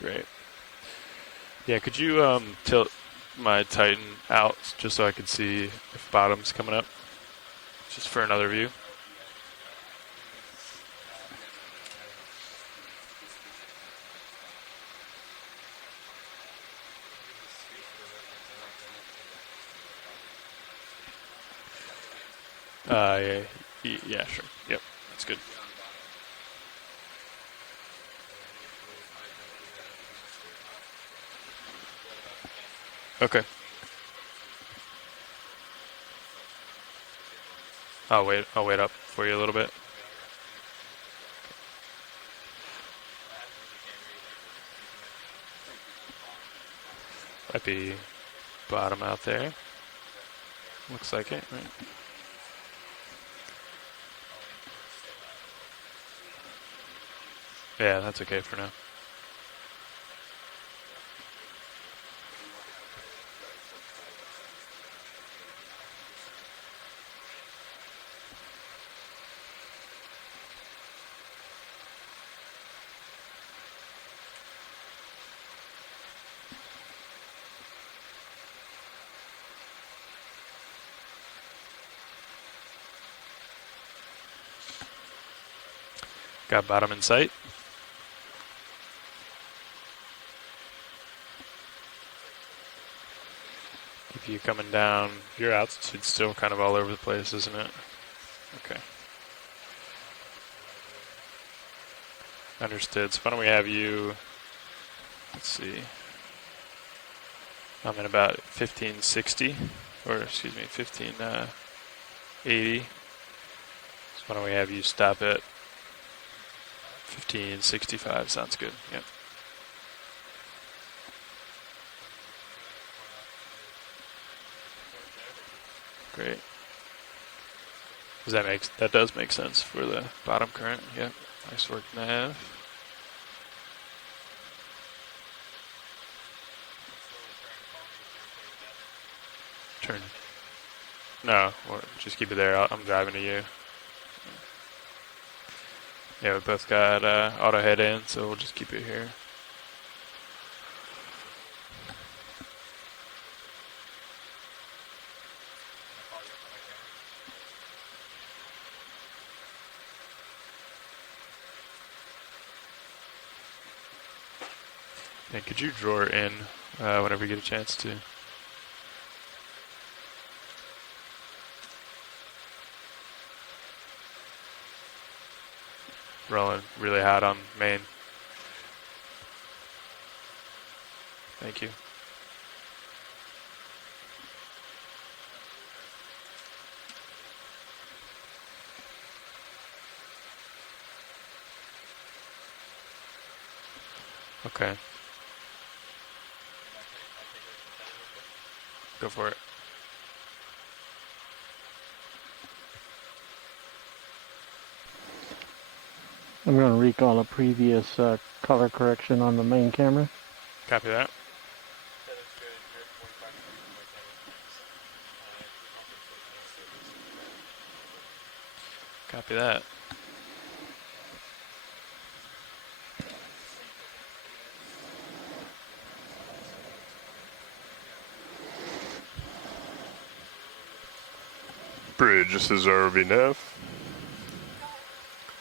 Great. Yeah, could you tilt my Titan out just so I could see if bottom's coming up? Just for another view. Yeah, yeah, sure. Yep, that's good. Okay. I'll wait up for you a little bit. Might be bottom out there. Looks like it, right? Yeah, that's okay for now. Got bottom in sight. If you coming down, your altitude's still kind of all over the place, isn't it? Okay. Understood. So why don't we have you, let's see. I'm in about 1560, or excuse me, 1580. So why don't we have you stop at 1565? Sounds good. Yep. Great. That does make sense for the bottom current. Yep. Nice work, Nav. Turn. No, just keep it there. I'm driving to you. Yeah, we both got auto head in, so we'll just keep it here. And could you draw in whenever you get a chance to? Rolling really hot on main. Thank you. Okay. Go for it. I'm going to recall a previous color correction on the main camera. Copy that. Copy that. Bridge, this is ROV Nav.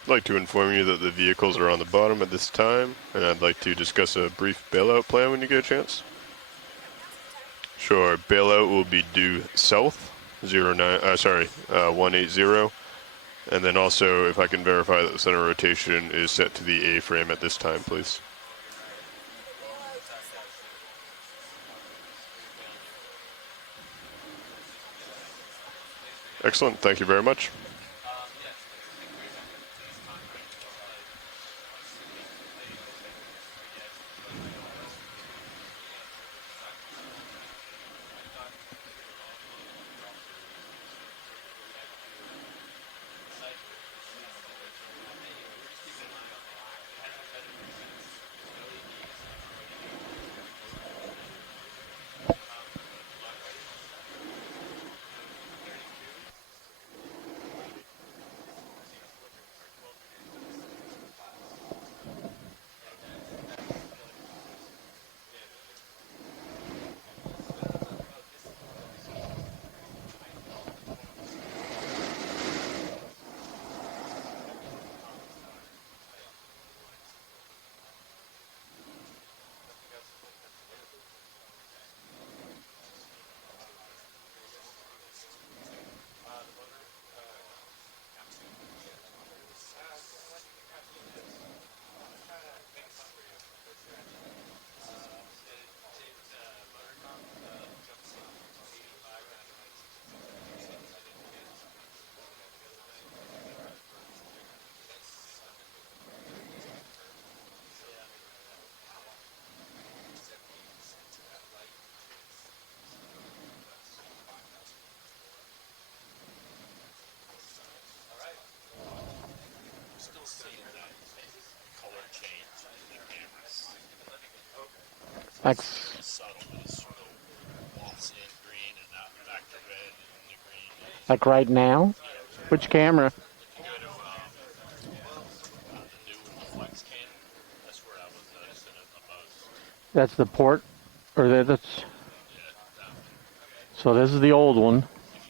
I'd like to inform you that the vehicles are on the bottom at this time, and I'd like to discuss a brief bailout plan when you get a chance. Sure, bailout will be due south, 180, and then also if I can verify that the center rotation is set to the A-frame at this time, please. Excellent, thank you very much. That's subtle, but it sort of wafts in green and out back to red and the green. like right now. Which camera? If you go to the new one, the flex cam, that's where I was noticing it the most. That's the port, or that's. Yeah, that one. So this is the old one.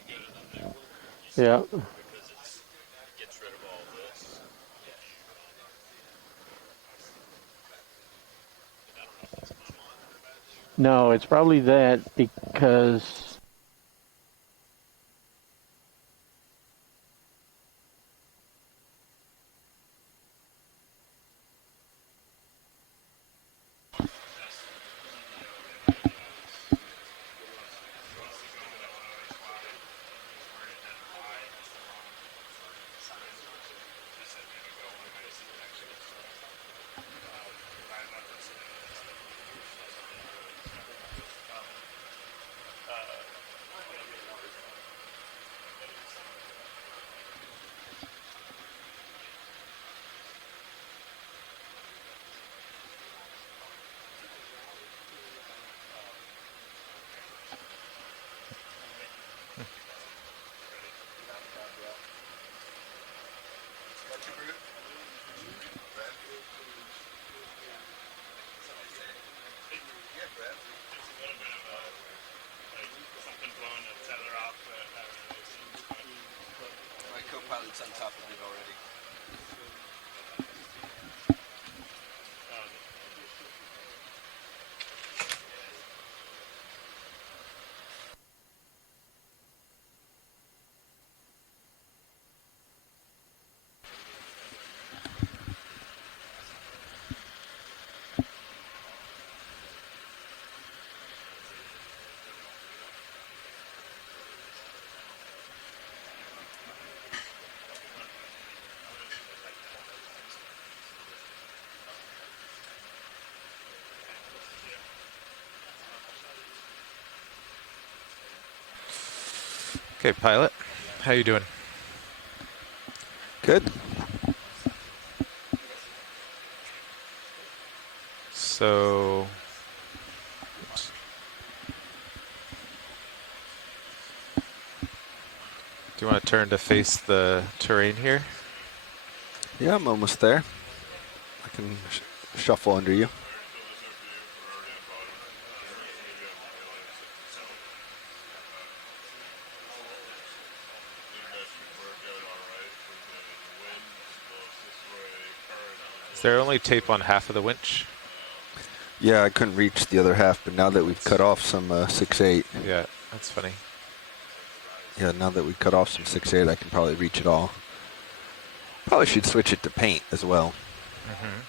If you go to the new one, you see Yeah. because it gets rid of all this. If you, I don't know if it's my monitor badge. No, it's probably that because. My co-pilot's on top of it already. Okay, pilot, how you doing? Good. So, oops. Do you want to turn to face the terrain here? Yeah, I'm almost there. I can shuffle under you. Is there only tape on half of the winch? Yeah, I couldn't reach the other half, but now that we've cut off some 6.8, Yeah, that's funny. yeah, now that we've cut off some 6.8, I can probably reach it all. Probably should switch it to paint as well. Mm-hmm.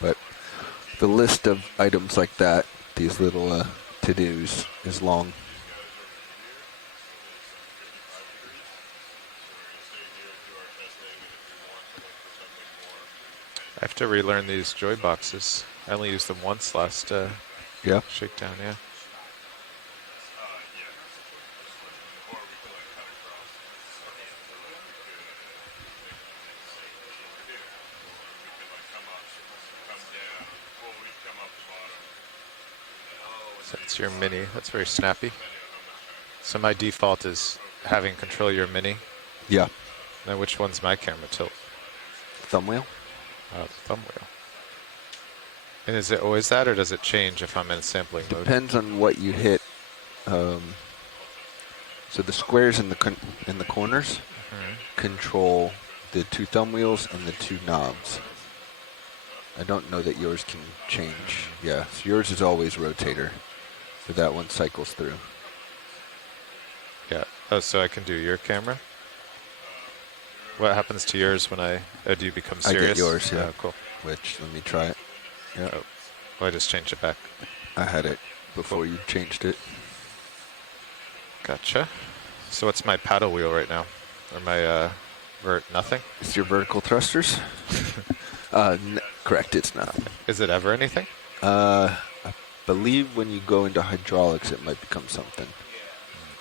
But the list of items like that, these little to-dos, is long. I have to relearn these joy boxes. I only used them once last Yeah. shakedown, yeah. So it's your mini. That's very snappy. So my default is having control your mini. Yeah. Now which one's my camera tilt? Thumb wheel? Thumb wheel. And is it always that, or does it change if I'm in sampling mode? Depends on what you hit. So the squares in the corners control the two thumb wheels and the two knobs. I don't know that yours can change. Yeah, so yours is always rotator, but that one cycles through. Yeah. Oh, so I can do your camera? What happens to yours when do you become serious? I get yours, yeah. Oh, cool. Which, let me try it. Yeah. Oh, well, I just changed it back. I had it before Cool. you changed it. Gotcha. So what's my paddle wheel right now? Or my nothing? It's your vertical thrusters? Correct, it's nothing. Is it ever anything? I believe when you go into hydraulics, it might become something.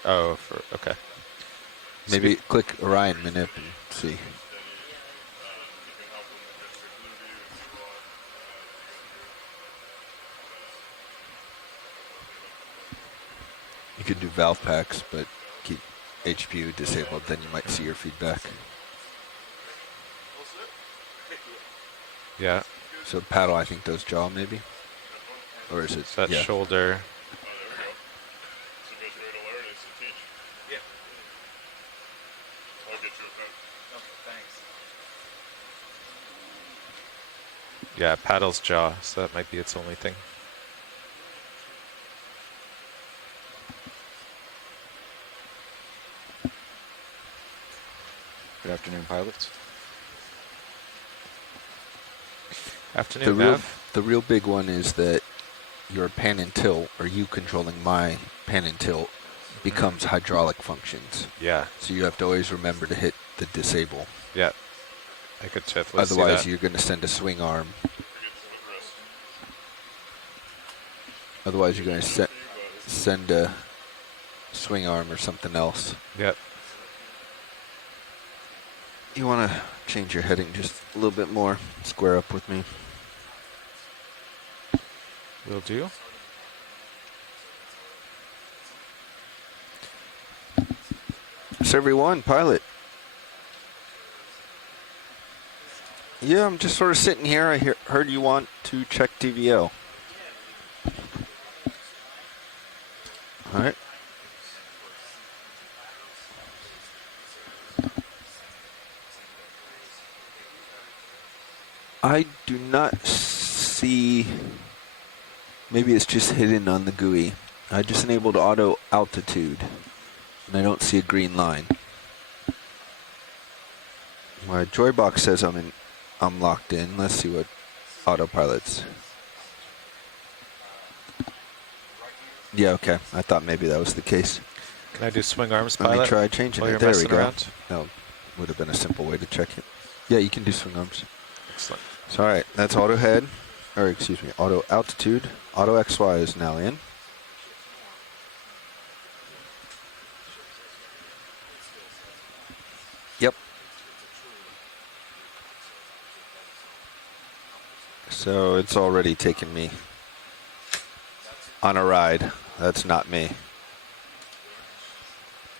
Oh, okay. Maybe click Orion Manip and see. You could do valve packs, but keep HPU disabled, then you might see your feedback. Yeah. So paddle, I think, does jaw maybe? Or is it? It's that yeah. shoulder. It's the best way to learn is to teach. Yeah. I'll get you a pen. Okay, thanks. Yeah, paddle's jaw, so that might be its only thing. Good afternoon, pilots. Afternoon, Mav. The real big one is that your pan and tilt, or you controlling my pan and tilt, becomes hydraulic functions. Yeah, So you have to always remember to hit the disable. yeah. I could definitely see Otherwise, that. you're going to send a swing arm. Otherwise, you're going to send a swing arm or something else. Yep. You want to change your heading just a little bit more. Square up with me. Will do. Survey 1, pilot. Yeah, I'm just sort of sitting here. I heard you want to check TVL. All right. I do not see, maybe it's just hidden on the GUI. I just enabled auto altitude, and I don't see a green line. My Joybox says I'm locked in. Let's see what autopilot's. Yeah, okay. I thought maybe that was the case. Can I do swing arms, Let pilot? me try changing while it. you're There we messing go. around? That would have been a simple way to check it. Yeah, you can do swing arms. Excellent. So, all right, that's auto head, or excuse me, auto altitude. Auto XY is now in. Yep. So it's already taken me on a ride. That's not me.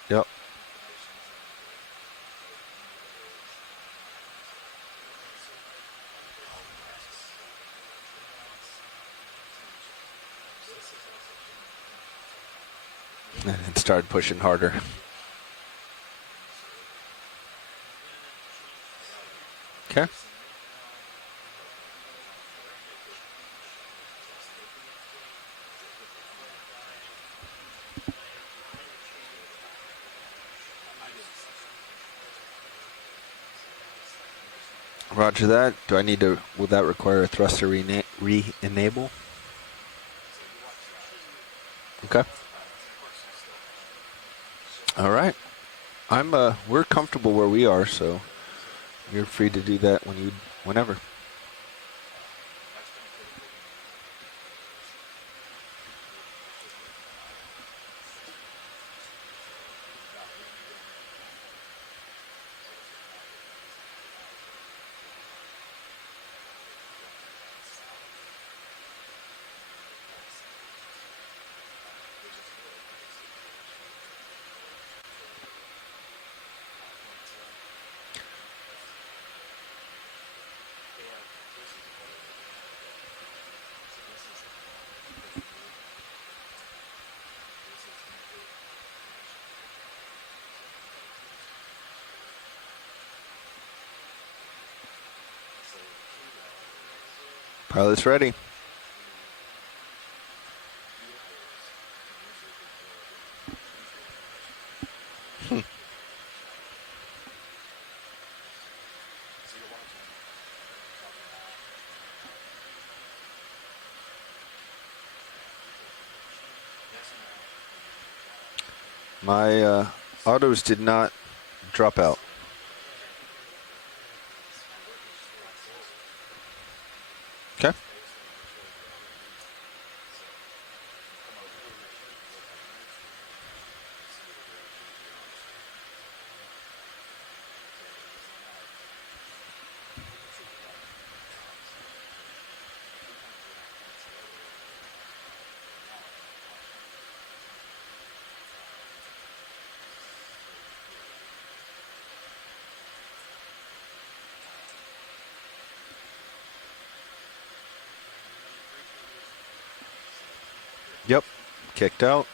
Yep. And started pushing harder. Okay. Roger that. Do I need to, will that require a thruster re-enable? Okay. All right. We're comfortable where we are, so you're free to do that whenever. Pilot's ready. My autos did not drop out. Okay. kicked out.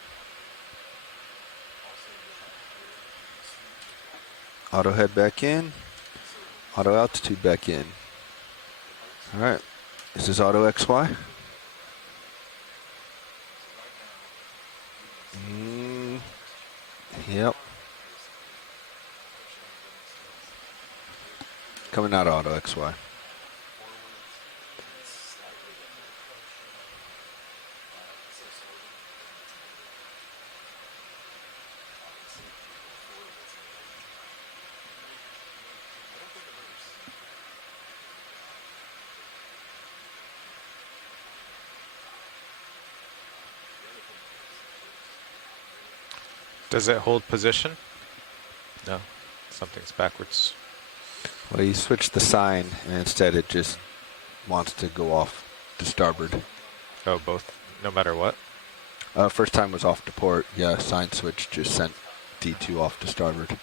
Auto head back in. Auto altitude back in. All right. This is auto XY. Yep. Coming out auto XY. Does it hold position? No, something's backwards. Well, you switch the sign, and instead it just wants to go off to starboard. Oh, both, no matter what? First time was off to port. Yeah, sign switch just sent D2 off to starboard.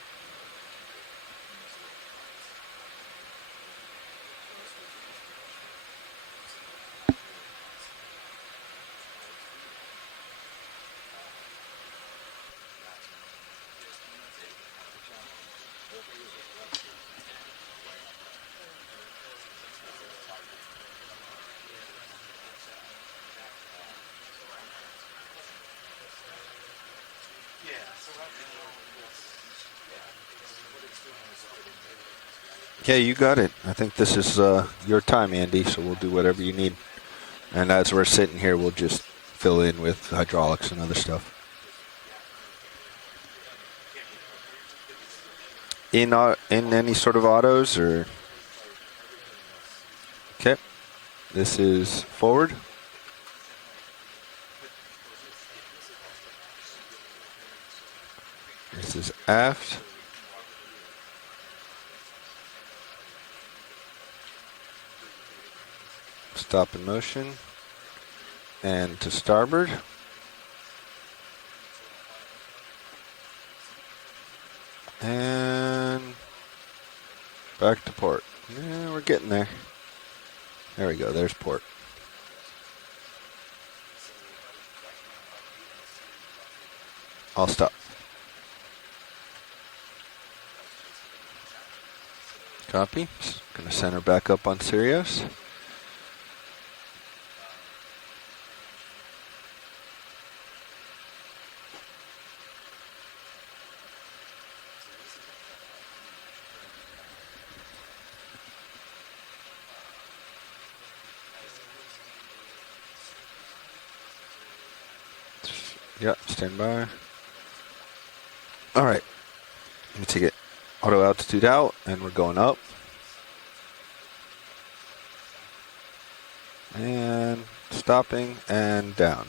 Yeah, you got it. I think this is your time, Andy, so we'll do whatever you need. And as we're sitting here, we'll just fill in with hydraulics and other stuff. In any sort of autos, or... Okay. This is forward. This is aft. Stop in motion. And to starboard. And back to port. Yeah, we're getting there. There we go, there's port. I'll stop. Copy. Gonna center back up on Sirius. Yeah, stand by. All right. Let me take it auto altitude out, and we're going up. And stopping and down.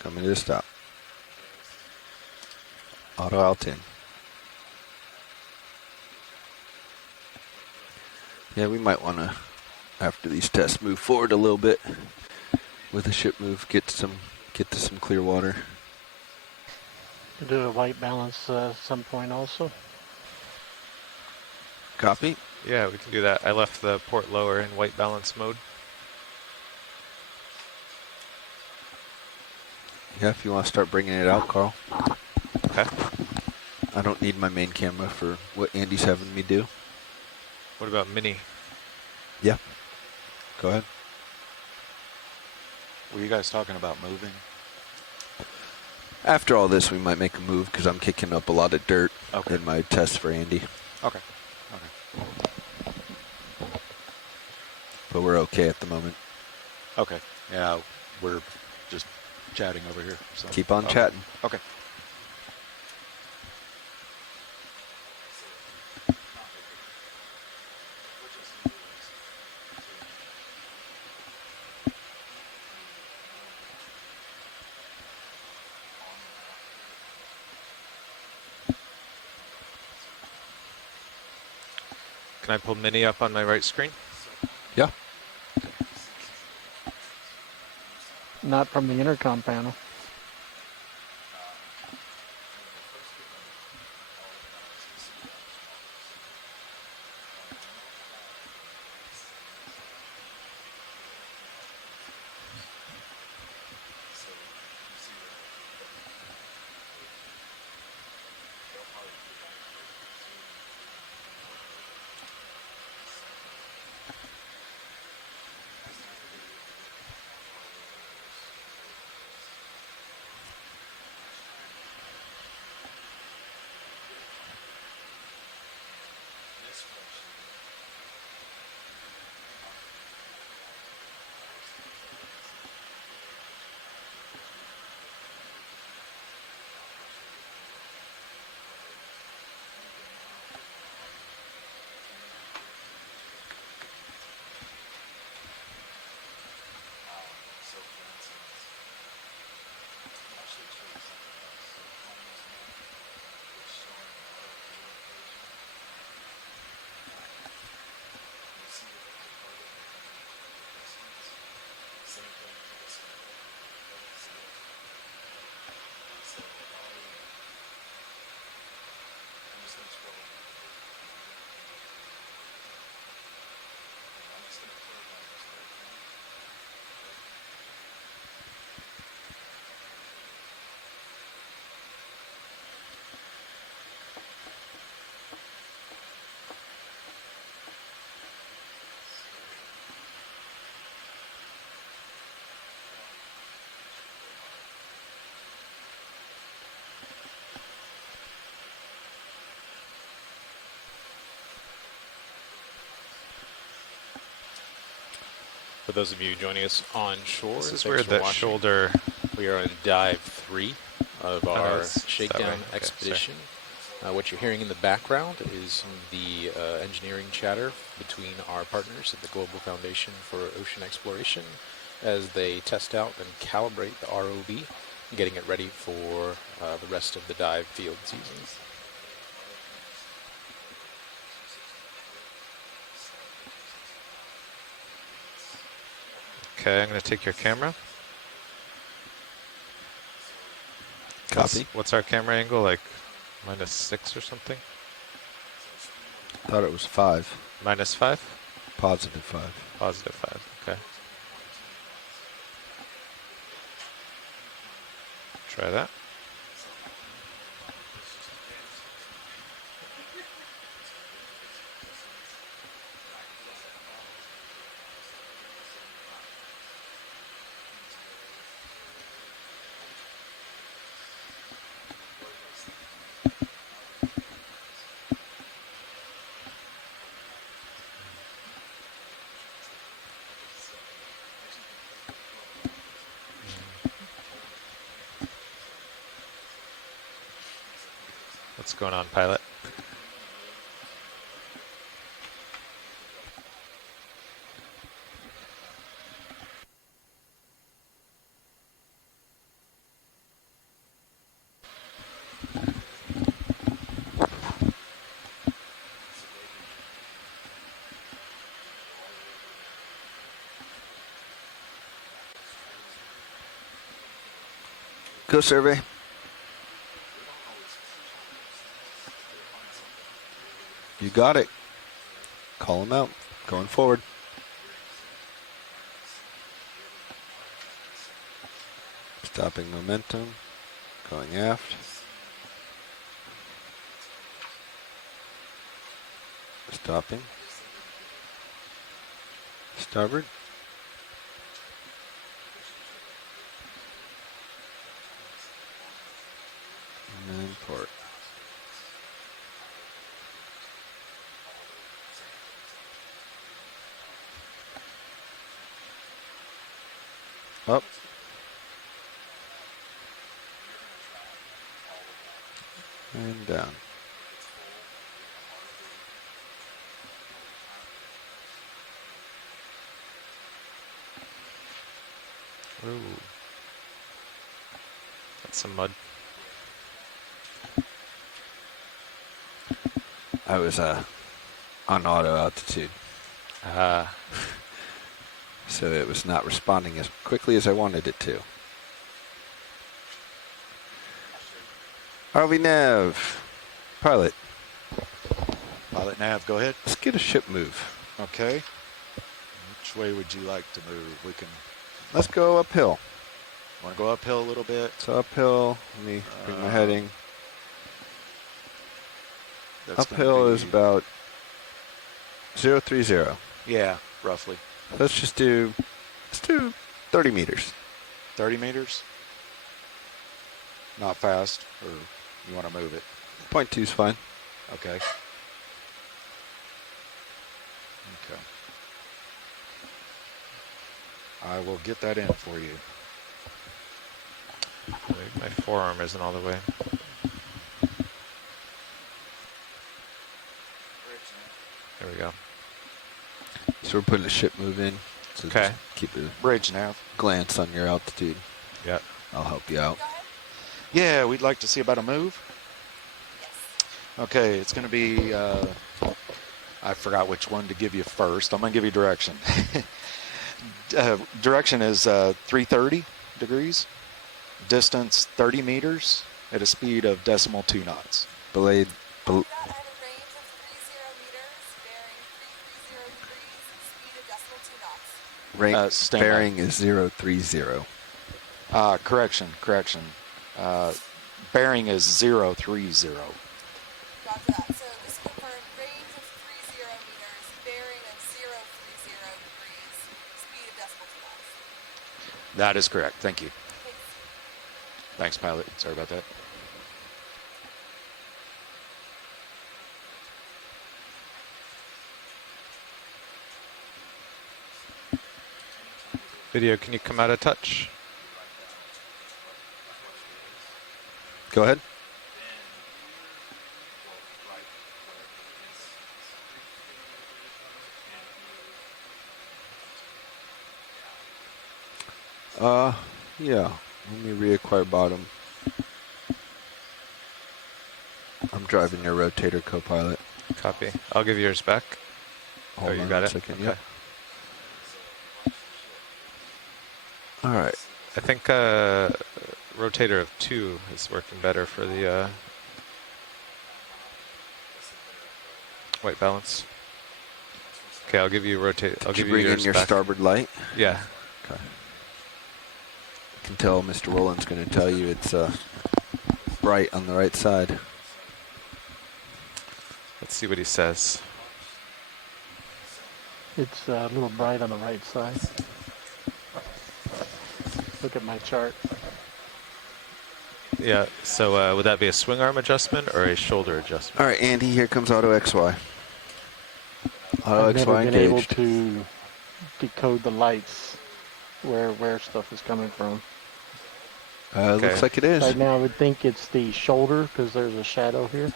Coming to a stop. Auto alt in. Yeah, we might want to, after these tests, move forward a little bit with the ship move, get to some clear water. Do a white balance at some point also. Copy. Yeah, we can do that. I left the port lower in white balance mode. Yeah, if you want to start bringing it out, Carl. Okay. I don't need my main camera for what Andy's having me do. What about mini? Yeah. Go ahead. Were you guys talking about moving? After all this, we might make a move because I'm kicking up a lot of dirt Okay. in my test for Andy. Okay. Okay. But we're okay at the moment. Okay. Yeah, we're just chatting over here. So. Keep on Okay. chatting. Okay. Can I pull mini up on my right screen? Yeah. Not from the intercom panel. for those of you joining us on shore. This is thanks weird for that watching. shoulder. We are on dive 3 of our is that shakedown right? Okay, expedition. What you're hearing in the background is some of the engineering chatter between our partners at the Global Foundation for Ocean Exploration as they test out and calibrate the ROV, getting it ready for the rest of the dive field season. Okay, I'm going to take your camera. Copy. What's our camera angle? Like -6 or something? Thought it was 5. -5? Positive 5. +5. Okay. Try that. What's going on, pilot? Go survey. You got it. Call him out. Going forward. Stopping momentum. Going aft. Stopping. Starboard. And then port. Up. And down. Ooh. That's some mud. I was on auto altitude, Ah. so it was not responding as quickly as I wanted it to. RV Nav, pilot, Pilot nav, go ahead. let's get a ship move. Okay. Which way would you like to move? We can. Let's go uphill. Want to go uphill a little bit? So uphill, let me bring my heading. That's gonna Uphill be- is about 030. Yeah, roughly. Let's do 30 meters. 30 meters? Not fast, or you want to move it? 0.2 is fine. Okay. Okay. I will get that in for you. My forearm isn't all the way. There we go. So we're putting a ship move in. So Okay. just keep a Bridge nav. glance on your altitude. Yeah. I'll help you out. Yeah, we'd like to see about a move. Okay, it's going to be, I forgot which one to give you first. I'm going to give you direction. Direction is 330 degrees, distance 30 meters at a speed of decimal 2 knots. Blade. At a range of 30 meters, bearing 330 degrees, speed of decimal 2 knots. Rank, Stand by. bearing is 030. Correction. Bearing is 030. Roger that. So just to confirm, range of 30 meters, bearing of 030 degrees, speed of decimal 2 knots. That is correct. Thank you. Thanks. Thanks, pilot. Sorry about that. Video, can you come out of touch? Go ahead. Yeah. Let me reacquire bottom. I'm driving your rotator co-pilot. Copy. I'll give yours back. Hold you on got a it? second. Okay. Yep. All right. I think rotator of 2 is working better for the white balance. Okay, I'll give you rotate. I'll Did you give you bring in yours your back. starboard light? Yeah. Okay. I can tell Mr. Rowland's going to tell you it's bright on the right side. Let's see what he says. It's a little bright on the right side. Look at my chart. Yeah. So would that be a swing arm adjustment or a shoulder adjustment? All right, Andy, here comes Auto XY. Auto I've never XY been able engaged. to decode the lights where stuff is coming from. Okay. Looks like it is. Right now I would think it's the shoulder because there's a shadow here.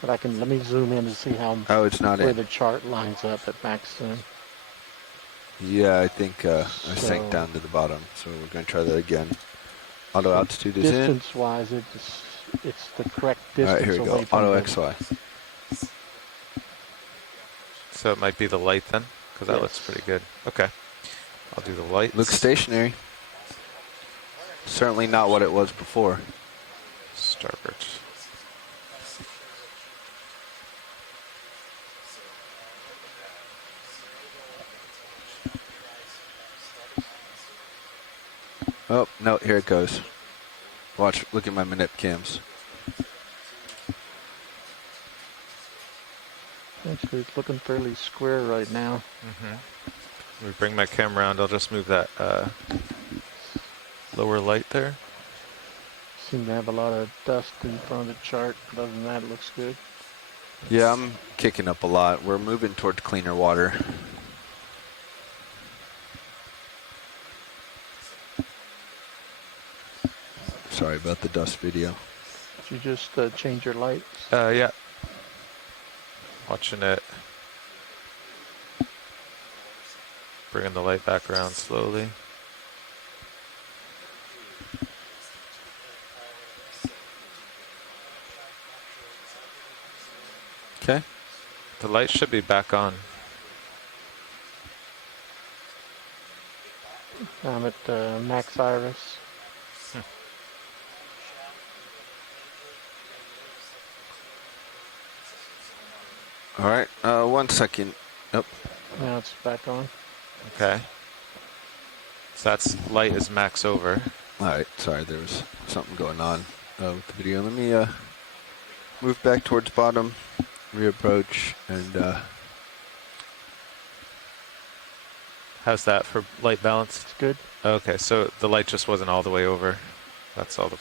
But let me zoom in to see how Oh, it's not where in. the chart lines up at max zoom. Yeah, I think I sank So- down to the bottom, so we're going to try that again. Auto So altitude is in. Distance wise, it's the correct All distance right, here we away go. from Auto the, XY. So it might be the light then, because that looks Yes. pretty good. Okay. I'll do the lights. Looks stationary. Certainly not what it was before. Starboard. Oh, no, here it goes. Watch, look at my manip cams. Actually, it's looking fairly square right now. We bring my camera around. I'll just move that lower light there. Seem to have a lot of dust in front of the chart, but other than that, it looks good. Yeah, I'm kicking up a lot. We're moving toward cleaner water. Sorry about the dust video. Did you just change your lights? Yeah. Watching it. Bringing the light back around slowly. Okay. The light should be back on. I'm at max iris. All right, 1 second. Oh, Now it's back on. Okay. So that's light is max over. all right. Sorry, there was something going on with the video. Let me move back towards bottom, reapproach, and How's that for light balance? It's good. Okay, so the light just wasn't all the way over. That's all the...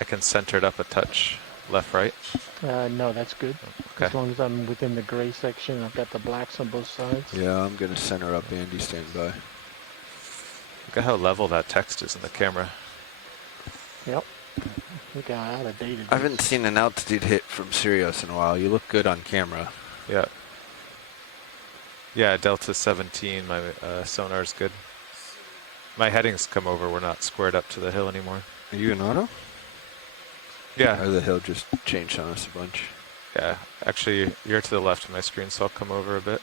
I can center it up a touch, left, right. No, that's good. Okay. As long as I'm within the gray section, I've got the blacks on both sides. yeah, I'm gonna center up Andy. Stand by. Look at how level that text is in the camera. Yep. Look how out of date it is. I haven't seen an altitude hit from Sirius in a while. You look good on camera. Yeah. Yeah, Delta 17, my sonar's good. My headings come over, we're not squared up to the hill anymore. Are you in auto? Yeah, Or the hill just changed on us a bunch? yeah. Actually, you're to the left of my screen, so I'll come over a bit.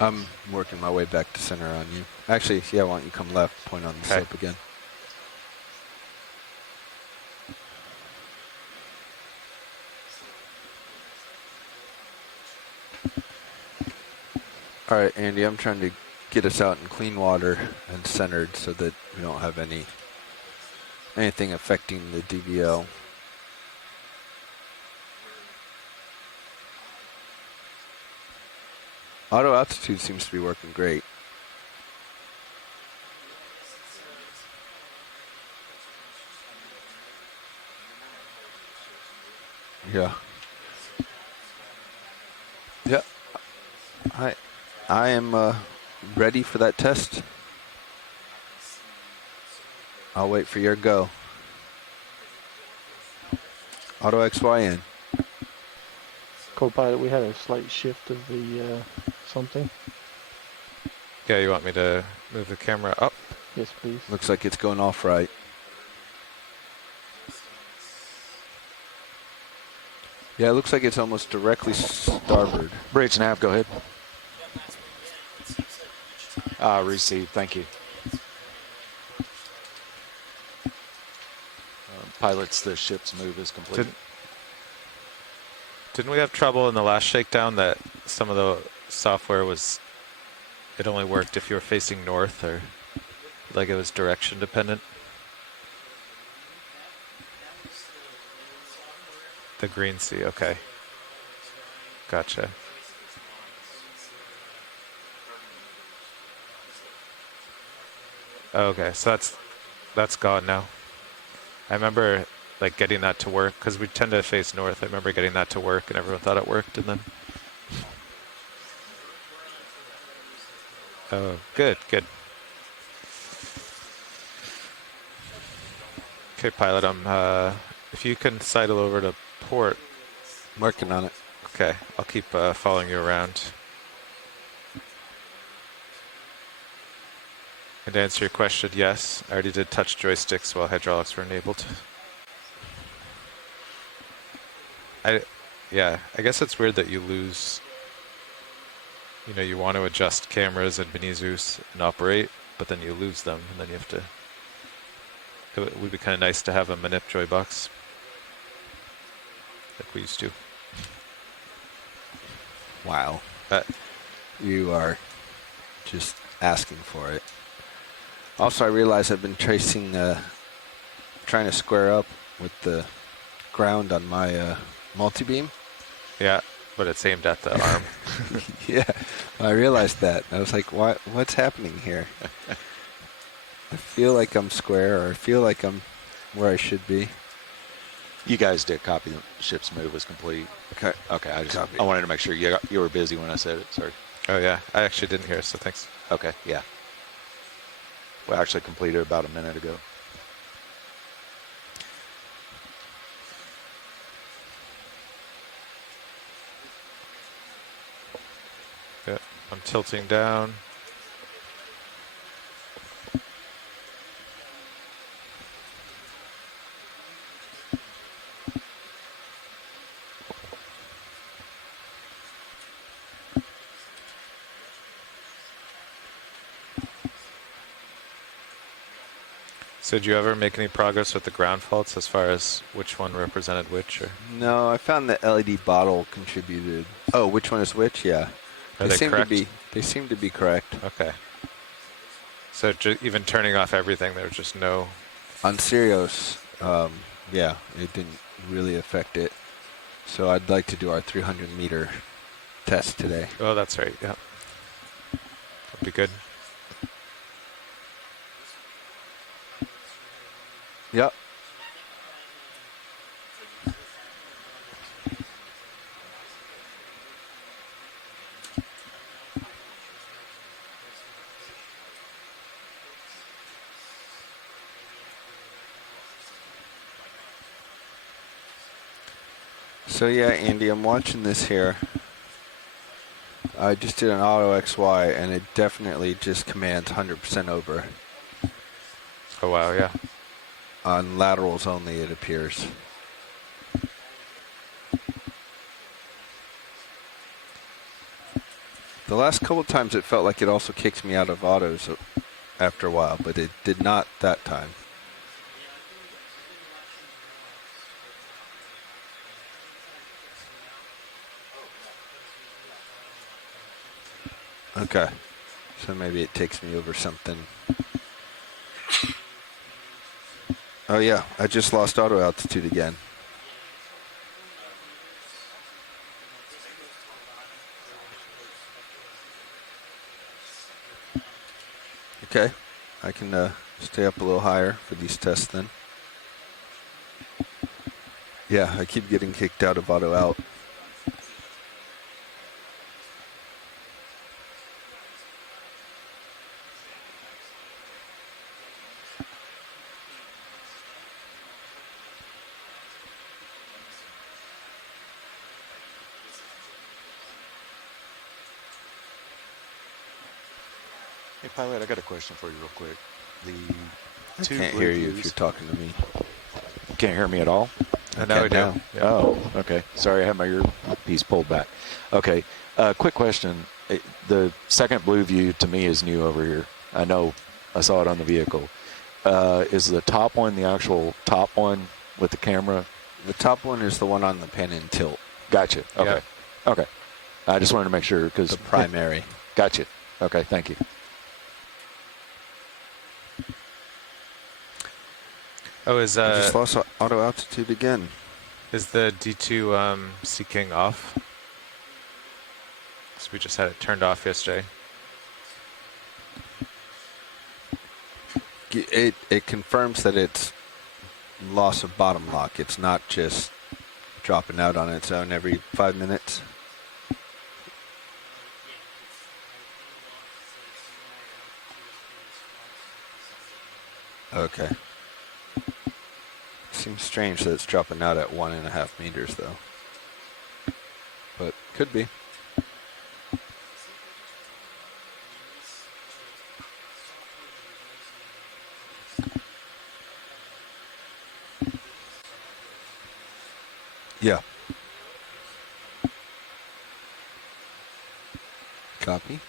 I'm working my way back to center on you. Actually, yeah, why don't you come left, point on the Okay. slope again. All right, Andy, I'm trying to get us out in clean water and centered so that we don't have anything affecting the DVL. Auto altitude seems to be working great. Yeah. Yeah. I am ready for that test. I'll wait for your go. Auto XYN. Co-pilot, we had a slight shift of the something. Yeah, you want me to move the camera up? Yes, please. Looks like it's going off right. Yeah, it looks like it's almost directly starboard. Bridge nav, go ahead. Receive, thank you. Pilots, the ship's move is complete. Didn't we have trouble in the last shakedown that some of the software was, it only worked if you were facing north, or like it was direction dependent? The green sea, okay. Gotcha. Okay, so that's gone now. I remember like getting that to work because we tend to face north. I remember getting that to work and everyone thought it worked, and then oh, good. Okay, pilot, if you can sidle over to port. I'm working on it. Okay, I'll keep following you around. And to answer your question, yes, I already did touch joysticks while hydraulics were enabled. Yeah, I guess it's weird that you lose, you know, you want to adjust cameras in Benizus and operate, but then you lose them, and then you have to, it would be kind of nice to have a manip joy box, like we used to. Wow. You are just asking for it. Also, I realize I've been trying to square up with the ground on my multi-beam. Yeah, but it's aimed at the arm. Yeah, I realized that. I was like, what's happening here? I feel like I'm square, or I feel like I'm where I should be. You guys did copy the ship's move was complete. Okay. Okay, I wanted to make sure you were busy when I said it. Sorry. Oh yeah, I actually didn't hear, so thanks. Okay, yeah. We actually completed about a minute ago. Yeah, I'm tilting down. So did you ever make any progress with the ground faults as far as which one represented which? Or? No, I found the LED bottle contributed. Oh, which one is which? Yeah. Are they correct? They seem to be correct. Okay. So even turning off everything, there was just no... On Sirius, yeah, it didn't really affect it. So I'd like to do our 300-meter test today. Oh, that's right, yeah. That'd be good. Yep. So yeah, Andy, I'm watching this here. I just did an auto XY, and it definitely just commands 100% over. Oh, wow, yeah. On laterals only, it appears. The last couple times it felt like it also kicks me out of autos after a while, but it did not that time. Okay, so maybe it takes me over something. Oh yeah, I just lost auto altitude again. Okay, I can stay up a little higher for these tests then. Yeah, I keep getting kicked out of auto out. Hey, pilot, I got a question for you real quick. The I two can't blue hear you if views. you're talking to me. Can't hear me at all? And now we do. now. Yeah. Oh, okay. Sorry, I had my earpiece pulled back. Okay, quick question. The second blue view to me is new over here. I know I saw it on the vehicle. Is the top one the actual top one with the camera? The top one is the one on the pan and tilt. Gotcha. Okay. Yeah. Okay. I just wanted to make sure because The primary. Gotcha. Okay. Thank you. Oh, I just lost auto altitude again. is the D2 Seeking off? Because we just had it turned off yesterday. It confirms that it's loss of bottom lock. It's not just dropping out on its own every 5 minutes. Okay. Seems strange that it's dropping out at 1.5 meters though. But could be. Yeah. Copy.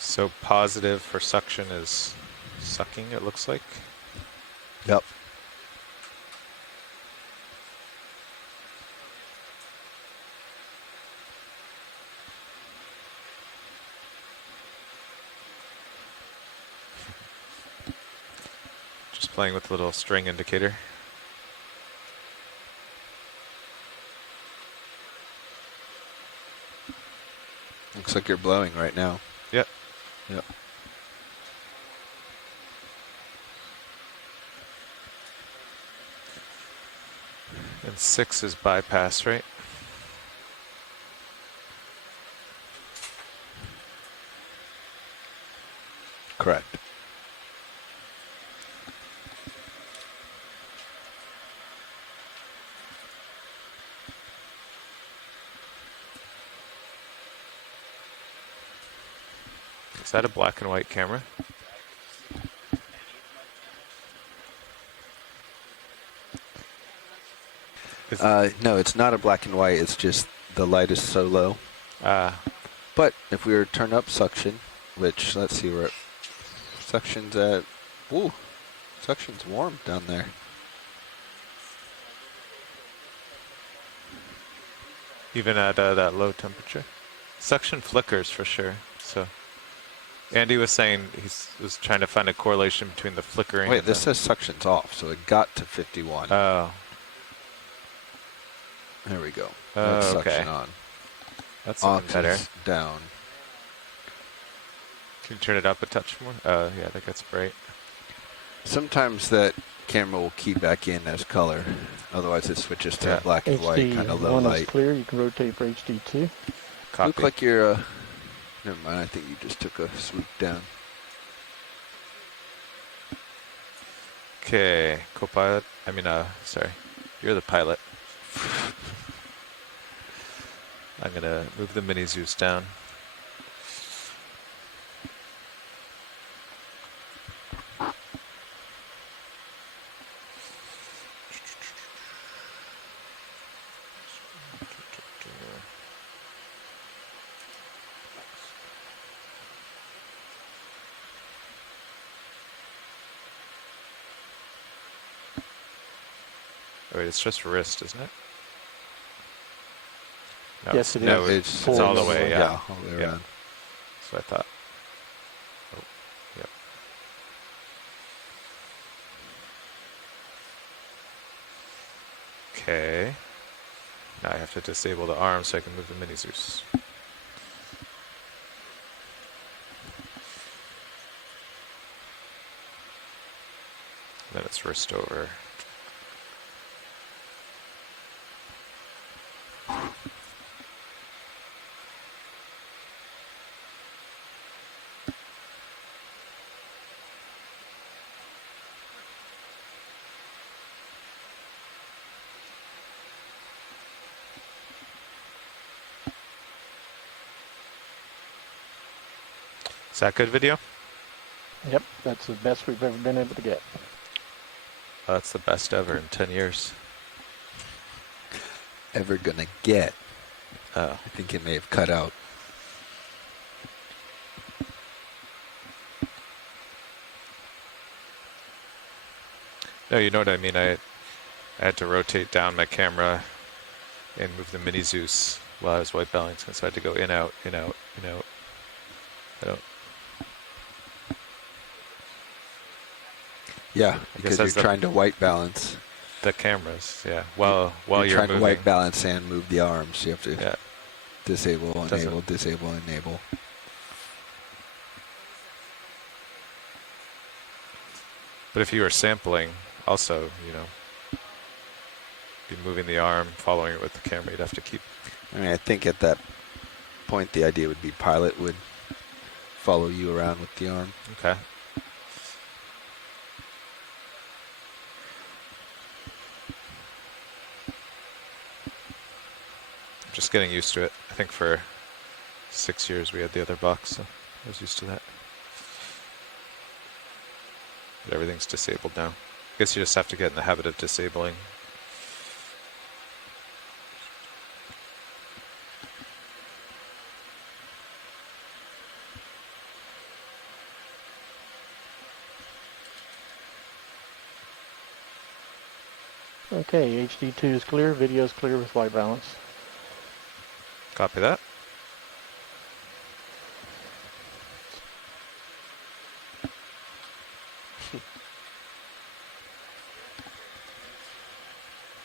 So positive for suction is sucking, it looks like. Yep. Just playing with the little string indicator. Looks like you're blowing right now. Yep. Yep. And 6 is bypass, right? Correct. Is that a black and white camera? No, it's not a black and white. It's just the light is so low. But if we were to turn up suction, which, let's see, where suction's at. Ooh, suction's warm down there. Even at that low temperature? Suction flickers for sure. So Andy was saying was trying to find a correlation between the flickering. Wait, and this says suction's off, so it got to 51. Oh. There we go. Oh, That's okay. suction on. That's Off something better. is down. Can you turn it up a touch more? Oh, yeah, I think that's bright. Sometimes that camera will key back in as color. Otherwise, it switches to Yeah. black and white, kind of low HD1 is light. clear. You can rotate for HD2. Copy. Look like you're. Never mind. I think you just took a swoop down. Okay, co-pilot. Sorry. You're the pilot. I'm gonna move the mini Zeus down. wait, it's just wrist, isn't it? No, Yes, it no, is. it's all the way, yeah. all the way Yeah. around. That's what I thought. Oh, yep. Okay. Now I have to disable the arm so I can move the mini Zeus. Then it's wrist over. Is that good video? Yep, that's the best we've ever been able to get. Oh, that's the best ever in 10 years. Ever gonna get. Oh. I think it may have cut out. No, you know what I mean. I had to rotate down my camera and move the mini Zeus while I was white balancing, so I had to go in, out, in, out, in, out. I don't. Yeah, because you're that's trying to white balance. the cameras, yeah. While you're trying moving. to white balance and move the arms. You have to Yeah. disable, Doesn't- enable, disable, enable. But if you were sampling, also, be moving the arm, following it with the camera, you'd have to keep. I mean, I think at that point the idea would be pilot would follow you around with the arm. Okay. I'm just getting used to it. I think for 6 years we had the other box, so I was used to that. But everything's disabled now. I guess you just have to get in the habit of disabling. Okay, HD2 is clear, video is clear with white balance. Copy that.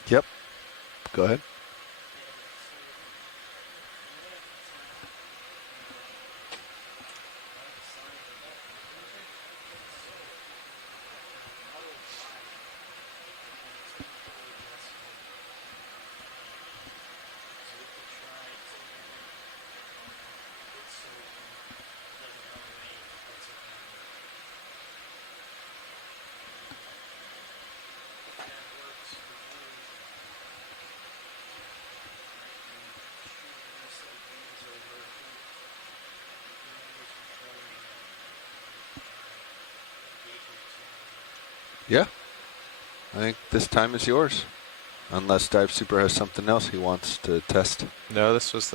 Yep. Go ahead. Yeah. I think this time is yours. Unless Dive Super has something else he wants to test. No, this was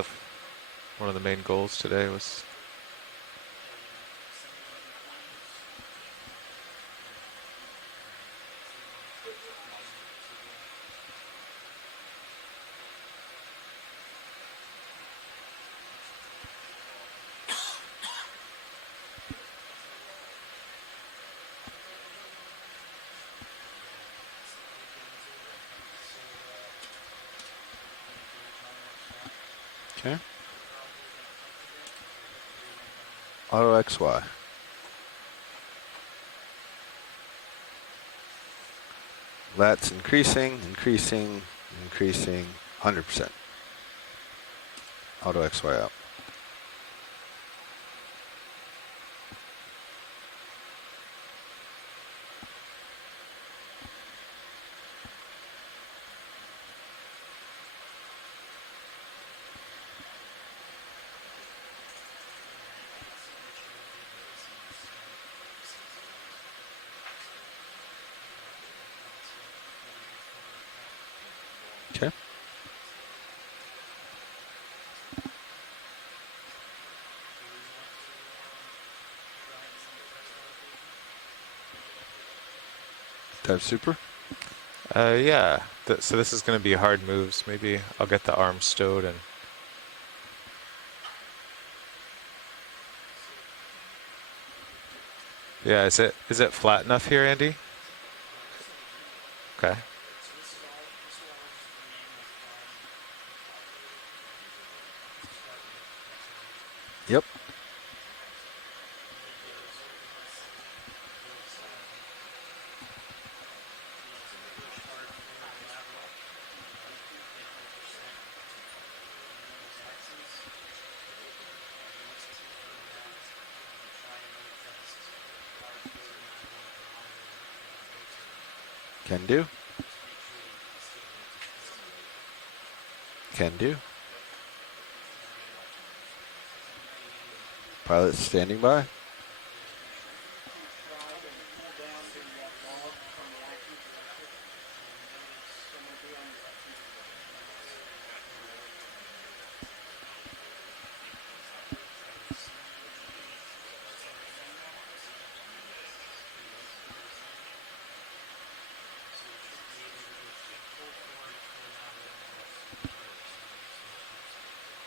one of the main goals today was. Okay. Auto XY. That's increasing, increasing, increasing, 100%. Auto XY up. Okay. Dive Super. Yeah. So this is going to be hard moves. Maybe I'll get the arm stowed and. Yeah, is it flat enough here, Andy? Okay. Yep. Can do. Can do. Pilot standing by.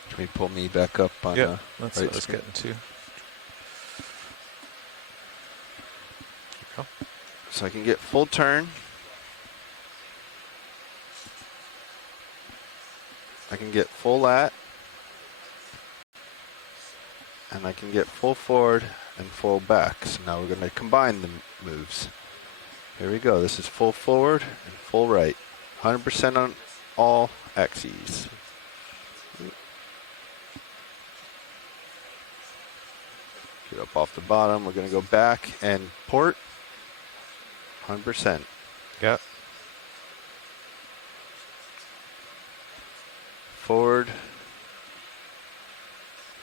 Can we pull me back up on Yep, that's right what I was screen? getting to. Go. So I can get full turn. I can get full lat. And I can get full forward and full back. So now we're going to combine the moves. Here we go. This is full forward and full right. 100% on all axes. Get up off the bottom. We're going to go back and port. 100%. Yep. Forward.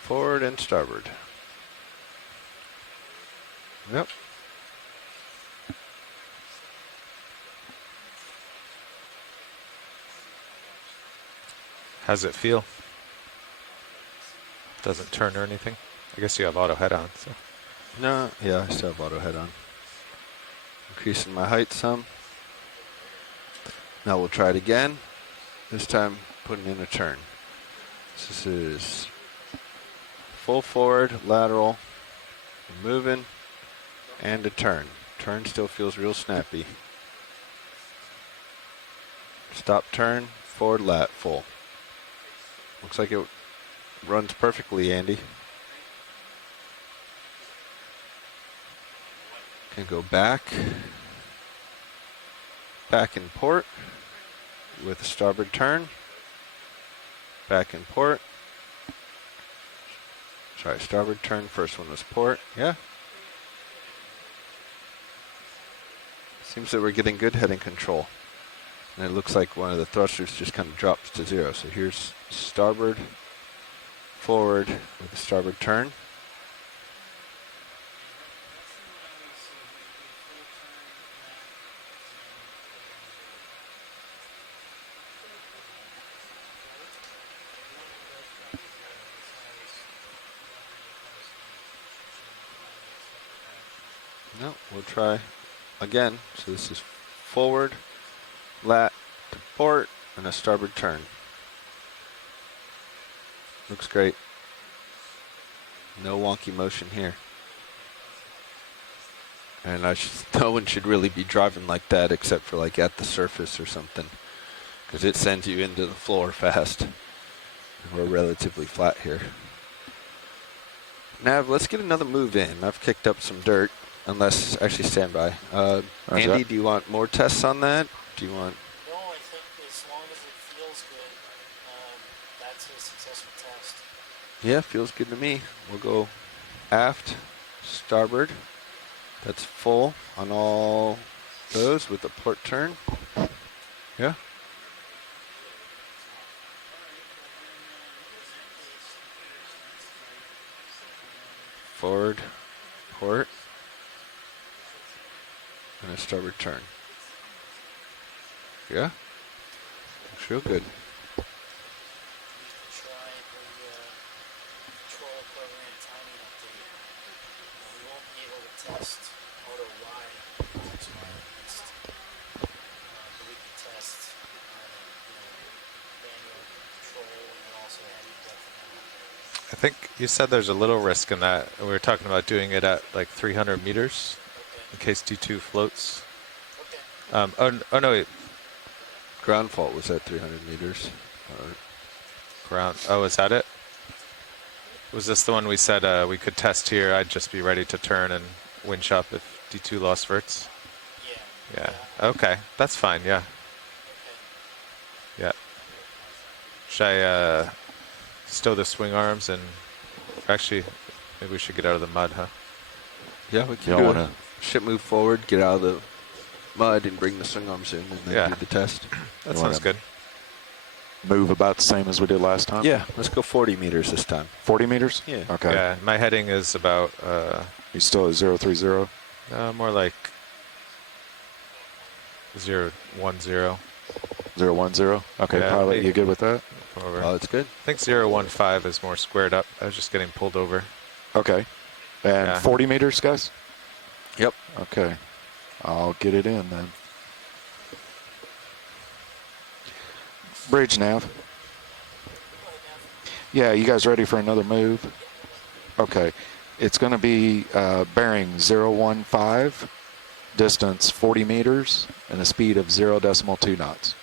Forward and starboard. Yep. How's it feel? Doesn't turn or anything? I guess you have auto head on, so. No, yeah, I still have auto head on. Increasing my height some. Now we'll try it again. This time putting in a turn. This is full forward, lateral, moving, and a turn. Turn still feels real snappy. Stop turn, forward lat, full. Looks like it runs perfectly, Andy. Can go back. Back in port with a starboard turn. Back in port. Sorry, starboard turn. First one was port. Yeah. Seems that we're getting good heading control. And it looks like one of the thrusters just kind of drops to zero. So here's starboard, forward with a starboard turn. No, we'll try again. So this is forward, lat to port, and a starboard turn. Looks great. No wonky motion here. And no one should really be driving like that except for like at the surface or something, because it sends you into the floor fast. We're relatively flat here. Nav, let's get another move in. I've kicked up some dirt. Unless, actually stand by. Andy, do you want more tests on that? Do you want? No, I think as long as it feels good, that's a successful test. Yeah, feels good to me. We'll go aft, starboard. That's full on all those with the port turn. Yeah. Forward, port. And a starboard turn. Yeah. Looks real good. Try the control program timing update. We won't be able to test auto Y next, but we can I think you said there's a little risk in that. We were talking about doing it at like 300 meters in case D2 floats. Oh no, wait. Ground fault was at 300 meters. Ground. Oh, is that it? Was this the one we said we could test here? I'd just be ready to turn and winch up if D2 lost verts. Yeah. Yeah. Okay, that's fine. Yeah. Yeah. Should I stow the swing arms and actually maybe we should get out of the mud, huh? Yeah, we can do it. Ship move forward, get out of the mud, and bring the swing arms in, and then do the test. That sounds good. Move about the same as we did last time? Yeah, let's go 40 meters this time. 40 meters? Yeah. Okay. Yeah, my heading is about... you still at 030? More like 010. 010? Okay, Yeah, pilot, you good with that? Over. Oh, that's good. I think 015 is more squared up. I was just getting pulled over. Okay. And 40 meters, guys? Yep. Okay. I'll get it in then. Bridge nav. Yeah, you guys ready for another move? Okay. It's going to be bearing 015, distance 40 meters, and a speed of 0.2 knots.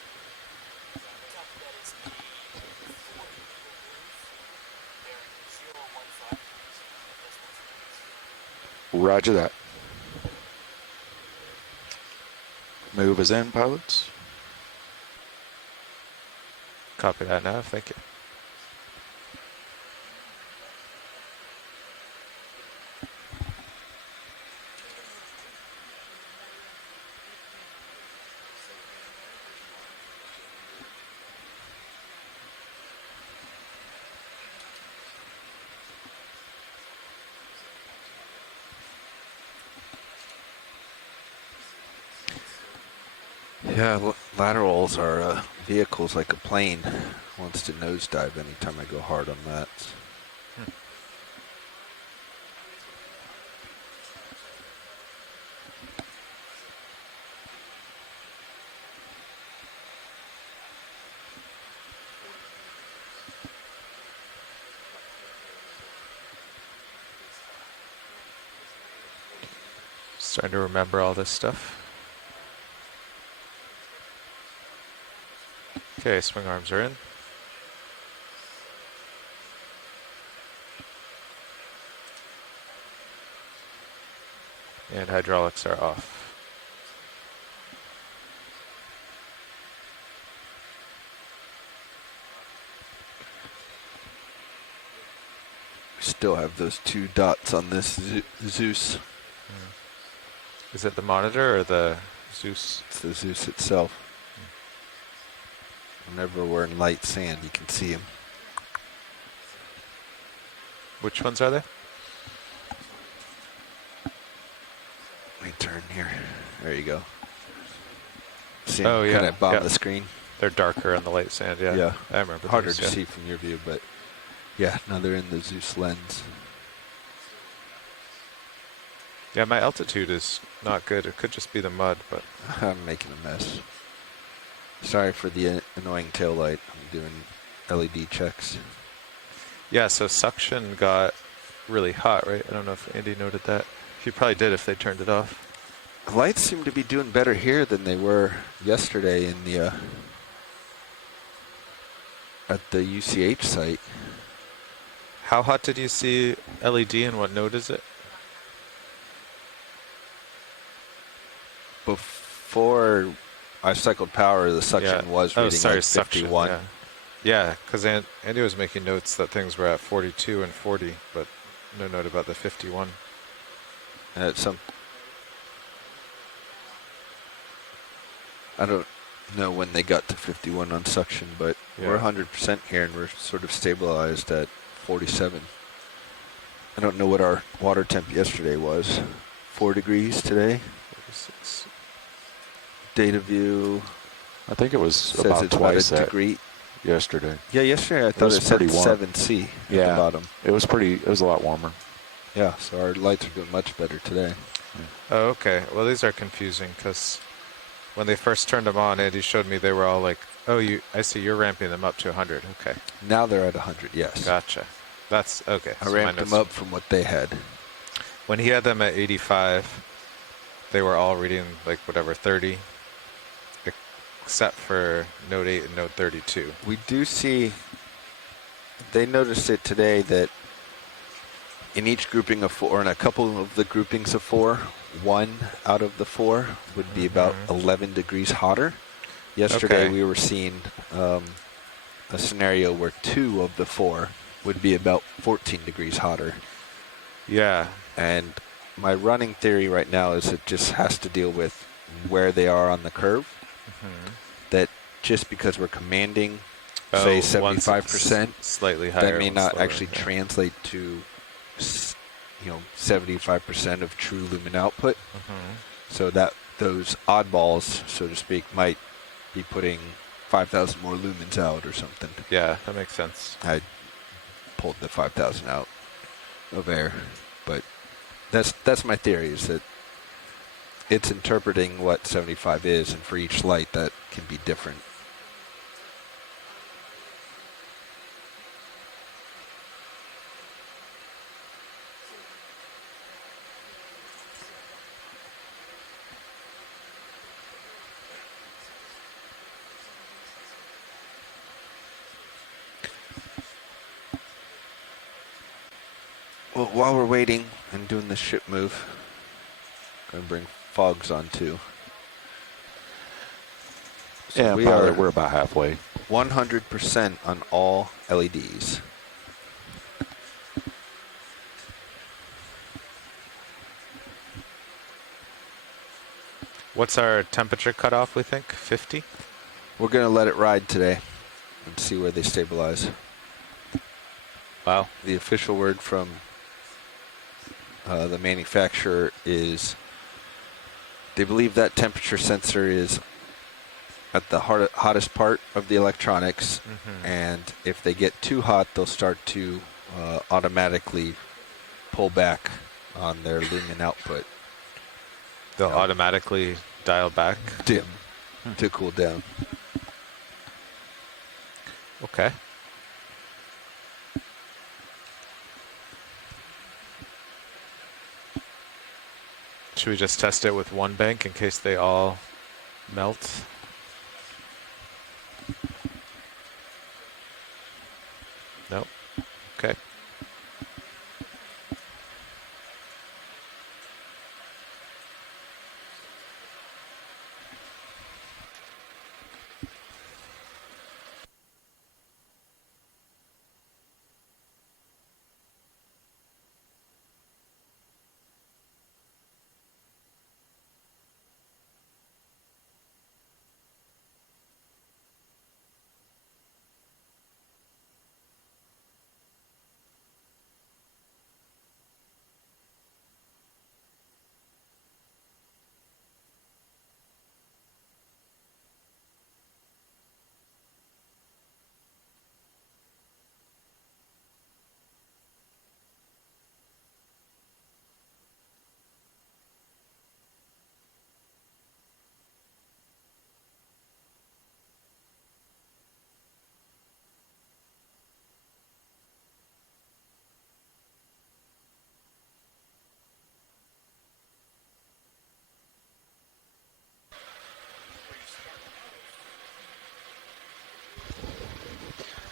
Roger that. Move is in, pilots. Copy that now. Thank you. Yeah, laterals are vehicles like a plane. Wants to nosedive anytime I go hard on that. Starting to remember all this stuff. Okay, swing arms are in. And hydraulics are off. We still have those two dots on this Zeus. Is it the monitor or the Zeus? It's the Zeus itself. Whenever we're in light sand, you can see them. Which ones are they? Let me turn here. There you go. See Oh, them yeah. kind of bomb Yeah. the screen. They're darker in the light sand, yeah. Yeah. I remember Harder those, to yeah. see from your view, but yeah, now they're in the Zeus lens. Yeah, my altitude is not good. It could just be the mud, but... I'm making a mess. Sorry for the annoying tail light. I'm doing LED checks. Yeah, so suction got really hot, right? I don't know if Andy noted that. He probably did if they turned it off. The lights seem to be doing better here than they were yesterday in the at the UCH site. How hot did you see LED and what node is it? Before I cycled power, the suction was reading like 51. Suction, yeah, because Andy was making notes that things were at 42 and 40, but no note about the 51. And at some, I don't know when they got to 51 on suction, but we're 100% here and we're sort of stabilized at 47. I don't know what our water temp yesterday was. 4 degrees today. 46. Data view. I think it was says about it's twice about a that degree. yesterday. Yeah, yesterday I thought was it said pretty warm. 7C at Yeah. the bottom. It was a lot warmer. Yeah, so our lights are doing much better today. Oh, okay. Well, these are confusing because when they first turned them on, Andy showed me they were all like, oh, I see you're ramping them up to 100. Okay. Now they're at 100, yes. Gotcha. That's okay. I so ramped minus- them up from what they had. When he had them at 85, they were all reading like whatever 30, except for Node 8 and Node 32. We do see, they noticed it today that in each grouping of 4, or in a couple of the groupings of 4, 1 out of the 4 would be about 11 degrees hotter. Yesterday Okay. we were seeing a scenario where 2 of the 4 would be about 14 degrees hotter. Yeah. And my running theory right now is it just has to deal with where they are on the curve. That just because we're commanding, say, one's 75%, slightly higher. that may one's not lower, actually yeah. translate to, 75% of true lumen output. So that those oddballs, so to speak, might be putting 5,000 more lumens out or something. Yeah, that makes sense. I pulled the 5,000 out of air, but that's my theory, is that it's interpreting what 75 is, and for each light that can be different. Well, while we're waiting and doing the ship move, I'm gonna bring fogs on too. So Yeah, we pilot, are we're about halfway. 100% on all LEDs. What's our temperature cutoff, we think? 50? We're gonna let it ride today and see where they stabilize. Wow. The official word from the manufacturer is they believe that temperature sensor is at the hottest part of the electronics, and if they get too hot, they'll start to automatically pull back on their lumen output. They'll Yep. automatically dial back. Dim to cool down. Okay. Should we just test it with one bank in case they all melt? Nope. Okay.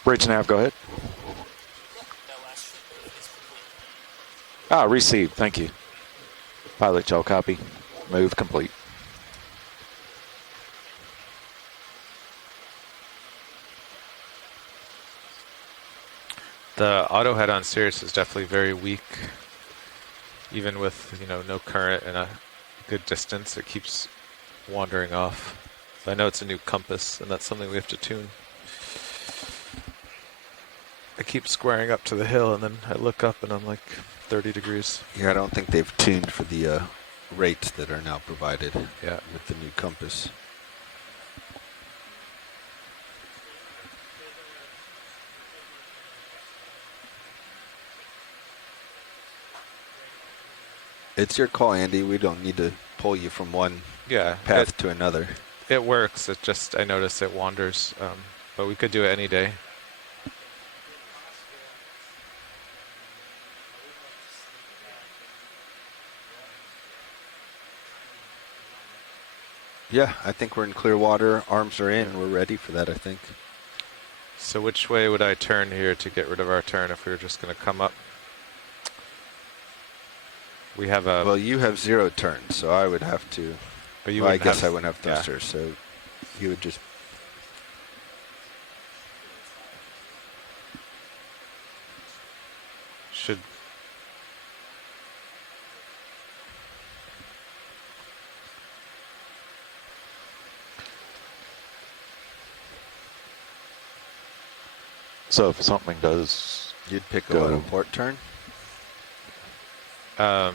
Bridge nav, go ahead. That last ship is complete. Ah, received. Thank you. Pilot, y'all copy. Move complete. The auto head on Sirius is definitely very weak. Even with, no current and a good distance, it keeps wandering off. So I know it's a new compass, and that's something we have to tune. I keep squaring up to the hill, and then I look up, and I'm like 30 degrees. Yeah, I don't think they've tuned for the rates that are now provided Yeah. with the new compass. It's your call, Andy. We don't need to pull you from one Yeah, path to another. it works. It just, I notice it wanders, but we could do it any day. Yeah, I think we're in clear water. Arms are in. Yeah. We're ready for that, I think. So which way would I turn here to get rid of our turn if we were just going to come up? We have a... Well, you have 0 turns, so I would have to... but you well, I wouldn't guess have, I wouldn't have yeah. thrusters, so you would just... Should... So if something does, You'd pick a Go. little port turn. Well,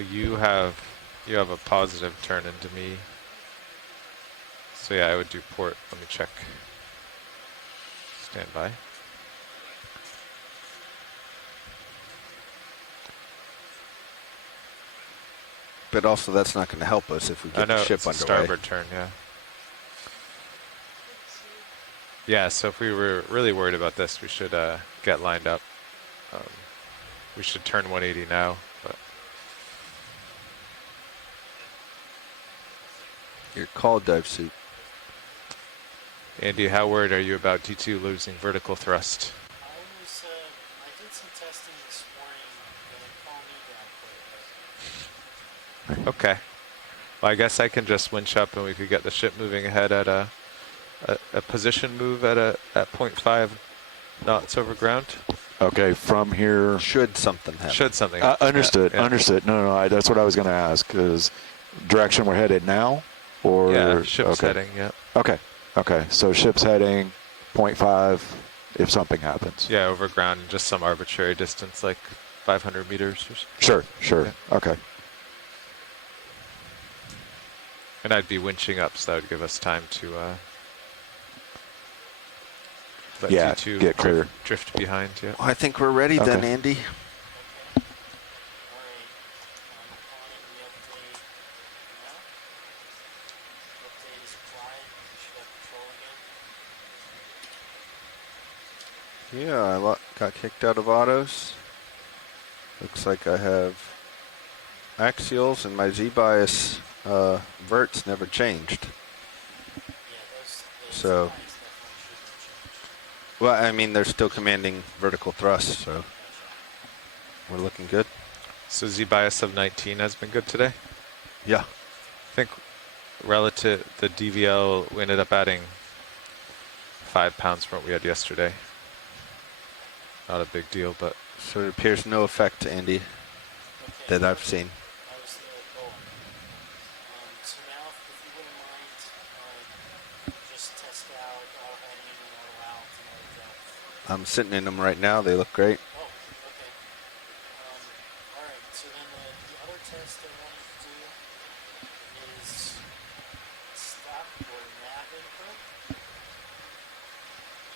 you have a positive turn into me. So yeah, I would do port. Let me check. Stand by. But also, that's not going to help us if we I get know the ship it's a underway. starboard turn, yeah. Yeah, so if we were really worried about this, we should get lined up. We should turn 180 now, but Your call dive suit. Andy, how worried are you about D2 losing vertical thrust? I did some testing this morning, and it calmed me down quite a bit. Okay. Well, I guess I can just winch up and we could get the ship moving ahead at a position move at 0.5 knots over ground. okay, from here. Should something happen. Should something. Understood. Yeah, yeah. Understood. No, that's what I was going to ask. Is direction we're headed now, or Yeah, ship's okay. heading, yeah. Okay. Okay. So ship's heading 0.5 if something happens. Yeah, over ground, just some arbitrary distance, like 500 meters or so. Sure. Yeah. Okay. And I'd be winching up, so that would give us time to let Yeah, D2 get clear. drift behind, yeah. Well, I think we're ready then, Okay. Andy. Alright, I'm calling the update now. Update is applied. You should have control again. Yeah, I got kicked out of autos. Looks like I have axials and my Z-bias verts never changed. Yeah, those So- lines definitely shouldn't change. Well, I mean, they're still commanding vertical thrust, so we're looking good. So Z bias of 19 has been good today. Yeah. I think relative the DVL, we ended up adding 5 pounds from what we had yesterday. Not a big deal, but So it appears no effect, Andy, Okay, that I've seen. that was the goal. So now, if you wouldn't mind, just test out auto heading and auto out and auto depth. I'm sitting in them right now. They look great. Oh, okay. Alright, so then the other test I wanted to do is stop your nav input.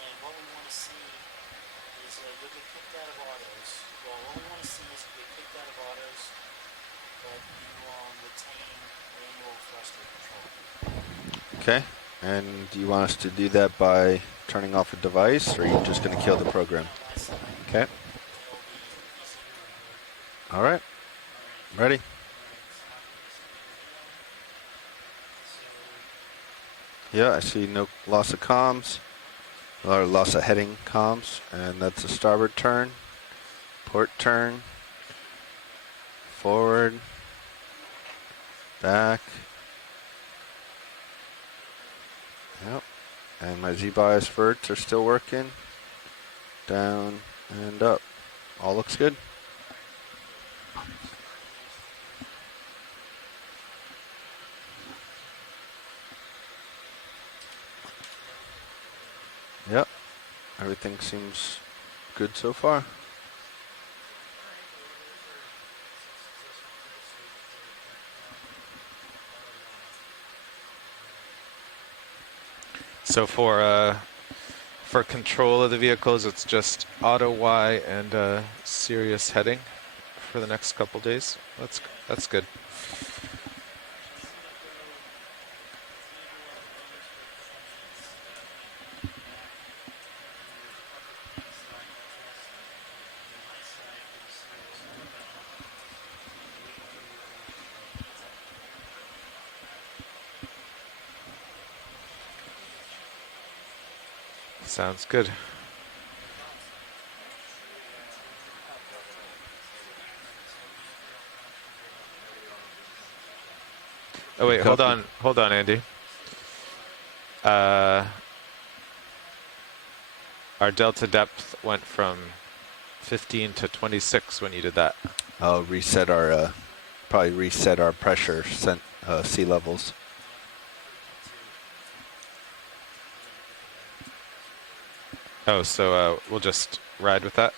And what we want to see is you'll get kicked out of autos. Well, what we want to see is you get kicked out of autos, but you retain manual thruster control. Okay. And do you want us to do that by turning off a device, or are you just going to kill the program? On my side, Okay. it'll be easy to remove. All right. Ready? Yeah, I see no loss of comms, or loss of heading comms, and that's a starboard turn, port turn, forward, back. Yep. And my Z-bias verts are still working. Down and up. All looks good. Yep. Everything seems good so far. so for control of the vehicles, it's just auto Y and serious heading for the next couple days. That's good. Sounds good. Oh wait, hold Copy. on, Andy. Our delta depth went from 15 to 26 when you did that. I'll reset our, probably reset our pressure sea levels. Oh, so we'll just ride with that.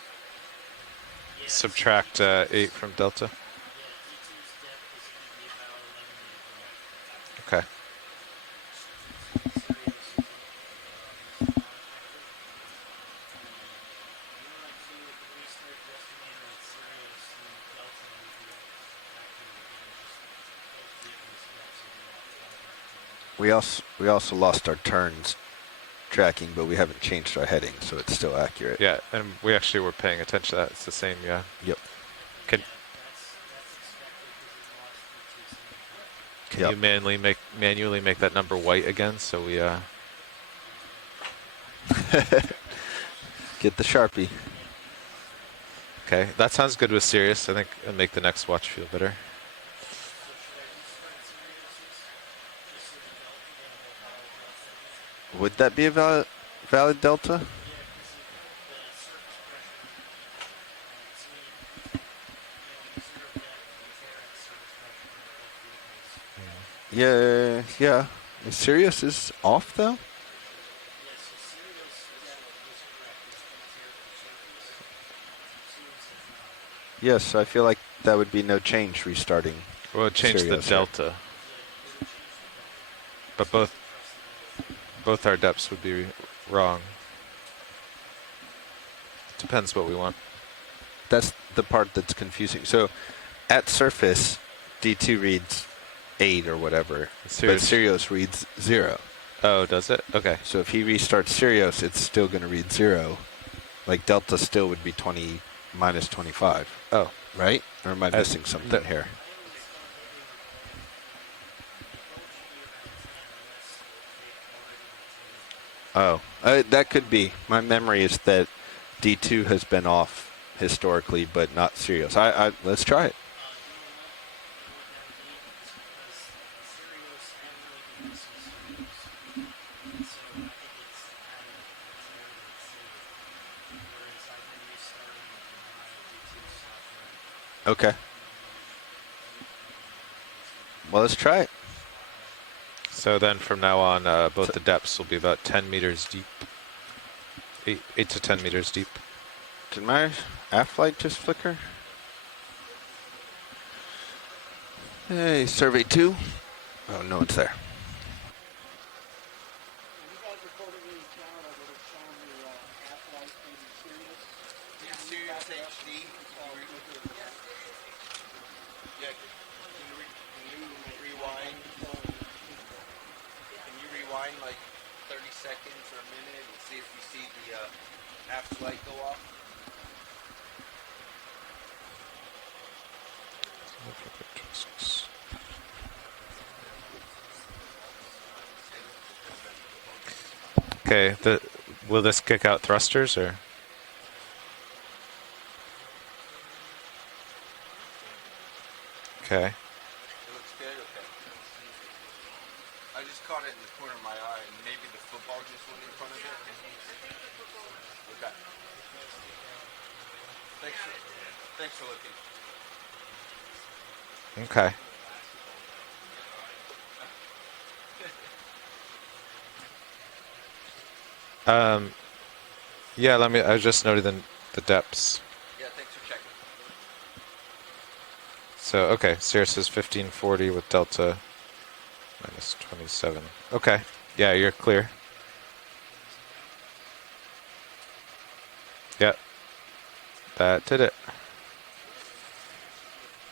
Subtract 8 from delta. Okay. We also lost our turns tracking, but we haven't changed our heading, so it's still accurate. Yeah, and we actually were paying attention to that. It's the same, yeah. Yep. Can Yep. you manually make that number white again so we Get the Sharpie. Okay, that sounds good with Sirius. I think it'll make the next watch feel better. Would that be a valid delta? Yeah. Sirius is off though? Yes, I feel like that would be no change restarting. Well, change the Sirius delta. But both our depths would be wrong. Depends what we want. That's the part that's confusing. So at surface, D2 reads 8 or whatever, but Sirius reads 0. Oh, does it? Okay. So if he restarts Sirius, it's still going to read 0. Like delta still would be 20 minus 25. Oh. Right? Or am I missing something here? Oh, that could be. My memory is that D2 has been off historically, but not Sirius. Let's try it. Okay. Well, let's try it. So then from now on, both the depths will be about 10 meters deep. 8 to 10 meters deep. Did my aft light just flicker? Hey, survey 2. Oh, no, it's there. Like 30 seconds or a minute and see if you see the aft light go off. Okay, will this kick out thrusters or? Okay. It looks good? Okay. I just caught it in the corner of my eye, and maybe the football just went in front of it. Okay. Thanks for looking. Okay. Yeah, I was just noting the depths. Yeah, thanks for checking. So, okay, Sirius is 1540 with delta minus 27. Okay, yeah, you're clear. Yep, that did it.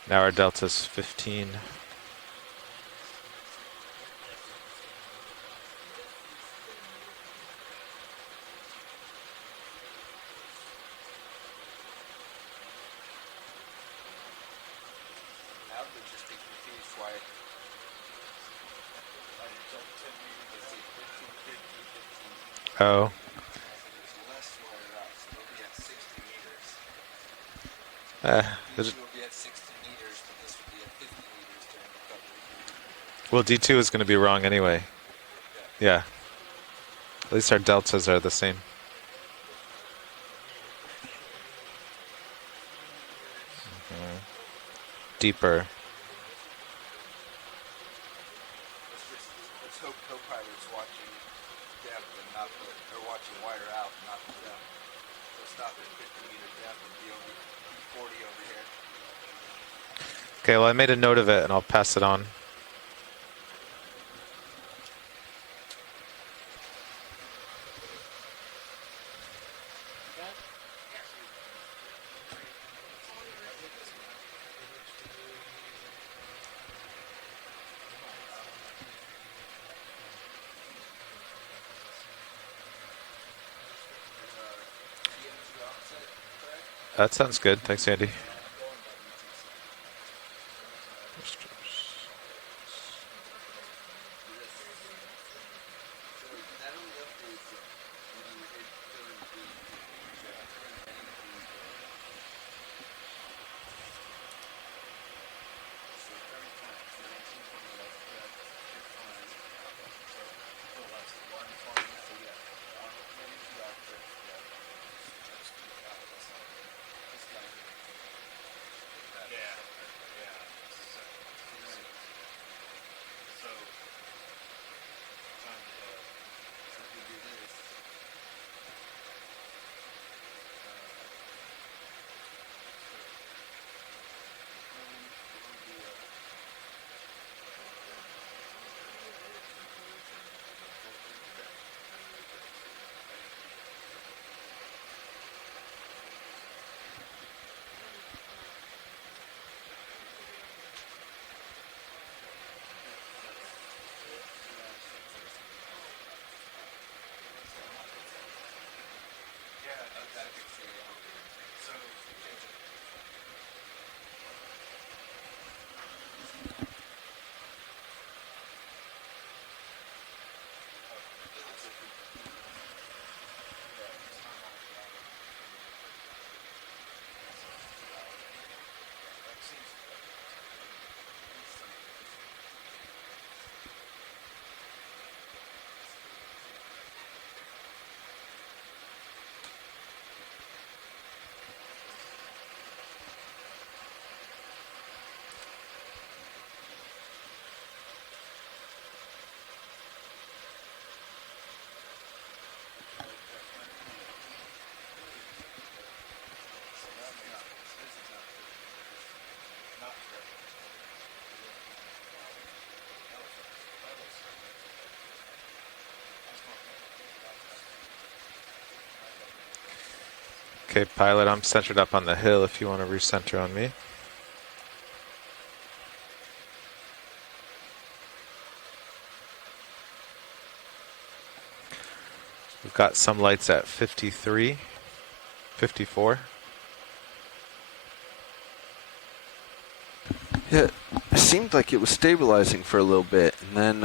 Now our delta's 15. Oh, There's- will be at 60 meters, but this will be at 50 meters during recovery. well, D2 is going to be wrong anyway. Yeah. At least our deltas are the same. Deeper. Let's hope co-pilot's watching depth and not or watching wire out, not the depth. We'll stop at 50 meter depth and be over P40 over here. Okay, well, I made a note of it, and I'll pass it on. That sounds good. Thanks, Andy. Okay, pilot, I'm centered up on the hill if you want to recenter on me. We've got some lights at 53, 54. Yeah, it seemed like it was stabilizing for a little bit, and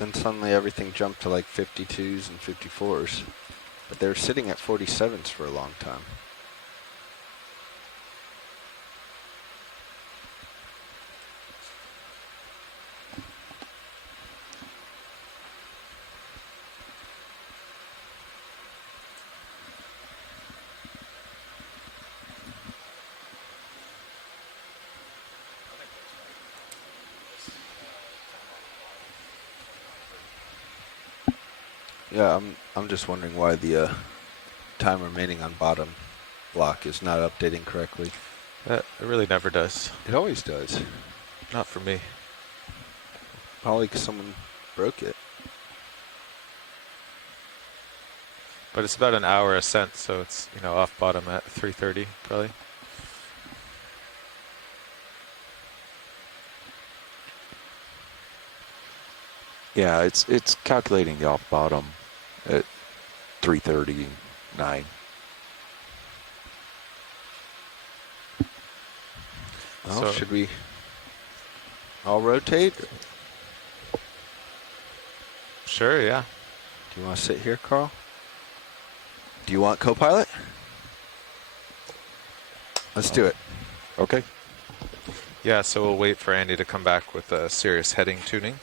then suddenly everything jumped to like 52s and 54s. But they were sitting at 47s for a long time. Yeah, I'm just wondering why the time remaining on bottom block is not updating correctly. It really never does. It always does. Not for me. Probably 'cause someone broke it. But it's about an hour ascent, so it's, you know, off bottom at 3:30 probably. Yeah, it's calculating the off bottom at 3:39. Well, So- should we all rotate? Sure, yeah. Do you want to sit here, Carl? Do you want co-pilot? Let's do it. Okay. Yeah, so we'll wait for Andy to come back with a serious heading tuning.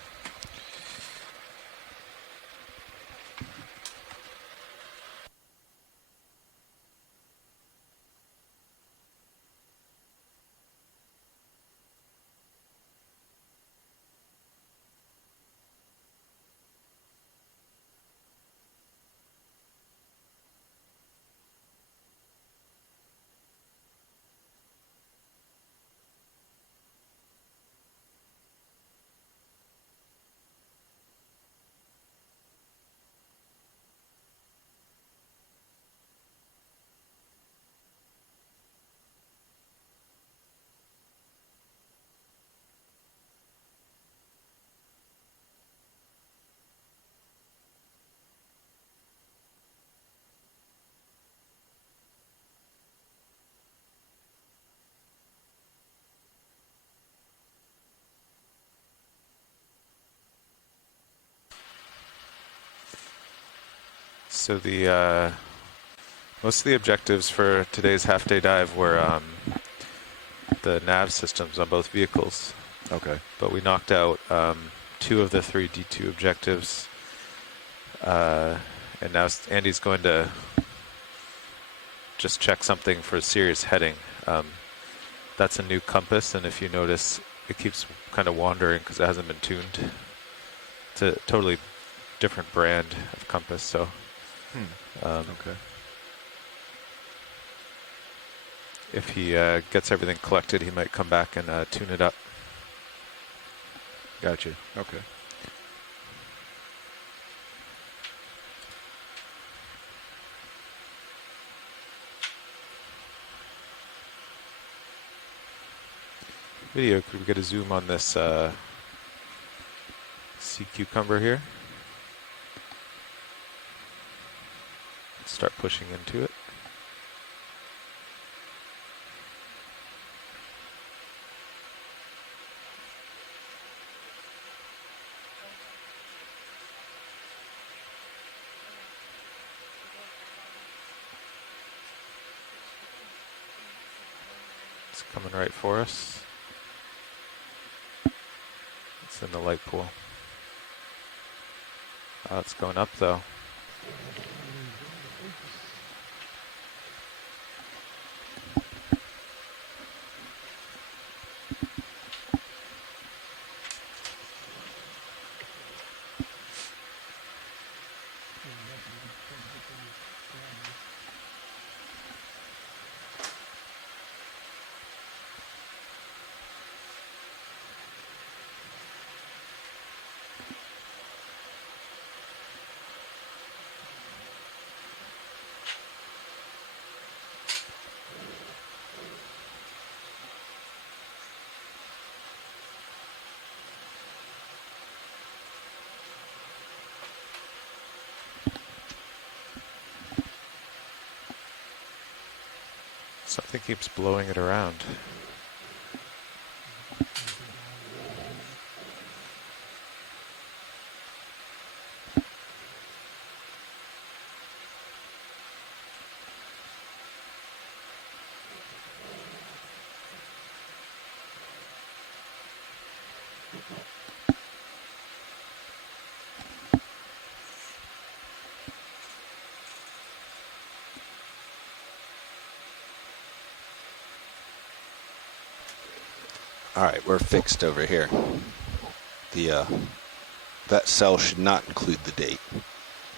So the most of the objectives for today's half-day dive were the nav systems on both vehicles. Okay. But we knocked out 2 of the 3 D2 objectives. And now Andy's going to just check something for serious heading. That's a new compass, and if you notice, it keeps kind of wandering because it hasn't been tuned. It's a totally different brand of compass, so... Okay. If he gets everything collected, he might come back and tune it up. Gotcha. Okay. Video, could we get a zoom on this sea cucumber here? Start pushing into it. It's coming right for us. It's in the light pool. Oh, it's going up though. Something keeps blowing it around. All right, we're fixed over here. The that cell should not include the date.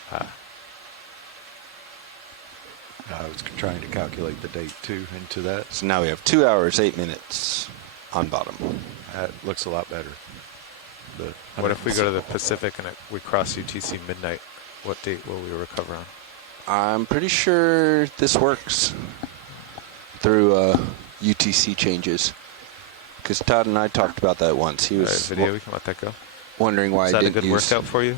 I was trying to calculate the date too into that. So now we have 2 hours, 8 minutes on bottom. That looks a lot better. What if we go to the Pacific and we cross UTC midnight? What date will we recover on? I'm pretty sure this works through UTC changes. Because Todd and I talked about that once. He was video, we can let that go. wondering why Is I that a didn't good use workout for you?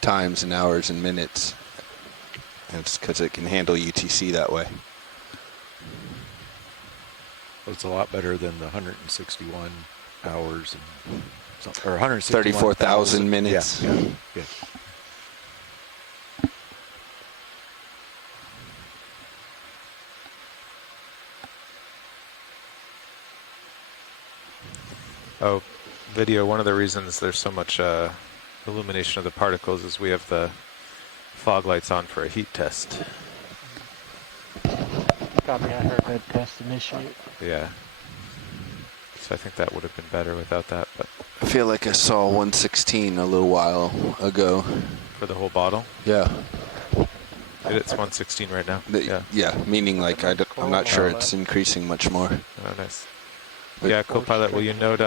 times and hours and minutes. And it's because it can handle UTC that way. It's a lot better than the 161 hours and or 161,000 34,000 minutes. Yeah. Oh, video, one of the reasons there's so much illumination of the particles is we have the fog lights on for a heat test. Copy, I heard that test initiate. Yeah. So I think that would have been better without that, but I feel like I saw 116 a little while ago. for the whole bottle, Yeah. it's 116 right now. Yeah. Yeah, meaning like I'm not sure it's increasing much more. Oh, nice. But Yeah, Copilot, will you note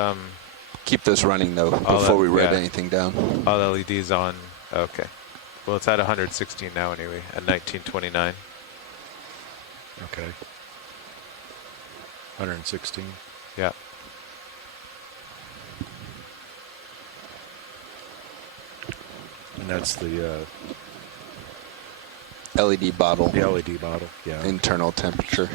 keep those running though before we write anything down. all LEDs on? Okay. Well, it's at 116 now anyway, at 1929. Okay. 116. Yeah. And that's the LED bottle. The LED bottle. Yeah. Internal temperature.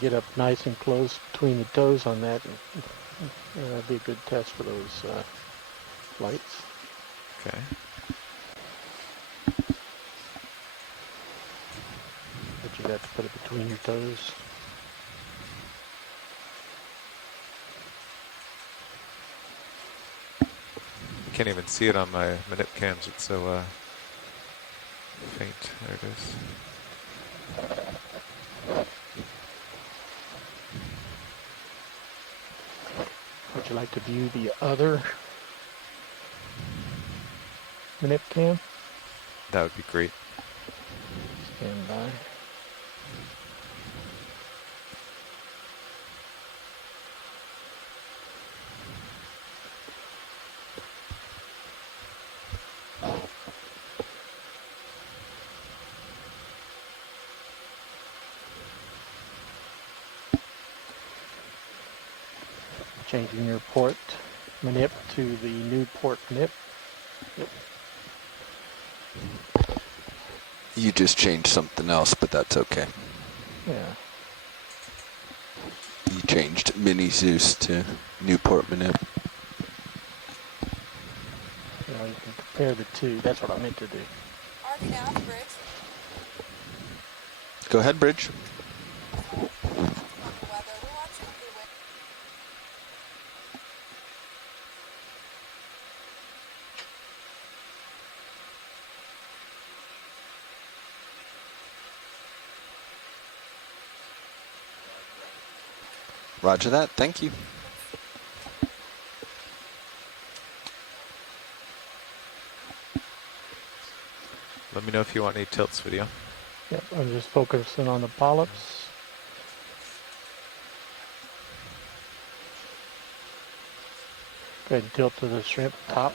Get up nice and close between the toes on that. And, that'd be a good test for those lights. Okay. But you'd have to put it between your toes. I can't even see it on my minute cams. It's so faint. There it is. Would you like to view the other minute cam? That would be great. Stand by. Changing your port manip to the new port manip. Yep. You just changed something else, but that's okay. Yeah. You changed Mini Zeus to Newport Manip. You know, you can compare the two. That's what I meant to do. RV now, Bridge. Go ahead, Bridge. On the weather, we're watching the wind. Roger that. Thank you. Let me know if you want any tilts video. Yep, I'm just focusing on the polyps. Go ahead and tilt to the shrimp top.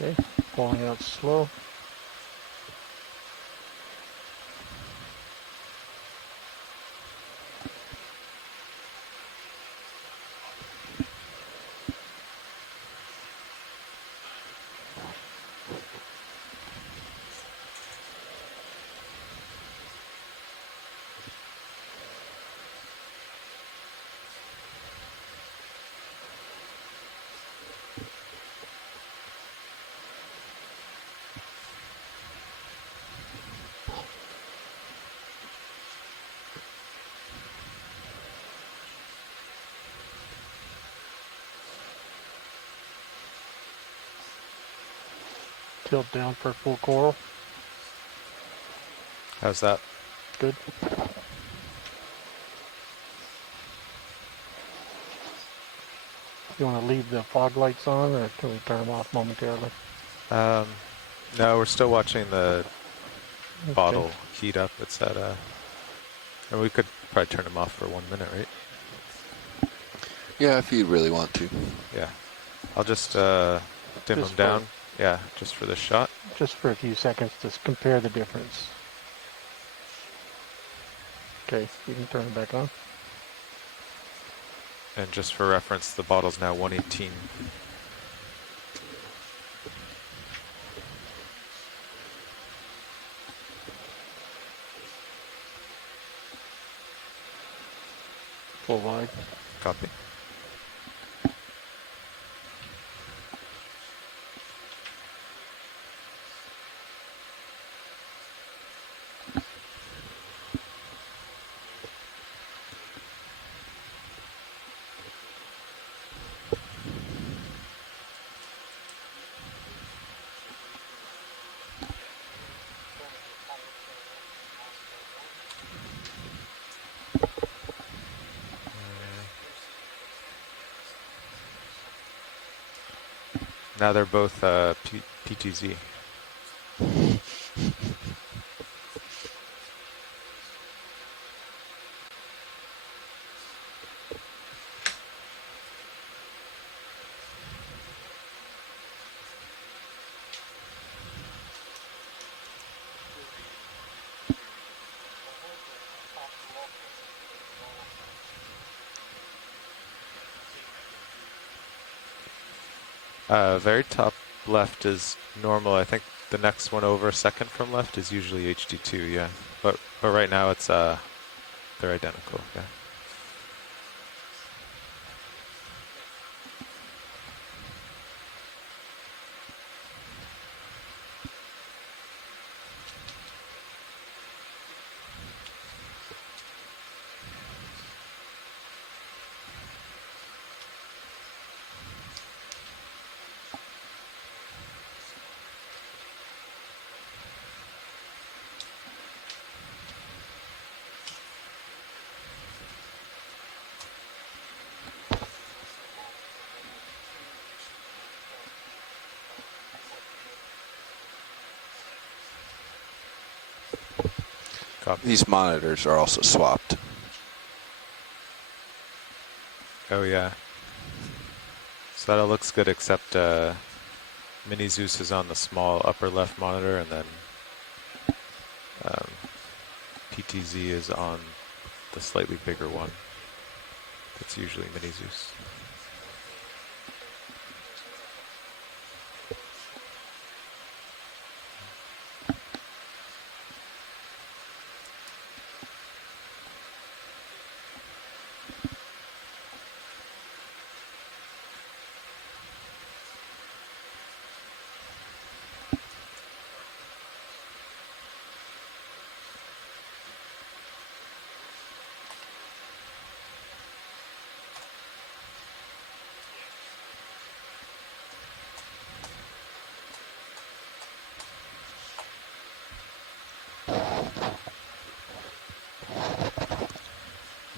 Okay, pulling out slow. Tilt down for full coral. How's that? Good. You want to leave the fog lights on, or can we turn them off momentarily? No, we're still watching the Okay. bottle heat up. It's at and we could probably turn them off for 1 minute, right? Yeah, if you really want to. Yeah. I'll just dim Just them down. Yeah, just for this shot. just for a few seconds to compare the difference. Okay, you can turn it back on. And just for reference, the bottle's now 118. Full wide. Copy. Now they're both PTZ. Very top left is normal. I think the next one over, second from left, is usually HD2. Yeah, but right now it's they're identical. Yeah. Copy. These monitors are also swapped. Oh yeah. So that all looks good, except Mini Zeus is on the small upper left monitor, and then PTZ is on the slightly bigger one. That's usually Mini Zeus.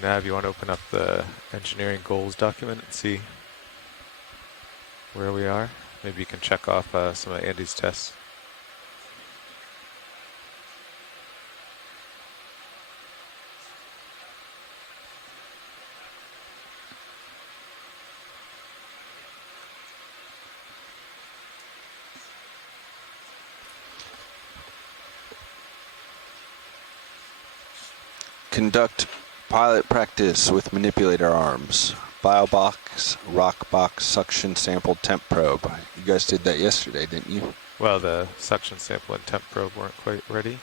Nav, you want to open up the engineering goals document and see where we are? Maybe you can check off some of Andy's tests. Conduct pilot practice with manipulator arms. Biobox, rock box, suction sample, temp probe. You guys did that yesterday, didn't you? Well, the suction sample and temp probe weren't quite ready.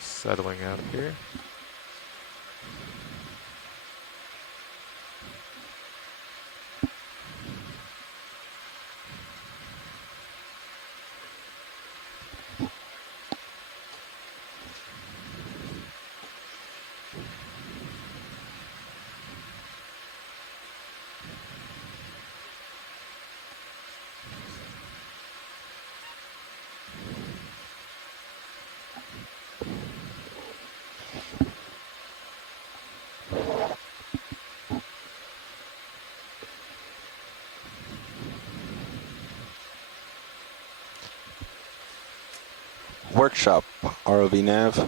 Settling out here. Workshop, ROV nav.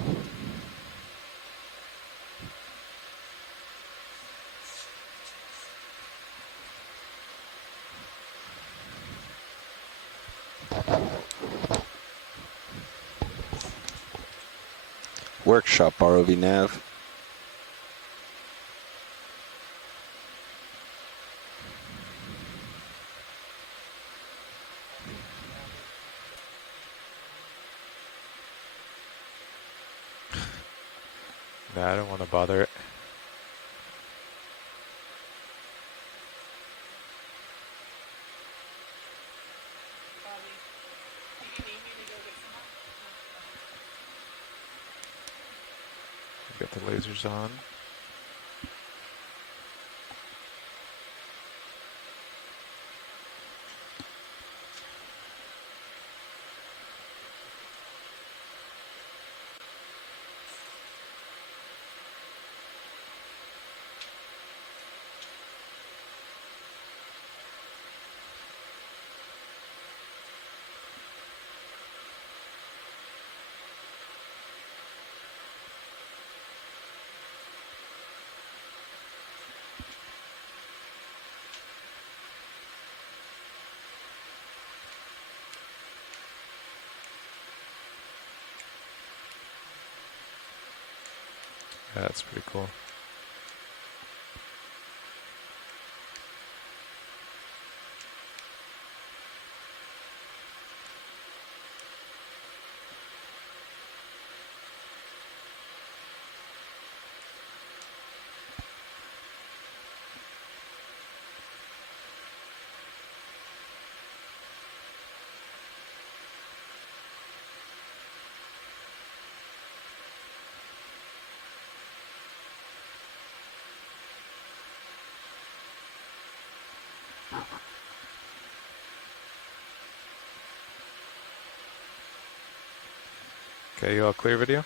Workshop, ROV nav. Nah, I don't want to bother it. Get the lasers on. Yeah, that's pretty cool. Okay, you all clear video?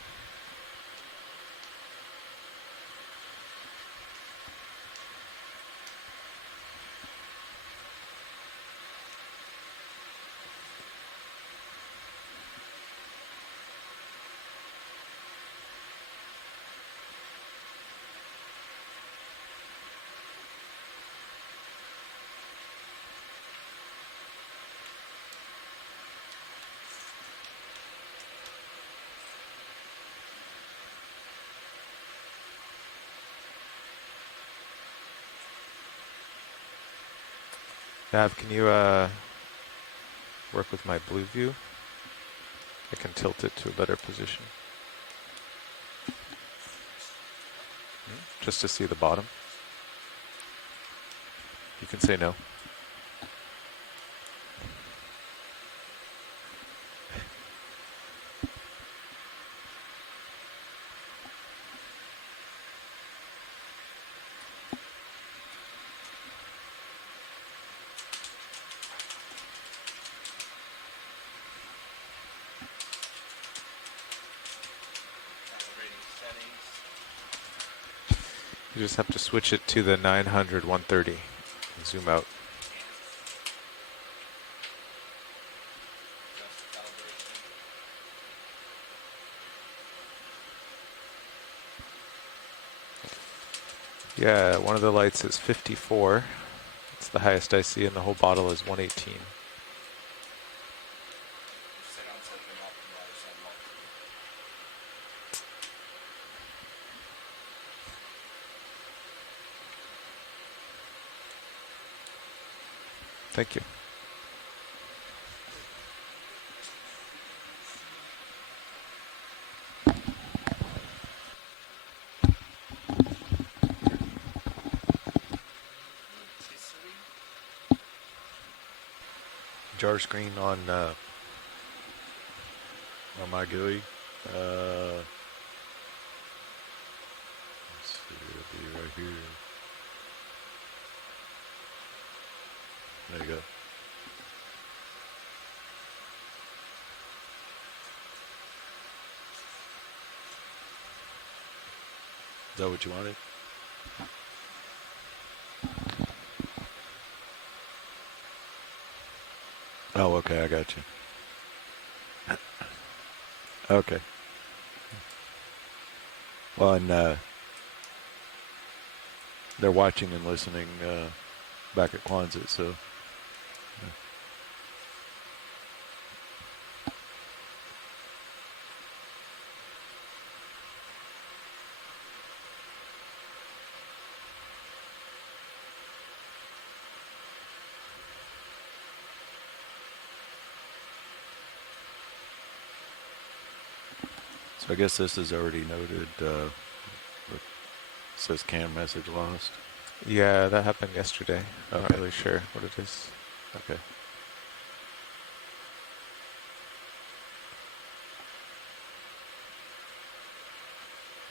Nav, can you work with my blue view? I can tilt it to a better position. Just to see the bottom. You can say no. You just have to switch it to the 900 130 and zoom out. Yeah, one of the lights is 54. It's the highest I see, and the whole bottle is 118. Thank you. Jar screen on my GUI. Let's see, it'll be right here. There you go. Is that what you wanted? Oh, okay, I got you. Okay. Well, and they're watching and listening back at Quonset, so. So I guess this is already noted. It says cam message lost. Yeah, that happened yesterday. Not Okay. really sure what it is. Okay.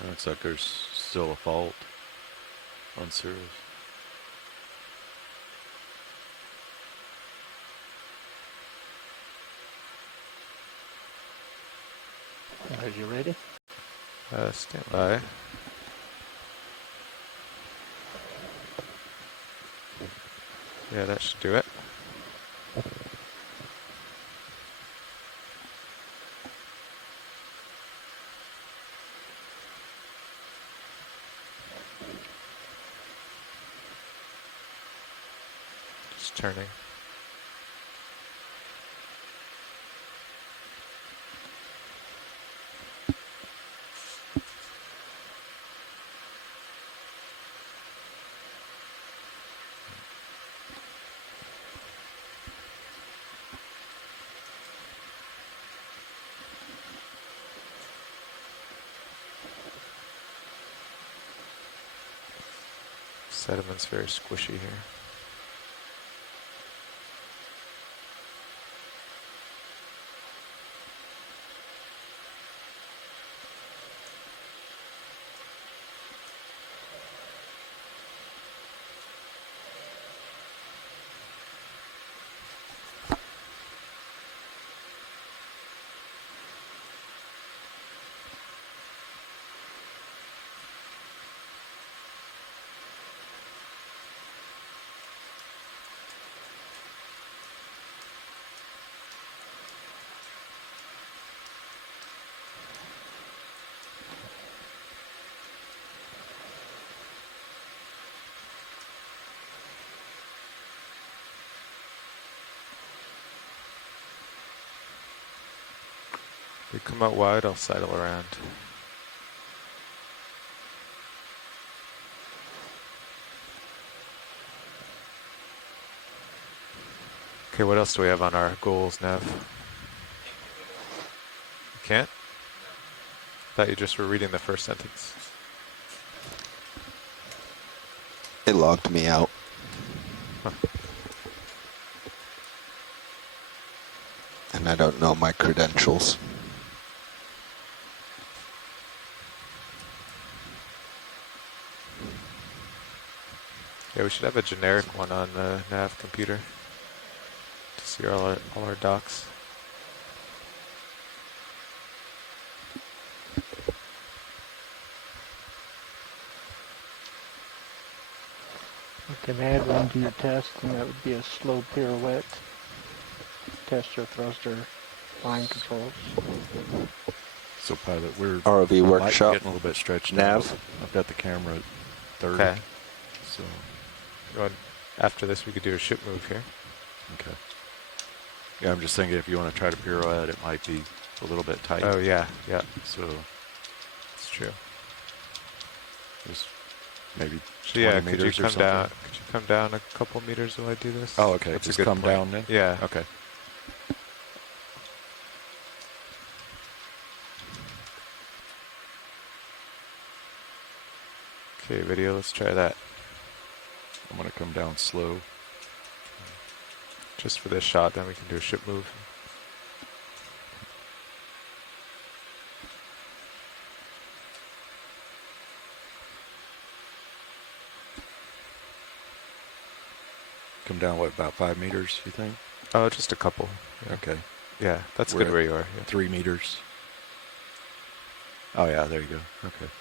Looks like there's still a fault on Cirrus. Are you ready? Stand by. Yeah, that should do it. Just turning. Sediment's very squishy here. If we come out wide, I'll sidle around. Okay, what else do we have on our goals, Nev? You can't? Thought you just were reading the first sentence. It logged me out. Huh. And I don't know my credentials. Yeah, we should have a generic one on the nav computer to see all our docs. You can add one to your test, and that would be a slow pirouette. Test your thruster line controls. So pilot, we're ROV might be workshop. getting a little bit stretched Nav. out. I've got the camera at 30. Okay. So, After this, we could do a ship move here. okay. Yeah, I'm just thinking if you want to try to pirouette, it might be a little bit tight. Oh, yeah, yeah, So it's true. just maybe So 20 yeah, could you meters or come something. down? Could you come down a couple meters while I do this? Oh, okay. That's a Just good come point. down then? Yeah. Okay. Okay, video. Let's try that. I'm going to come down slow. Just for this shot, then we can do a ship move. Come down, what, about 5 meters, you think? Oh, just a couple. Yeah. Okay. Yeah, that's We're good at where you are. Yeah. 3 meters. Oh, yeah, there you go. Okay.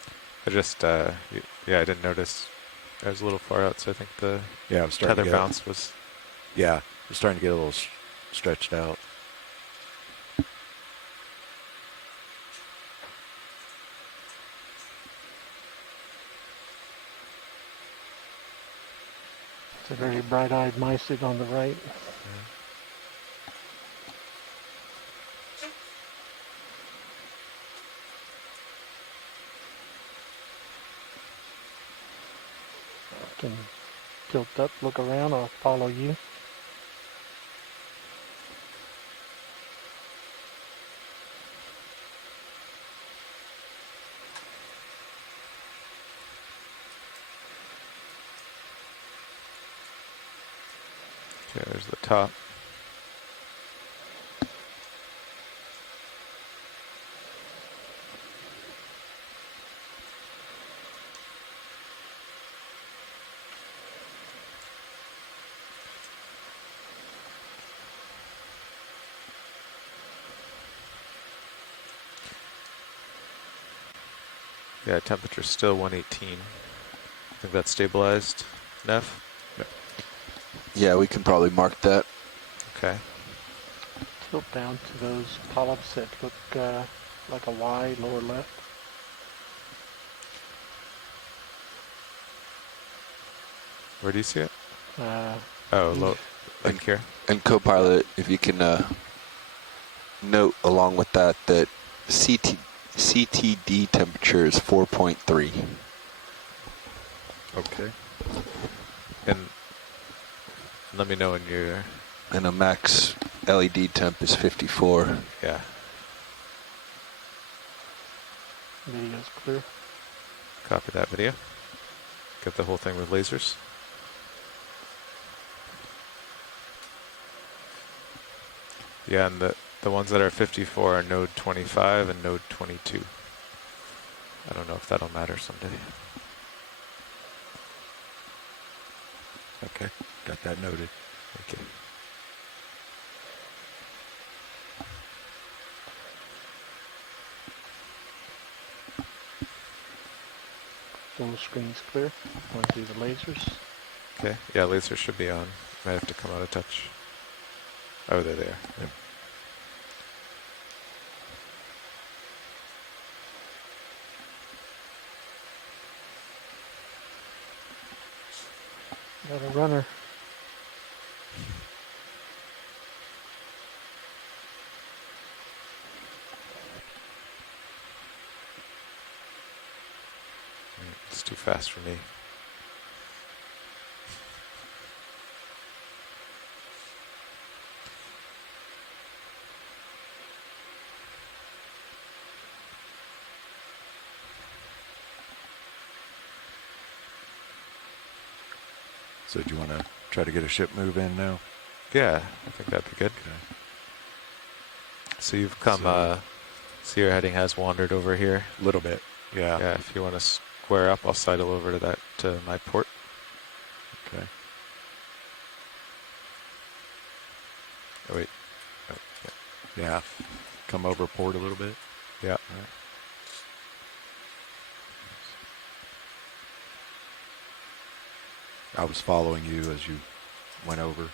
I just, yeah, I didn't notice. I was a little far out, so I think the Yeah, I'm starting tether to get, bounce was. yeah, I'm starting to get a little stretched out. It's a very bright-eyed mysid on the right. Can tilt up, look around, I'll follow you. Okay, there's the top. Yeah, temperature's still 118. I think that's stabilized. Neff? Yeah, we can probably mark that. Okay. Tilt down to those polyps that look like a Y, lower left. Where do you see it? Uh, Oh, low, like And, here? and Copilot, if you can note along with that that CTD temperature is 4.3. Okay. And let me know when you're... And a max LED temp is 54. Yeah. video's clear. Copy that video. Get the whole thing with lasers. Yeah, and the ones that are 54 are node 25 and node 22. I don't know if that'll matter someday. Okay. Got that noted. Okay. Full screen's clear. Want to do the lasers? Okay. Yeah, lasers should be on. Might have to come out of touch. Oh, they're there. Yep. Got a runner. It's too fast for me. So do you want to try to get a ship move in now? Yeah, I think that'd be good. Okay. So you've come, see your heading has wandered over here. A little bit. Yeah. Yeah, if you want to square up, I'll sidle over to that, to my port. Okay. Oh, wait. Oh, Yeah. Come over port a little bit. yeah. Yeah. All right. I was following you as you went over.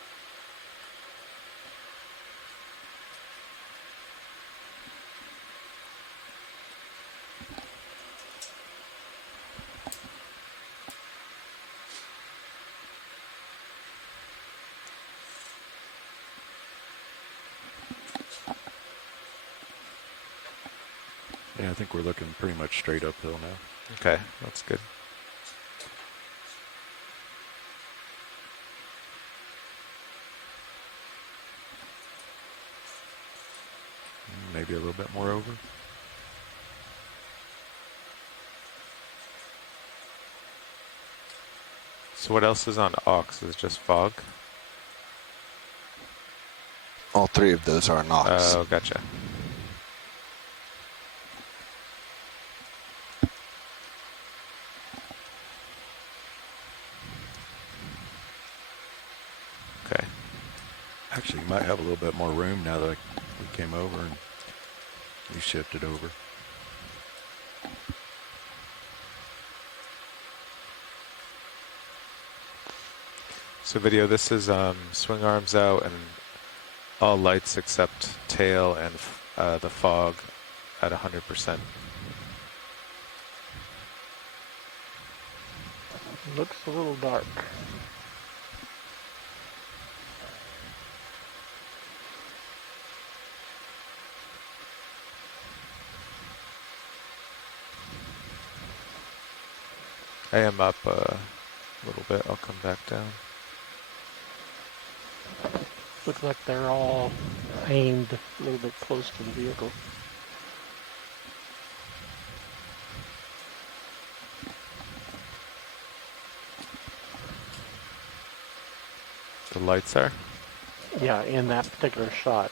Yeah, I think we're looking pretty much straight uphill now. Okay, that's good. Maybe a little bit more over. So what else is on aux? Is it just fog? All three of those are NOx. Oh, gotcha. Okay. Actually, you might have a little bit more room now that we came over and we shifted over. So video, this is swing arms out and all lights except tail and the fog at 100%. Looks a little dark. I am up a little bit. I'll come back down. Looks like they're all aimed a little bit close to the vehicle. The lights are. Yeah, in that particular shot.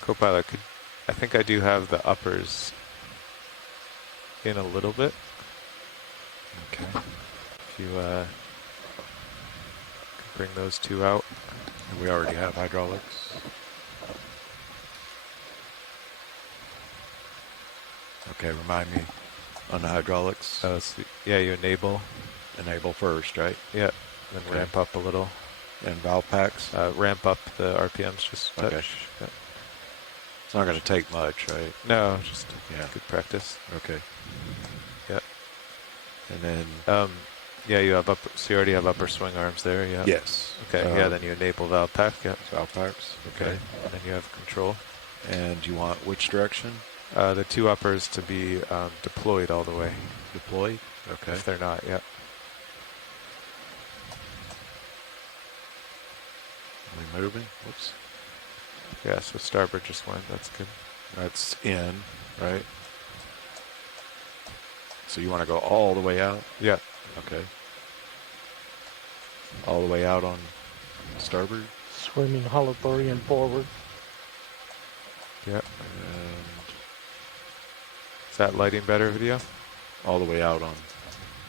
Copilot, I think I do have the uppers in a little bit. Okay. If you could bring those two out. And we already have hydraulics. Okay, remind me on the hydraulics. Yeah, you enable. Enable first, right? Yeah, then Okay. ramp up a little. And valve packs. Ramp up the RPMs just a touch. Okay. Yeah. It's not going to take much, right? No, just Yeah. good practice. Okay. Yeah. And then yeah, you have upper. So you already have upper swing arms there. Yeah. yes. Okay. Yeah. Then you enable valve pack. Yeah. Valve packs. Okay. And then you have control. And you want which direction? The two uppers to be deployed all the way. Deployed. Okay. If they're not, yeah. Are we moving? Whoops. Yeah. So starboard just went. That's good. That's in, right? So you want to go all the way out? Yeah. Okay. All the way out on starboard? Swimming Holothurian forward. Yeah. And Is that lighting better, video? all the way out on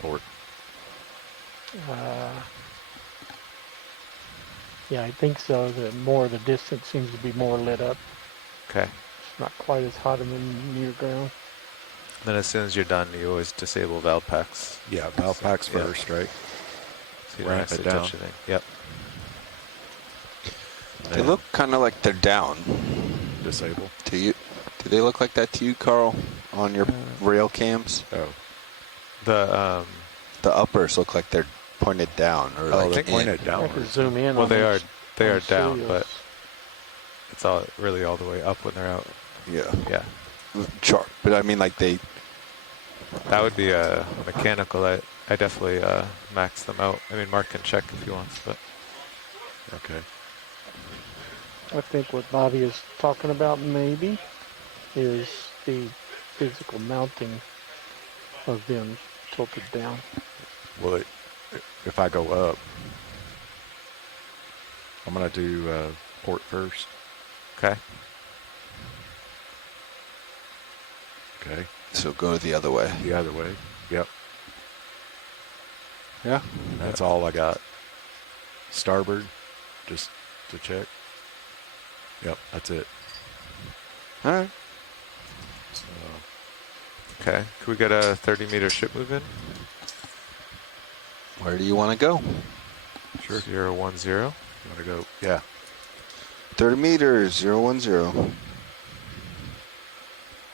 port. Yeah, I think so. The more the distance seems to be more lit up. Okay. It's not quite as hot in the near ground. Then as soon as you're done, you always disable valve packs. Yeah, valve packs yeah. first, right? So you don't Ramp it actually down. touch anything. Yep. They look kind of like they're down. Disable. To you? Do they look like that to you, Carl, on your rail cams? Oh. The uppers look like they're pointed down, or Oh, like they in. pointed I down. can zoom in Well, on they are those- they on are the down, cilios. but it's all really all the way up when they're out. Yeah. Yeah. Sure. But I mean, like they. That would be a mechanical. I definitely max them out. I mean, Mark can check if he wants, but Okay. I think what Bobby is talking about maybe is the physical mounting of them tilted down. Well, if I go up, I'm going to do port first. okay. Okay. So go the other way. The other way. Yep. Yeah. And that's all I got. Starboard, just to check. Yep, that's it. All right. So, Okay. Can we get a 30-meter ship move in? Where do you want to go? sure. 010. You want to go? Yeah. 30 meters, 010. I was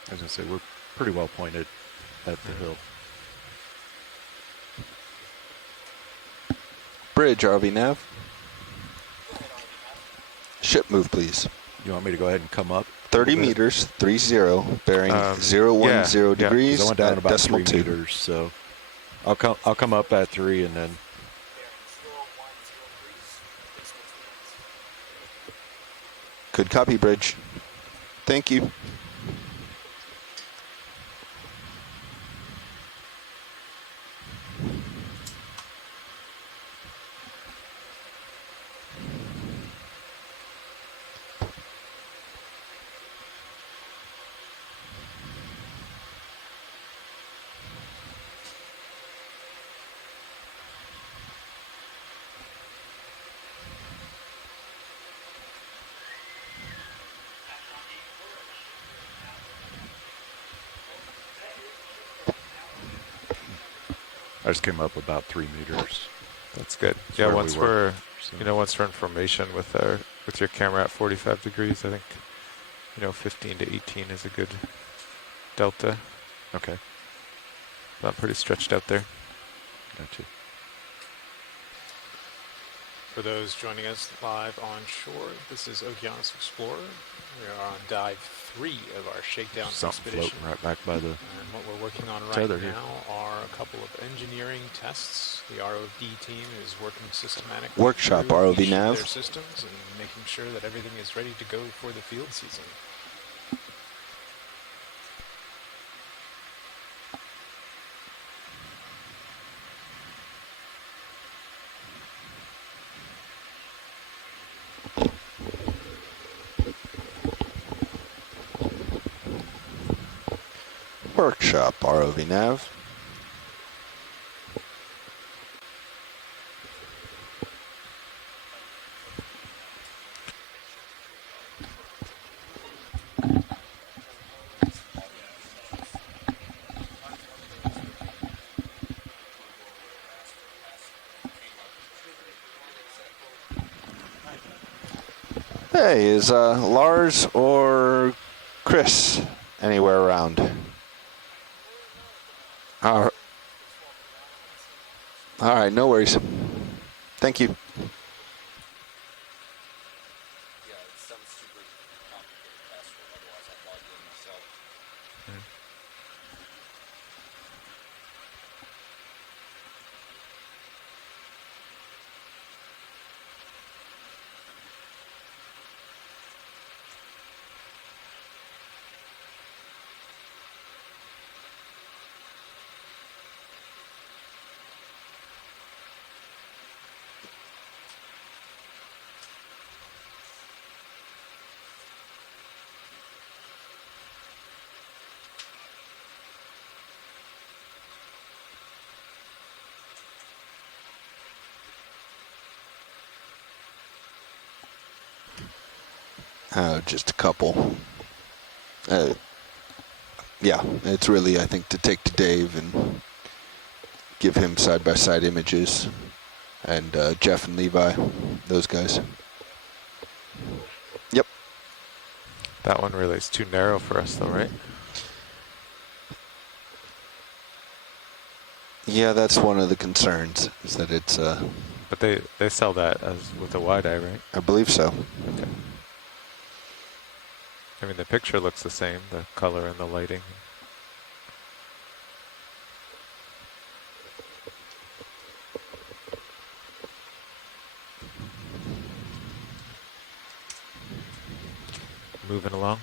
going to say, we're pretty well pointed at the hill. Bridge, RV nav. Ship move, please. You want me to go ahead and come up? 30 a little bit? meters, 30, bearing Yeah, 010 yeah. 'Cause degrees. I went down at about decimal 3 2. meters, so I'll come up at 3 and then Good copy, Bridge. Thank you. I just came up about 3 meters. That's good. That's Yeah. where Once we were, we're so. once we're in formation with your camera at 45 degrees, I think 15 to 18 is a good delta. Okay, I'm pretty stretched out there. got you. For those joining us live on shore, this is Okeanos Explorer. We are on dive 3 of our shakedown Something expedition. floating right back by the And what we're working on right tether here. now are a couple of engineering tests. The ROV team is working systematically Workshop through ROV each of nav. their systems and making sure that everything is ready to go for the field season. Workshop ROV nav. Hey, is Lars or Chris anywhere around? All right, no worries. Thank you. Yeah, it's some super complicated password. Otherwise, I'd log in myself. Just a couple. Yeah, it's really, I think, to take to Dave and give him side-by-side images. And Jeff and Levi, those guys. Yep. That one really is too narrow for us, though, right? Yeah, that's one of the concerns, is that it's, But they sell that as with a wide eye, right? I believe so. Okay. I mean, the picture looks the same, the color and the lighting. Moving along.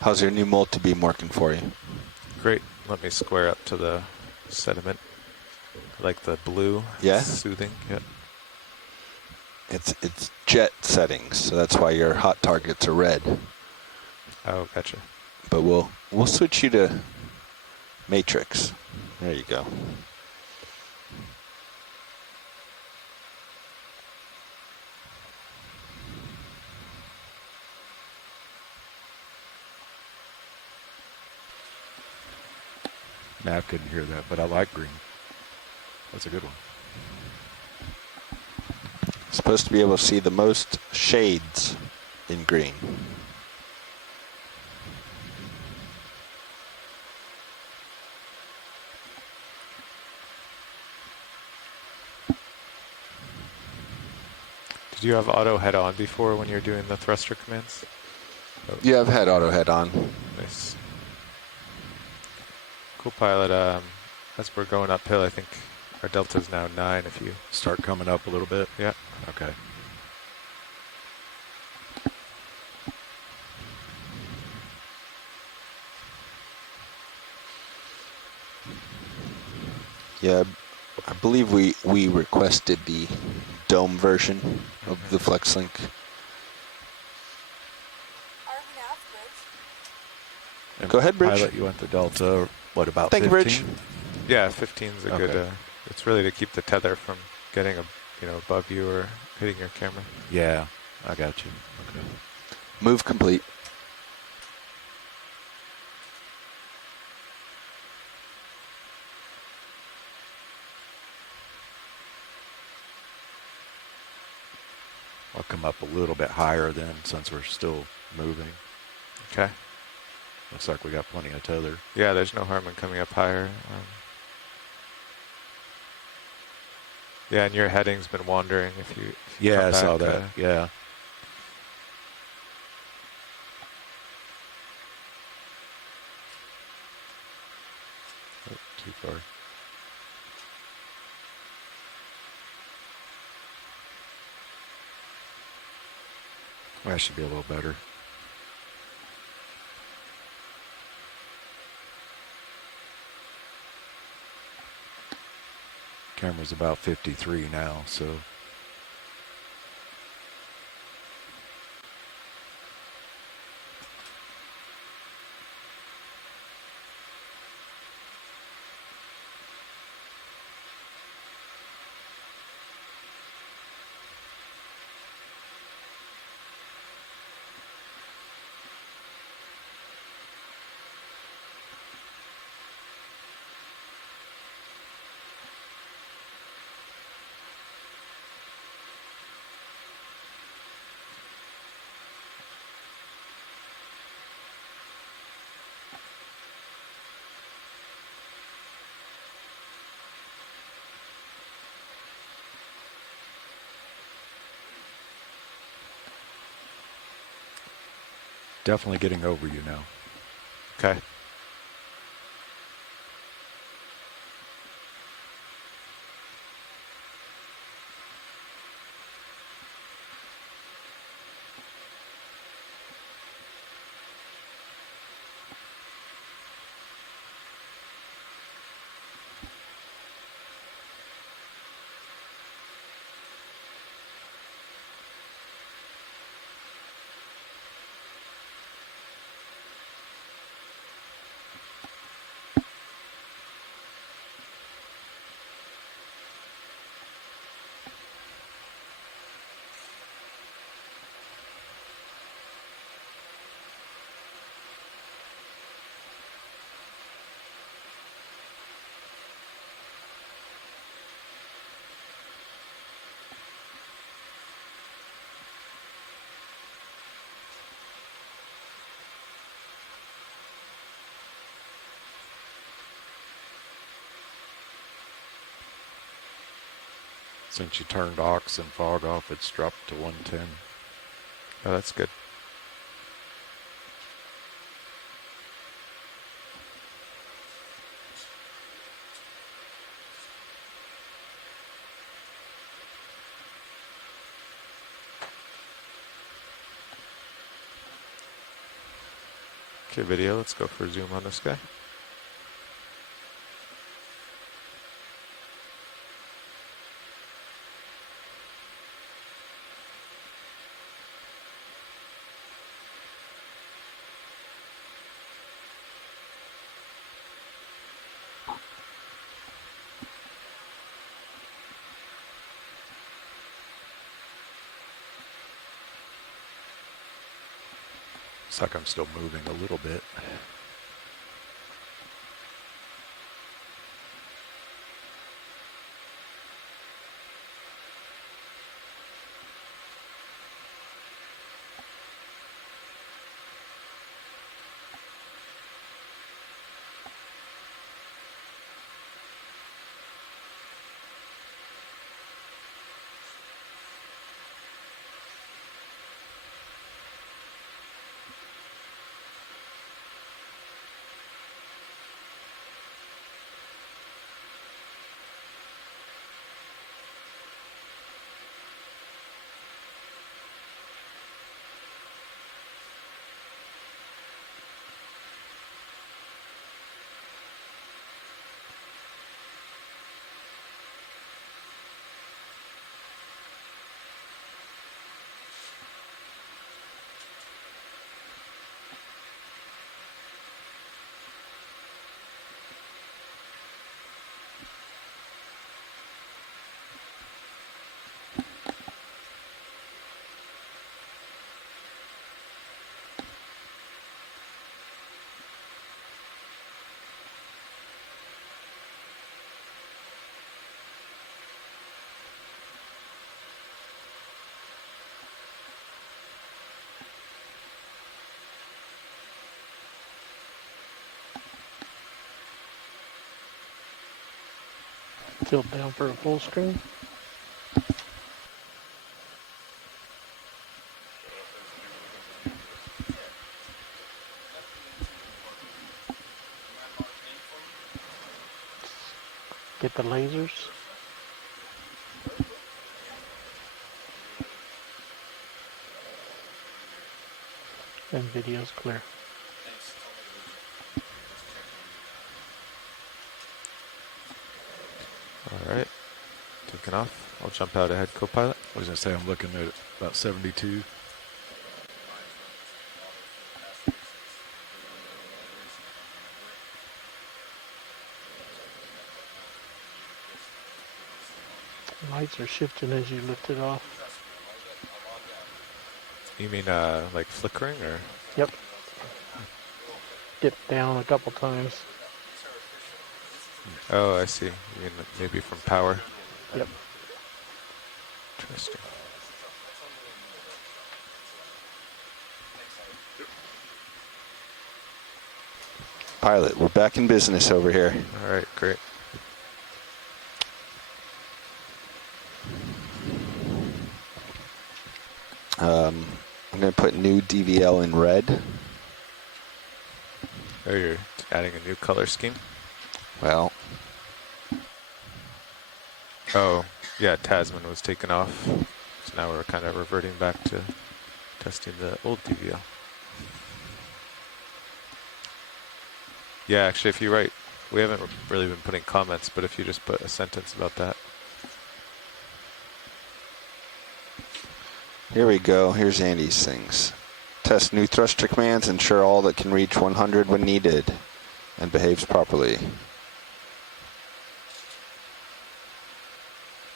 How's your new multi-beam working for you? Great. Let me square up to the sediment. I like the blue. Yeah? It's soothing. Yep. It's jet settings, so that's why your hot targets are red. Oh, gotcha. But we'll switch you to matrix. There you go. Nav couldn't hear that, but I like green. That's a good one. Supposed to be able to see the most shades in green. Did you have auto head on before when you're doing the thruster commands? Oh. Yeah, I've had auto head on. Nice. Cool pilot. As we're going uphill, I think our delta is now 9 if you start coming up a little bit. Yeah. Okay. Yeah, I believe we requested the dome version of the FlexLink. And Go ahead, Bridge. Pilot, you went to Delta, what, about Thank 15? you, Bridge. Yeah, 15 is a good. It's really to keep the tether from getting above you or hitting your camera. Yeah, I got you. Okay. Move complete. I'll come up a little bit higher then, since we're still moving. Okay. Looks like we got plenty of tether. Yeah, there's no harm in coming up higher. Yeah, and your heading's been wandering if you Yeah, come I saw back, that. Yeah. Oh, too far. That should be a little better. Camera's about 53 now, so definitely getting over you now. Okay. Since you turned aux and fog off, it's dropped to 110. Oh, that's good. Okay, video, let's go for a zoom on this guy. Looks like I'm still moving a little bit. Tilt down for a full screen. Get the lasers. And video's clear. All right. Taking off. I'll jump out ahead, co-pilot. I was going to say I'm looking at about 72. Lights are shifting as you lift it off. You mean like flickering or? Yep. Dip down a couple times. Oh, I see. You mean maybe from power? Yep. Interesting. Pilot, we're back in business over here. All right, great. I'm going to put new DVL in red. Oh, you're adding a new color scheme? Well, Oh, yeah, Tasman was taken off. So now we're kind of reverting back to testing the old DVL. Yeah, actually, if you write, we haven't really been putting comments, but if you just put a sentence about that. here we go. Here's Andy's things. Test new thruster commands. Ensure all that can reach 100 when needed and behaves properly.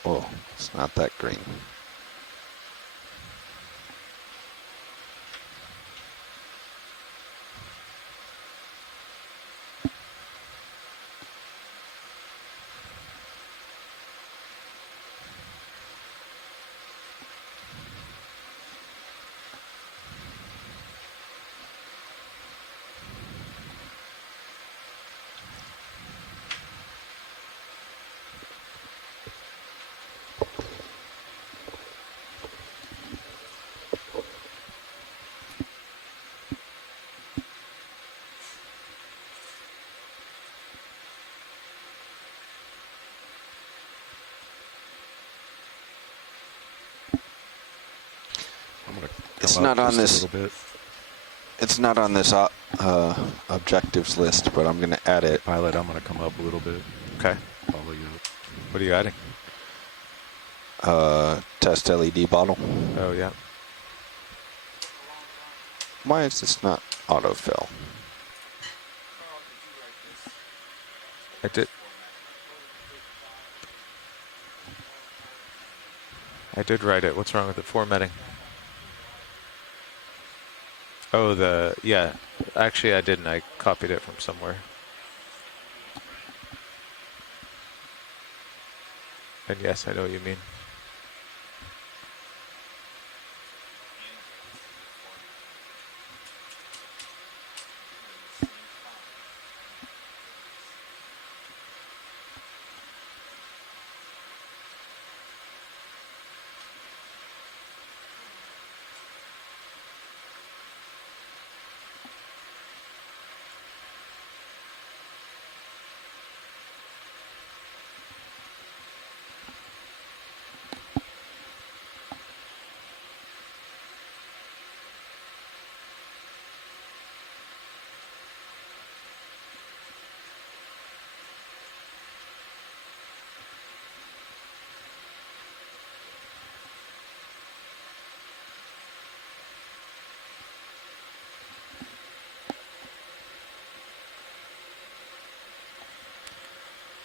Oh, it's not that green. I'm going to It's come up not on just this. a little bit. It's not on this objectives list, but I'm going to add it. Pilot, I'm going to come up a little bit. Okay. Follow you up. What are you adding? Test LED bottle. Oh, yeah. Why is this not autofill? I did. I did write it. What's wrong with the formatting? Oh, yeah. Actually, I didn't. I copied it from somewhere. And yes, I know what you mean.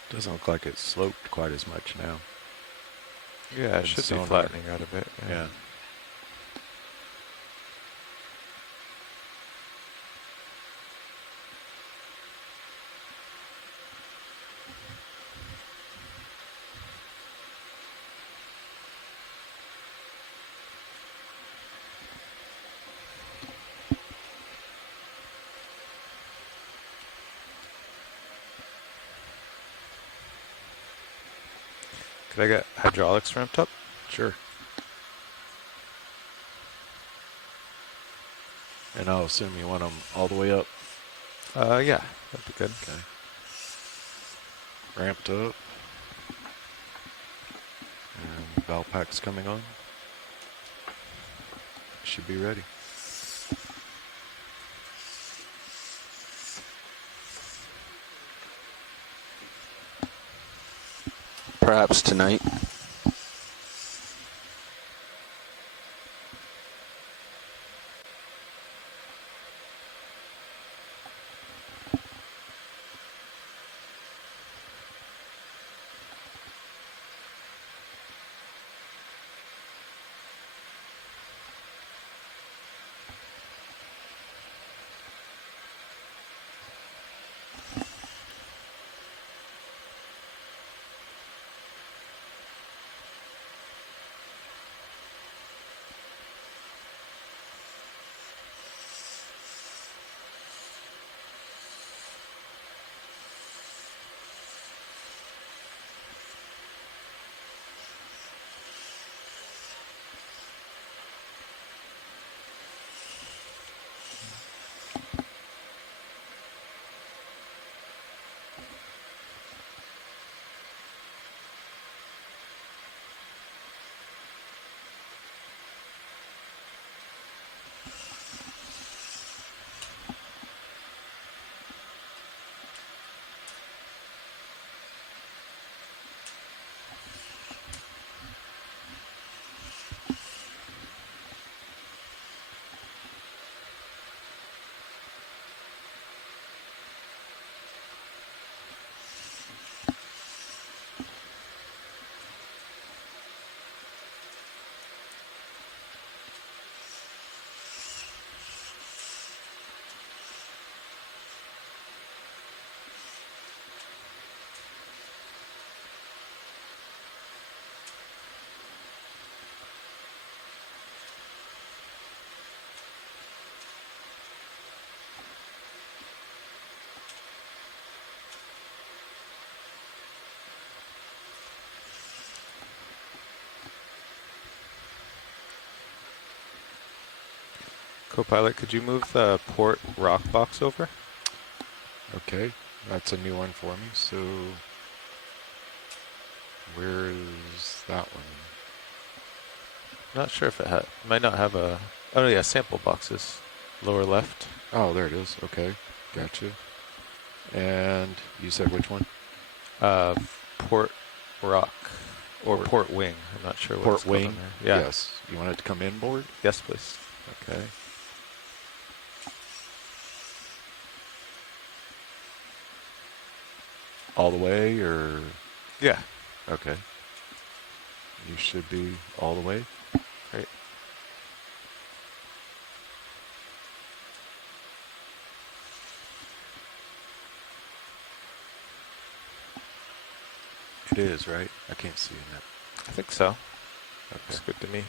Doesn't look like it's sloped quite as much now. Yeah, it And should be sonar. flattening out a bit. Yeah. Could I get hydraulics ramped up? Sure. And I'll assume you want them all the way up. Yeah, that'd be good. Okay. Ramped up. And valve pack's coming on. Should be ready. Perhaps tonight. Copilot, could you move the port rock box over? Okay. That's a new one for me. So where is that one? Not sure if it might not have a. Oh yeah, sample boxes, lower left. Oh, there it is. Okay. Gotcha. And you said which one? Port rock or port wing. I'm not sure what Port it's called wing? on there. Yeah. Yes. You want it to come inboard? Yes, please. Okay. All the way or? Yeah. Okay. You should be all the way. Great. It is, right? I can't see in that. I think so. Okay. Looks good to me.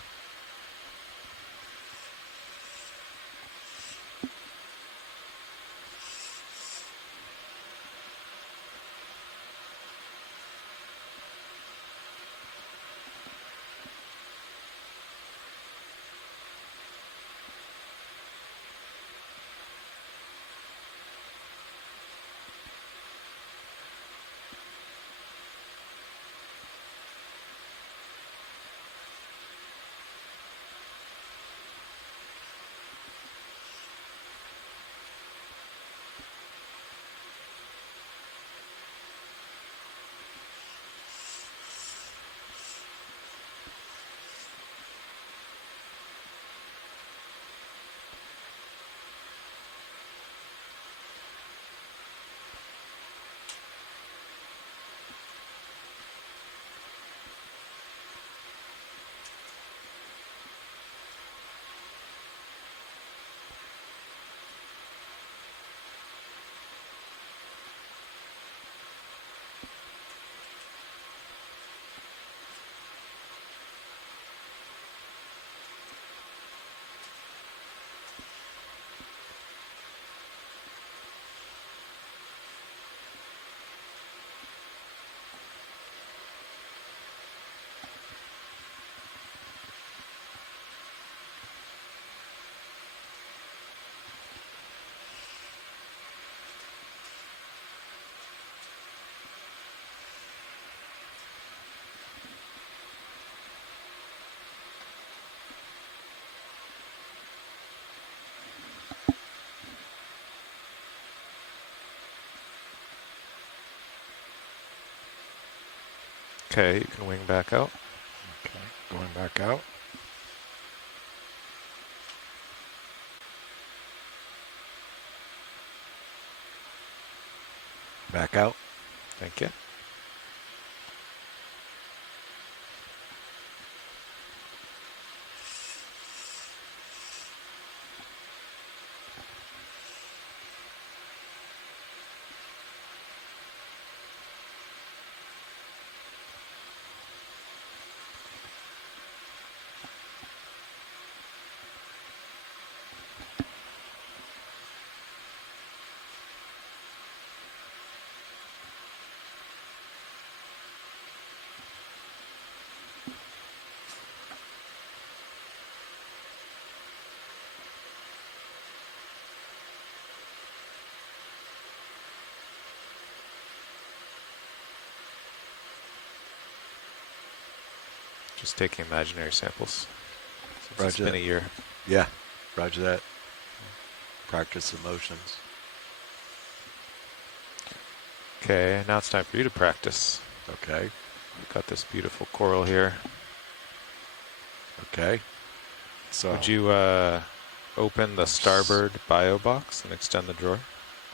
Okay, you can wing back out. Okay, going back out. Back out. Thank you. Just taking imaginary samples. Since it's Roger been that. a year. Yeah, roger that. Practice the motions. Okay, now it's time for you to practice. Okay. We've got this beautiful coral here. Okay. So. Would you open the starboard bio box and extend the drawer?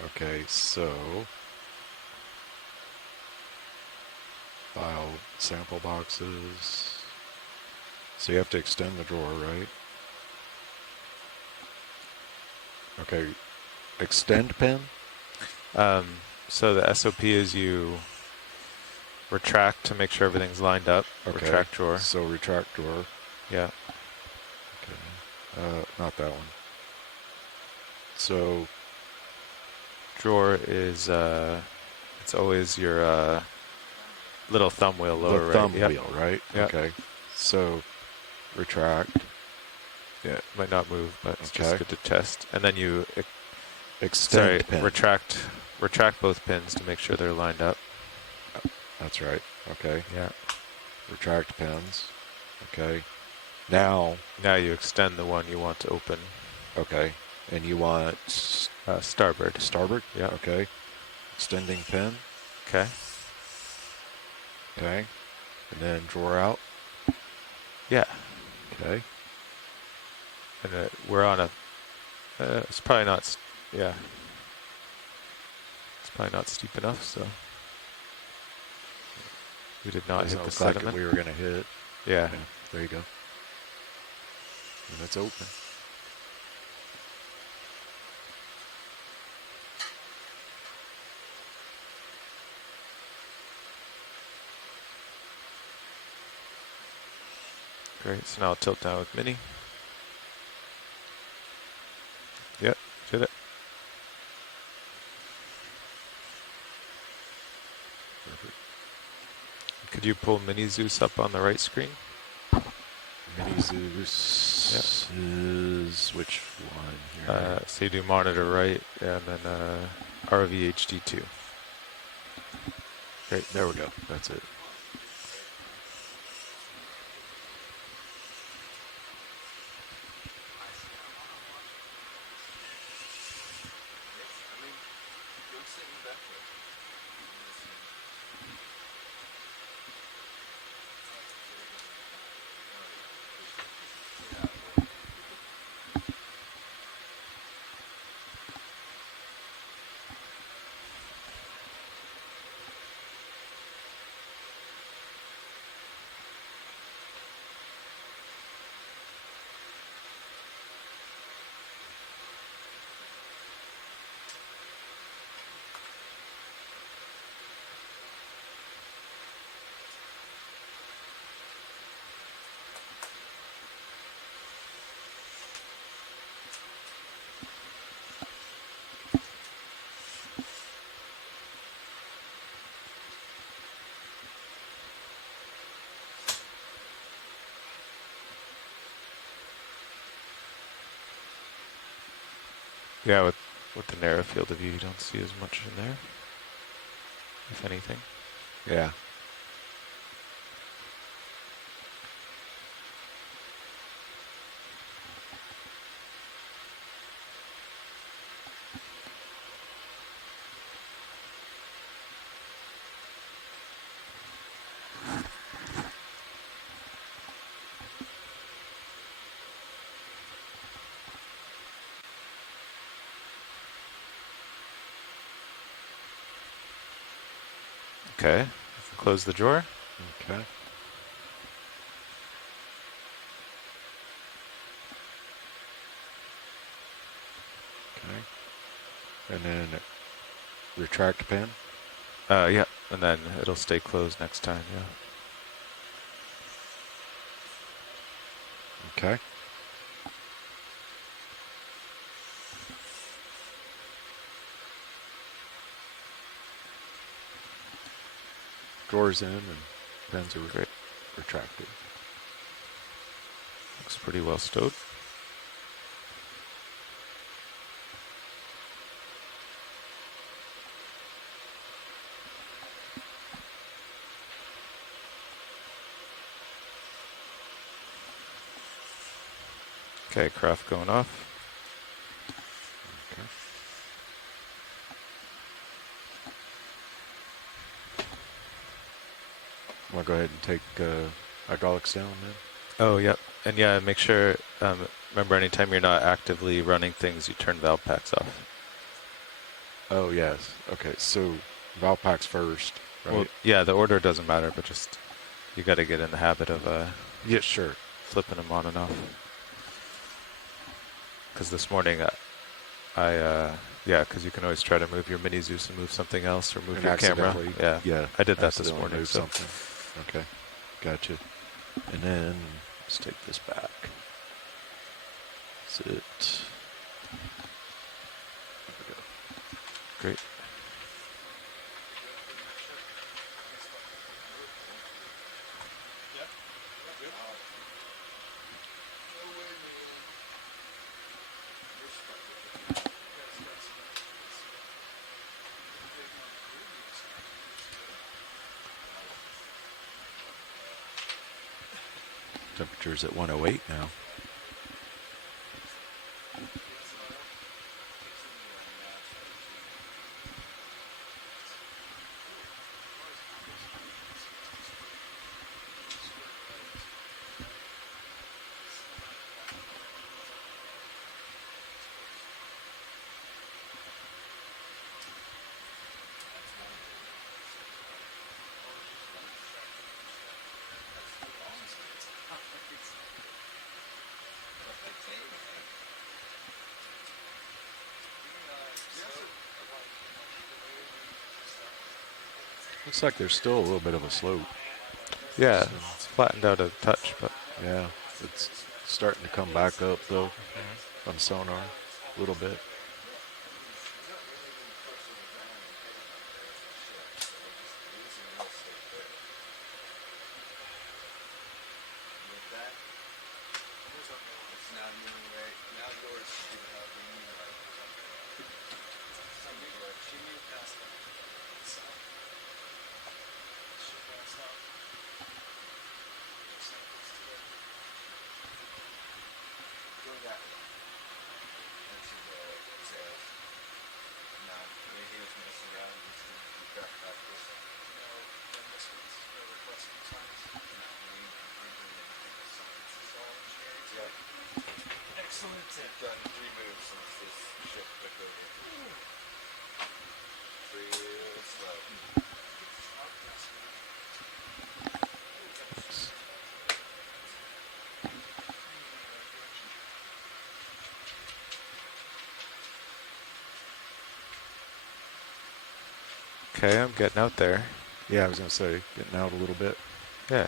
Okay, so. File sample boxes. So you have to extend the drawer, right? Okay. Extend pin? So the SOP is you retract to make sure everything's lined up. Okay. Retract drawer. So retract drawer. Yeah. Okay. Not that one. So drawer is it's always your little thumb wheel lower right. Thumb wheel, right? Yep. Okay. So retract. Yeah, it might not move, but it's Okay. just good to test. And then you Extend pin. retract both pins to make sure they're lined up. That's right. Okay. Yeah. Retract pins. Okay. Now you extend the one you want to open. Okay. And you want starboard. Starboard? Yeah. Okay. Extending pin. Okay. Okay. And then drawer out. Yeah. Okay. And we're on a. It's probably not. Yeah. It's probably not steep enough, so. We did not hit the Look sediment. like we were going to hit. Yeah. Okay. There you go. And it's open. Great. So now I'll tilt down with Mini. Yep. Did it. Perfect. Could you pull Mini Zeus up on the right screen? Mini Zeus is which one here? So you do monitor right, and then RVHD2. Great, there we go. That's it. Yeah, with the narrow field of view, you don't see as much in there, if anything. Yeah. Okay. Close the drawer. Okay. Okay. And then retract pin. Yeah, and then it'll stay closed next time, yeah. Okay. Drawers in and pins are Great. retracted. Looks pretty well stowed. Okay, craft going off. Okay. Want to go ahead and take hydraulics down then? Oh, yep. And yeah, make sure, remember anytime you're not actively running things, you turn valve packs off. Oh, yes. Okay, so valve packs first, right? Well, yeah, the order doesn't matter, but just, you got to get in the habit of yeah, sure. flipping them on and off. Because this morning, yeah, because you can always try to move your mini Zeus and move something else or move And your camera. accidentally- Yeah, yeah, I did that this accidentally morning. move So. something. Okay, gotcha. And then let's take this back. That's it. There we go. Great. Temperature's at 108 now. Looks like there's still a little bit of a slope. Yeah, So, it's flattened out a touch, but yeah, it's starting to come back up though on sonar a little bit. Excellent. Done 3 moves since this ship took over. Real slow. okay, I'm getting out there. Yeah, I was gonna say getting out a little bit. Yeah.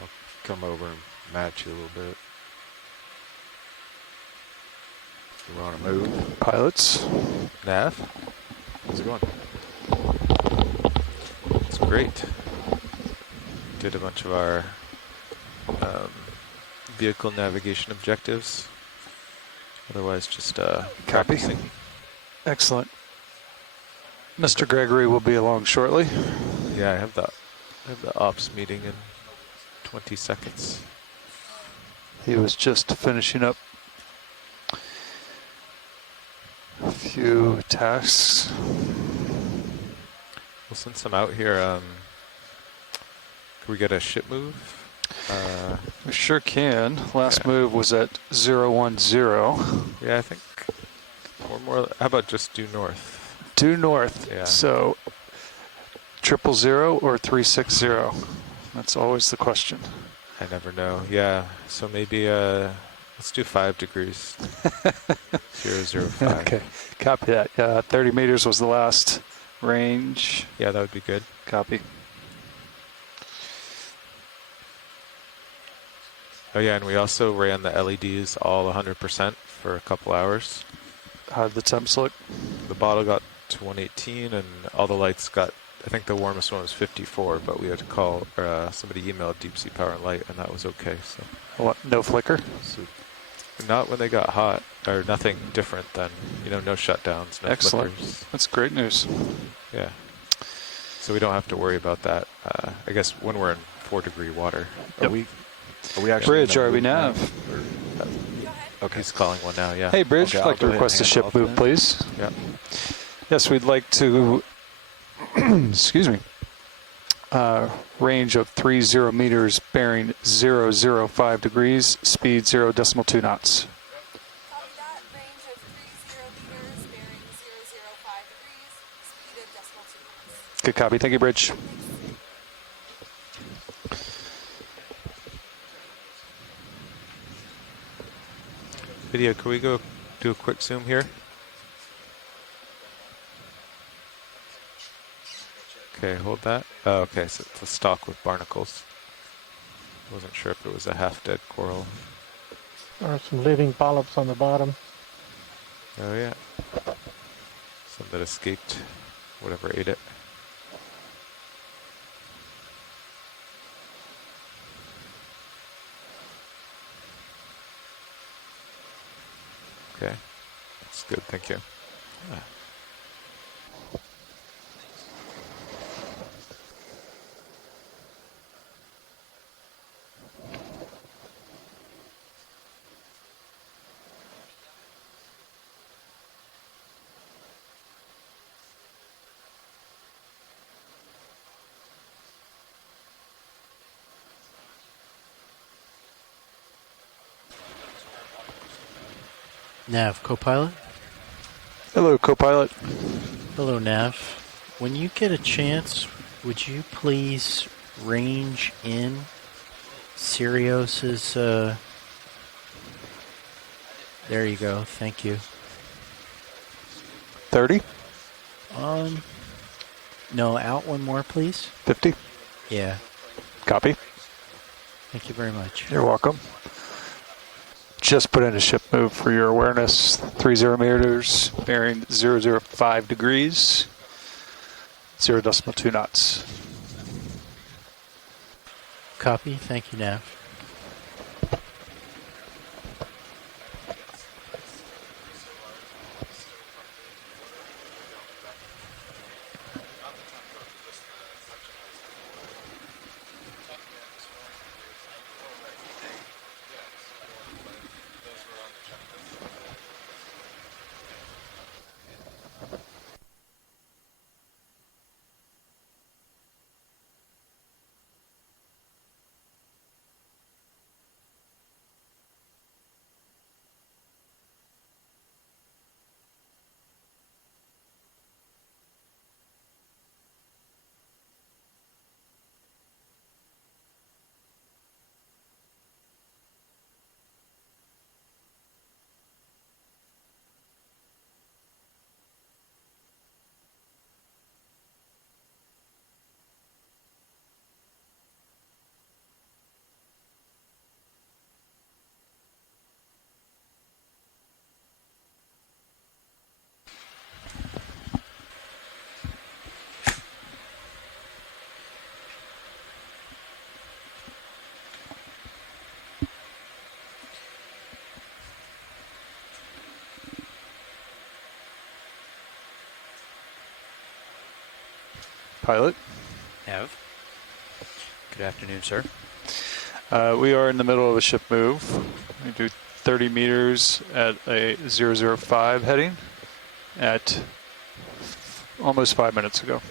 I'll come over and match you a little bit. We're on a move. Pilots. Nav, How's it going? it's great. Did a bunch of our vehicle navigation objectives. Otherwise, just practicing. Excellent. Mr. Gregory will be along shortly. Yeah, I have the ops meeting in 20 seconds. He was just finishing up a few tasks. Well, since I'm out here, can we get a ship move? We sure can. Last move was at 010. Yeah, I think. Or more. How about just due north? Due north. Yeah. So 300 or 360? That's always the question. I never know. Yeah. So maybe let's do 5 degrees. 005. Okay, copy that. 30 meters was the last range. Yeah, that would be good. Copy. Oh yeah, and we also ran the LEDs all 100% for a couple hours. How did the temps look? The bottle got to 118, and all the lights got. I think the warmest one was 54, but we had to call. Somebody emailed Deep Sea Power and Light, and that was okay. So. What? No flicker? So not when they got hot, or nothing different than no shutdowns, no Excellent. flickers. That's great news. Yeah. So we don't have to worry about that. I guess when we're in 4-degree water. Yep. Are we actually Bridge, RV Nav. Okay. He's calling one now. Yeah. Hey, Bridge, Okay, I'd like to request a ship move, please. Yeah. Yes, we'd like to. excuse me. Range of 30 meters, bearing 005 degrees, speed 0.2 knots. Copy that. Range of 30 meters, bearing 005 degrees, speed of decimal 2 knots. Good copy. Thank you, Bridge. Video, can we go do a quick zoom here? Okay, hold that. Oh, okay, so it's a stock with barnacles. Wasn't sure if it was a half-dead coral. There are some living polyps on the bottom. Oh yeah. Some that escaped, whatever ate it. Okay, that's good, thank you. Ah. Nav, co-pilot? Hello, co-pilot. Hello, Nav. When you get a chance, would you please range in Sirius's, there you go, thank you. 30? No, out one more, please. 50? Yeah, Copy. thank you very much. You're welcome. Just put in a ship move for your awareness. 30 meters, bearing 005 degrees, 0.2 knots. Copy, thank you, Nav. Pilot? Nav. Good afternoon, sir. We are in the middle of a ship move. We do 30 meters at a 005 heading at almost 5 minutes ago.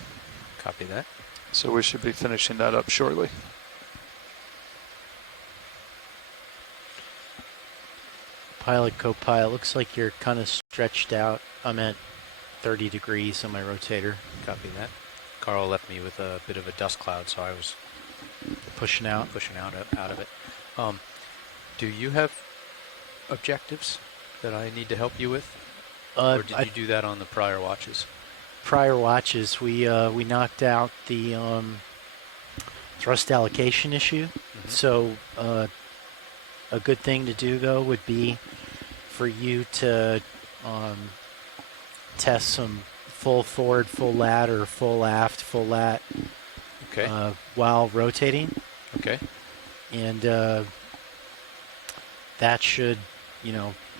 Copy that. So we should be finishing that up shortly. Pilot, co-pilot, looks like you're kind of stretched out. I'm at 30 degrees on my rotator. Copy that. Carl left me with a bit of a dust cloud, so I was Pushing out. out of it. Do you have objectives that I need to help you with, or did you do that on the prior watches? Prior watches, we knocked out the thrust allocation issue. So a good thing to do though would be for you to test some full forward, full lat, or full aft, full lat. Okay. While rotating. Okay. And that should,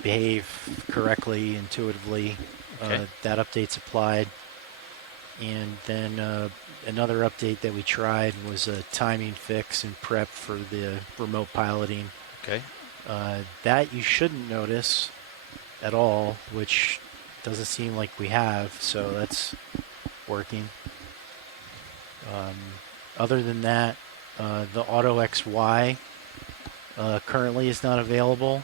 behave correctly, intuitively. Okay. That update's applied. And then another update that we tried was a timing fix and prep for the remote piloting. Okay. That you shouldn't notice at all, which doesn't seem like we have, so that's working. Other than that, the Auto XY currently is not available.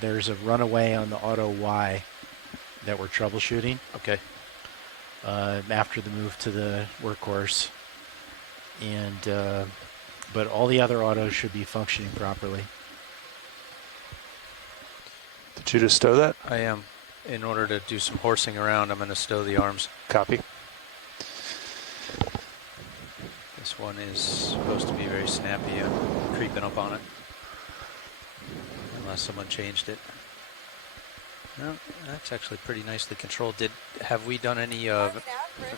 There's a runaway on the Auto Y that we're troubleshooting. Okay. After the move to the workhorse, and but all the other autos should be functioning properly. Did you just stow that? I am. In order to do some horsing around, I'm going to stow the arms. Copy. This one is supposed to be very snappy. I'm creeping up on it. Unless someone changed it. No, that's actually pretty nicely controlled. Have we done any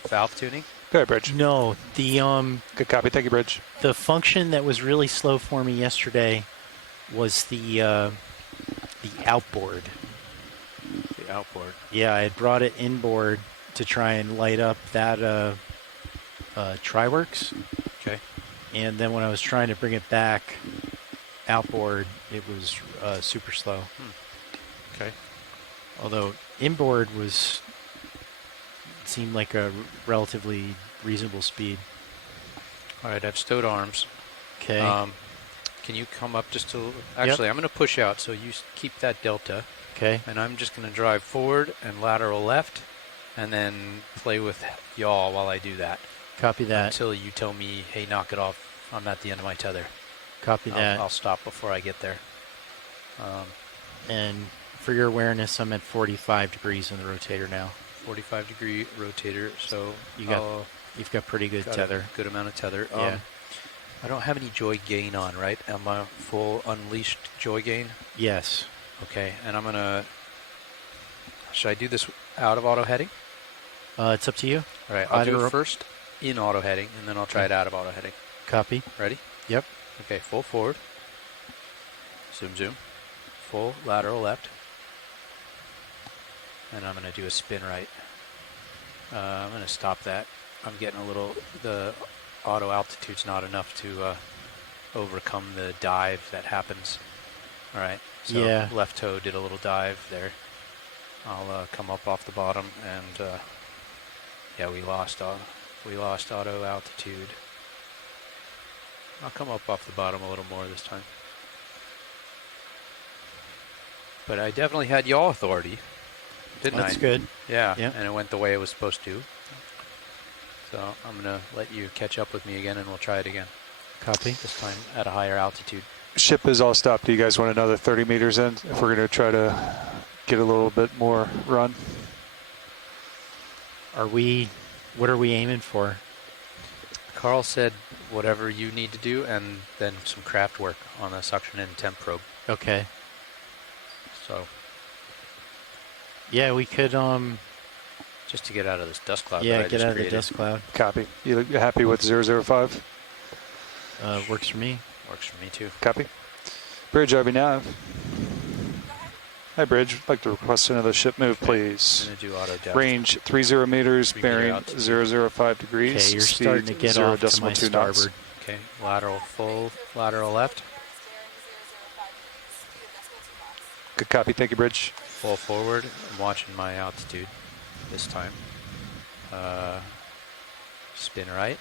valve tuning? Go ahead, Bridge. No, the Good copy. Thank you, Bridge. the function that was really slow for me yesterday was the outboard. The outboard. Yeah, I had brought it inboard to try and light up that Triworks. Okay. And then when I was trying to bring it back outboard, it was super slow. Okay. Although inboard seemed like a relatively reasonable speed. All right, I've stowed arms. Okay. Can you come up just to... Actually, I'm going to push out, so you keep that delta. Okay. And I'm just going to drive forward and lateral left, and then play with yaw while I do that. Copy that. Until you tell me, hey, knock it off. I'm at the end of my tether. Copy that. I'll stop before I get there. And for your awareness, I'm at 45 degrees in the rotator now. 45-degree rotator, so you've got pretty good got tether. A good amount of tether. Yeah. I don't have any joy gain on, right? Am I full unleashed joy gain? Yes. Okay, and I'm gonna... Should I do this out of auto heading? It's up to you. All right, I'll do it first in auto heading, and then I'll try it out of auto heading. Copy. Ready? Yep. Okay, full forward. Zoom, zoom. Full lateral left. And I'm going to do a spin right. I'm going to stop that. I'm getting a little... The auto altitude's not enough to overcome the dive that happens. All right. So yeah. Left toe did a little dive there. I'll come up off the bottom, and yeah, we lost auto altitude. I'll come up off the bottom a little more this time. But I definitely had yaw authority, didn't I? That's good. Yeah, Yep. And it went the way it was supposed to. So I'm going to let you catch up with me again, and we'll try it again. Copy. This time at a higher altitude. Ship is all stopped. Do you guys want another 30 meters in if we're going to try to get a little bit more run? What are we aiming for? Carl said whatever you need to do, and then some craft work on the suction and temp probe. Okay. So. Yeah, we could just to get out of this dust cloud. Yeah, that I get just out of created. the dust cloud. Copy. You happy with 005? Works for me. Works for me too. Copy. Bridge, RB Nav. Hi, Bridge. I'd like to request another ship move, please. I'm going to do auto depth. Range 30 meters, 3 meter bearing altitude. 005 degrees. Okay, you're speed starting to get off to my 0.2 knots. starboard. Okay, lateral full, lateral left. Good copy. Thank you, Bridge. Full forward. I'm watching my altitude this time. Spin right.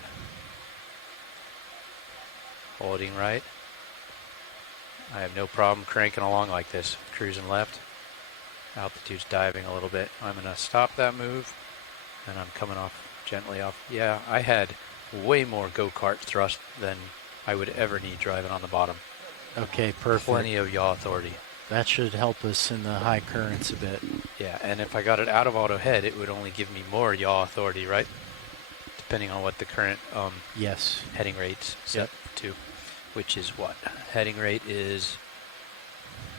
Holding right. I have no problem cranking along like this. Cruising left. Altitude's diving a little bit. I'm going to stop that move, and I'm coming off gently off. Yeah, I had way more go-kart thrust than I would ever need driving on the bottom. Okay, perfect. Plenty of yaw authority. That should help us in the high currents a bit. Yeah, and if I got it out of auto head, it would only give me more yaw authority, right? Depending on what the current yes heading rate's set to, which is what? Heading rate is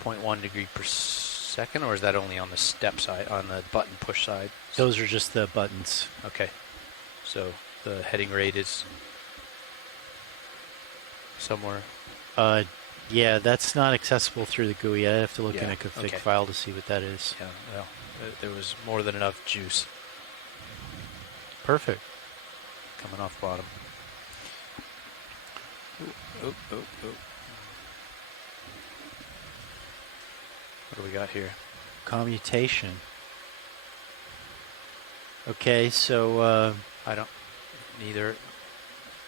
0.1 degree per second, or is that only on the step side, on the button push side? Those are just the buttons. Okay, so the heading rate is somewhere. Yeah, that's not accessible through the GUI. I have to look in Yeah, a config okay. file to see what that is. Yeah, well, there was more than enough juice Perfect. coming off bottom. Oop. What do we got here? Commutation. Okay, so I don't. Neither.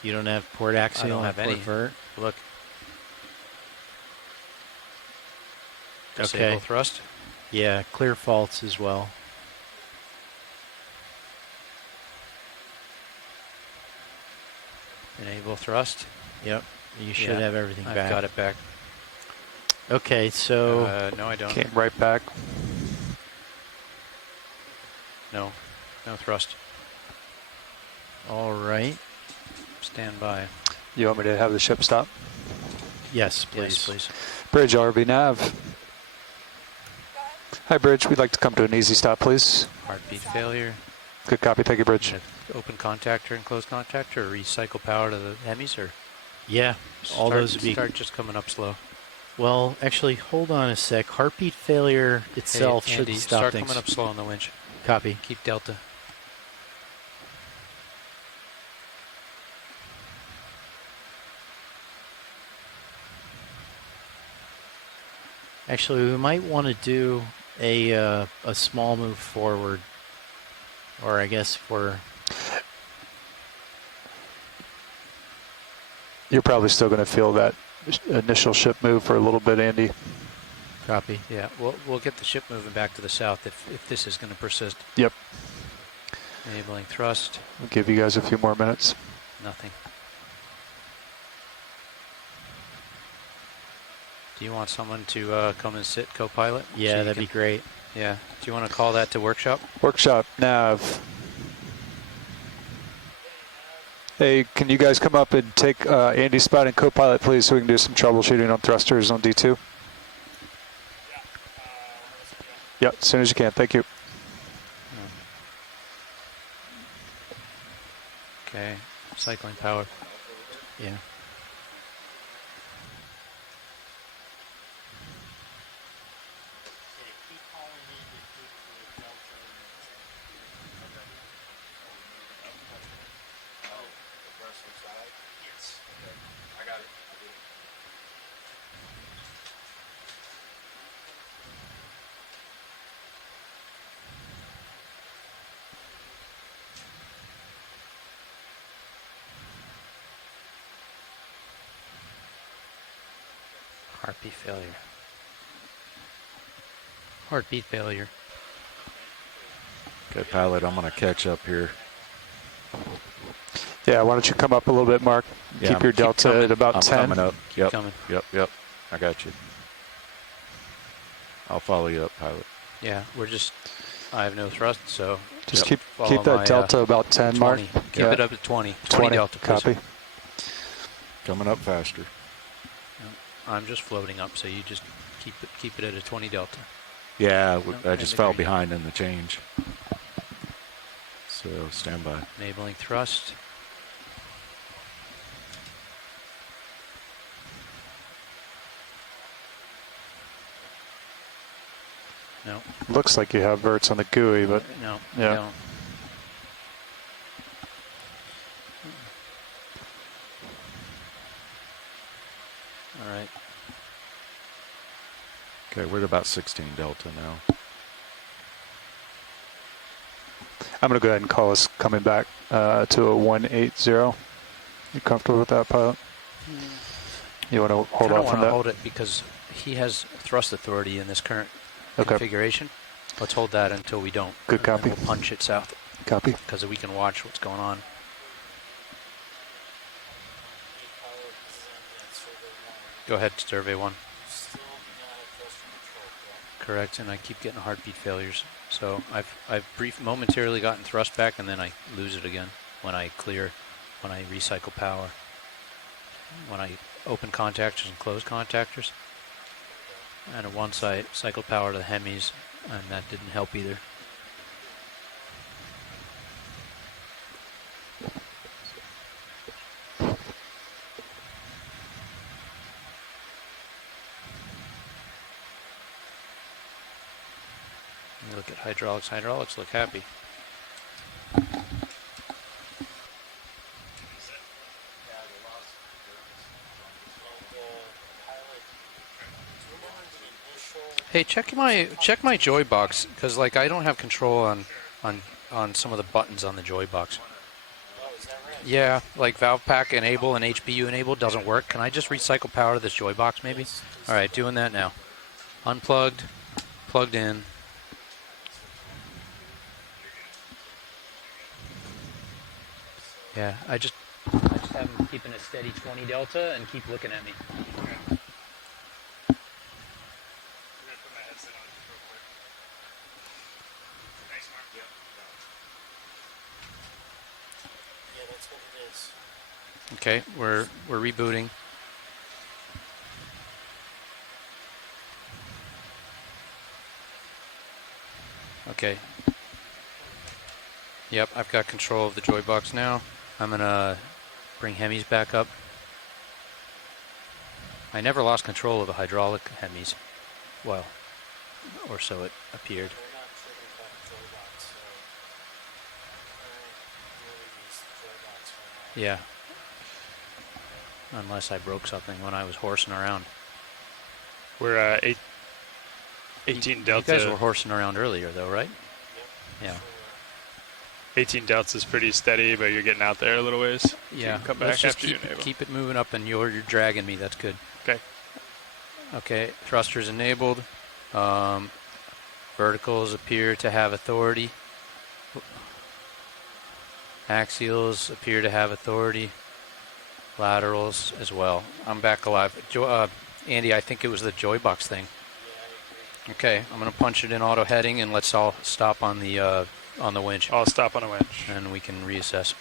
you don't have port axial I don't and have port any. vert? Look. Okay. Disable thrust. Yeah, clear faults as well. Enable thrust. Yep, you should Yeah, have everything I've back. got it back. Okay, so No, I don't. Came right back. No thrust. all right. Stand by. You want me to have the ship stop? Yes, please. Yes, please. Bridge RV nav. Hi, Bridge. We'd like to come to an easy stop, please. Heartbeat failure. Good copy. Thank you, Bridge. Open contactor and close contactor, or recycle power to the Hemis, or Yeah, all those would be. start just coming up slow. Well, actually, hold on a sec. Heartbeat failure itself Hey, should Andy, stop start things. coming up slow on the winch. Copy. Keep delta. Actually, we might want to do a small move forward, or I guess for. You're probably still going to feel that initial ship move for a little bit, Andy. Copy. Yeah, we'll get the ship moving back to the south if this is going to persist. Yep. Enabling thrust. We'll give you guys a few more minutes. Nothing. Do you want someone to come and sit co-pilot? Yeah, So you that'd be great. Yeah. Do you want to call that to workshop? Workshop nav. Hey, can you guys come up and take Andy's spot in co-pilot, please, so we can do some troubleshooting on thrusters on D2? Yep, as soon as you can. Thank you. Okay. Cycling power. Yeah. I got it. Heartbeat failure. Heartbeat failure. Okay, pilot, I'm going to catch up here. Yeah, why don't you come up a little bit, Mark? Yeah, Keep your delta coming. at about I'm 10. coming up. Yep. coming. Yep. I got you. I'll follow you up, pilot. Yeah, I have no thrust, so Just follow keep that my, delta about 10, 20. Mark. Keep it up at 20. 20 delta, please. Copy. Coming up faster. I'm just floating up, so you just keep it at a 20 delta. Yeah, No, I just and fell agree. behind in the change. So stand by. Enabling thrust. No. Looks like you have verts on the GUI, but No. yeah. No. All right. Okay, we're at about 16 delta now. I'm going to go ahead and call us coming back to a 180. You comfortable with that, pilot? You want to hold I off on want to that? hold it because he has thrust authority in this current Okay. configuration. Let's hold that until we don't. Good and then copy. We'll punch it south. Copy. because we can watch what's going on. Go ahead, survey 1. Correct, and I keep getting heartbeat failures. So I've momentarily gotten thrust back, and then I lose it again when I recycle power. When I open contactors and close contactors. And at once I cycled power to the Hemis, and that didn't help either. You look at hydraulics. Hydraulics look happy. Hey, check my joy box, because like I don't have control on some of the buttons on the joy box. Yeah, like valve pack enable and HBU enable doesn't work. Can I just recycle power to this joy box maybe? All right, doing that now. Unplugged, plugged in. Yeah, I just have him keeping a steady 20 delta and keep looking at me. Yeah, that's what it is. Okay, we're rebooting. Okay. Yep, I've got control of the joy box now. I'm gonna bring Hemis back up. I never lost control of the hydraulic Hemis. Well, or so it appeared. Yeah. Unless I broke something when I was horsing around. We're 18 delta. You guys were horsing around earlier, though, right? Yeah. 18 delta is pretty steady, but you're getting out there a little ways. Yeah. Come Let's back just after you enable. keep it moving up, and you're dragging me. That's good. Okay. Okay. Thrusters enabled. Verticals appear to have authority. Axials appear to have authority. Laterals as well. I'm back alive. Andy, I think it was the joy box thing. Okay, I'm going to punch it in auto heading, and let's all stop on the winch. I'll stop on a winch. And we can reassess.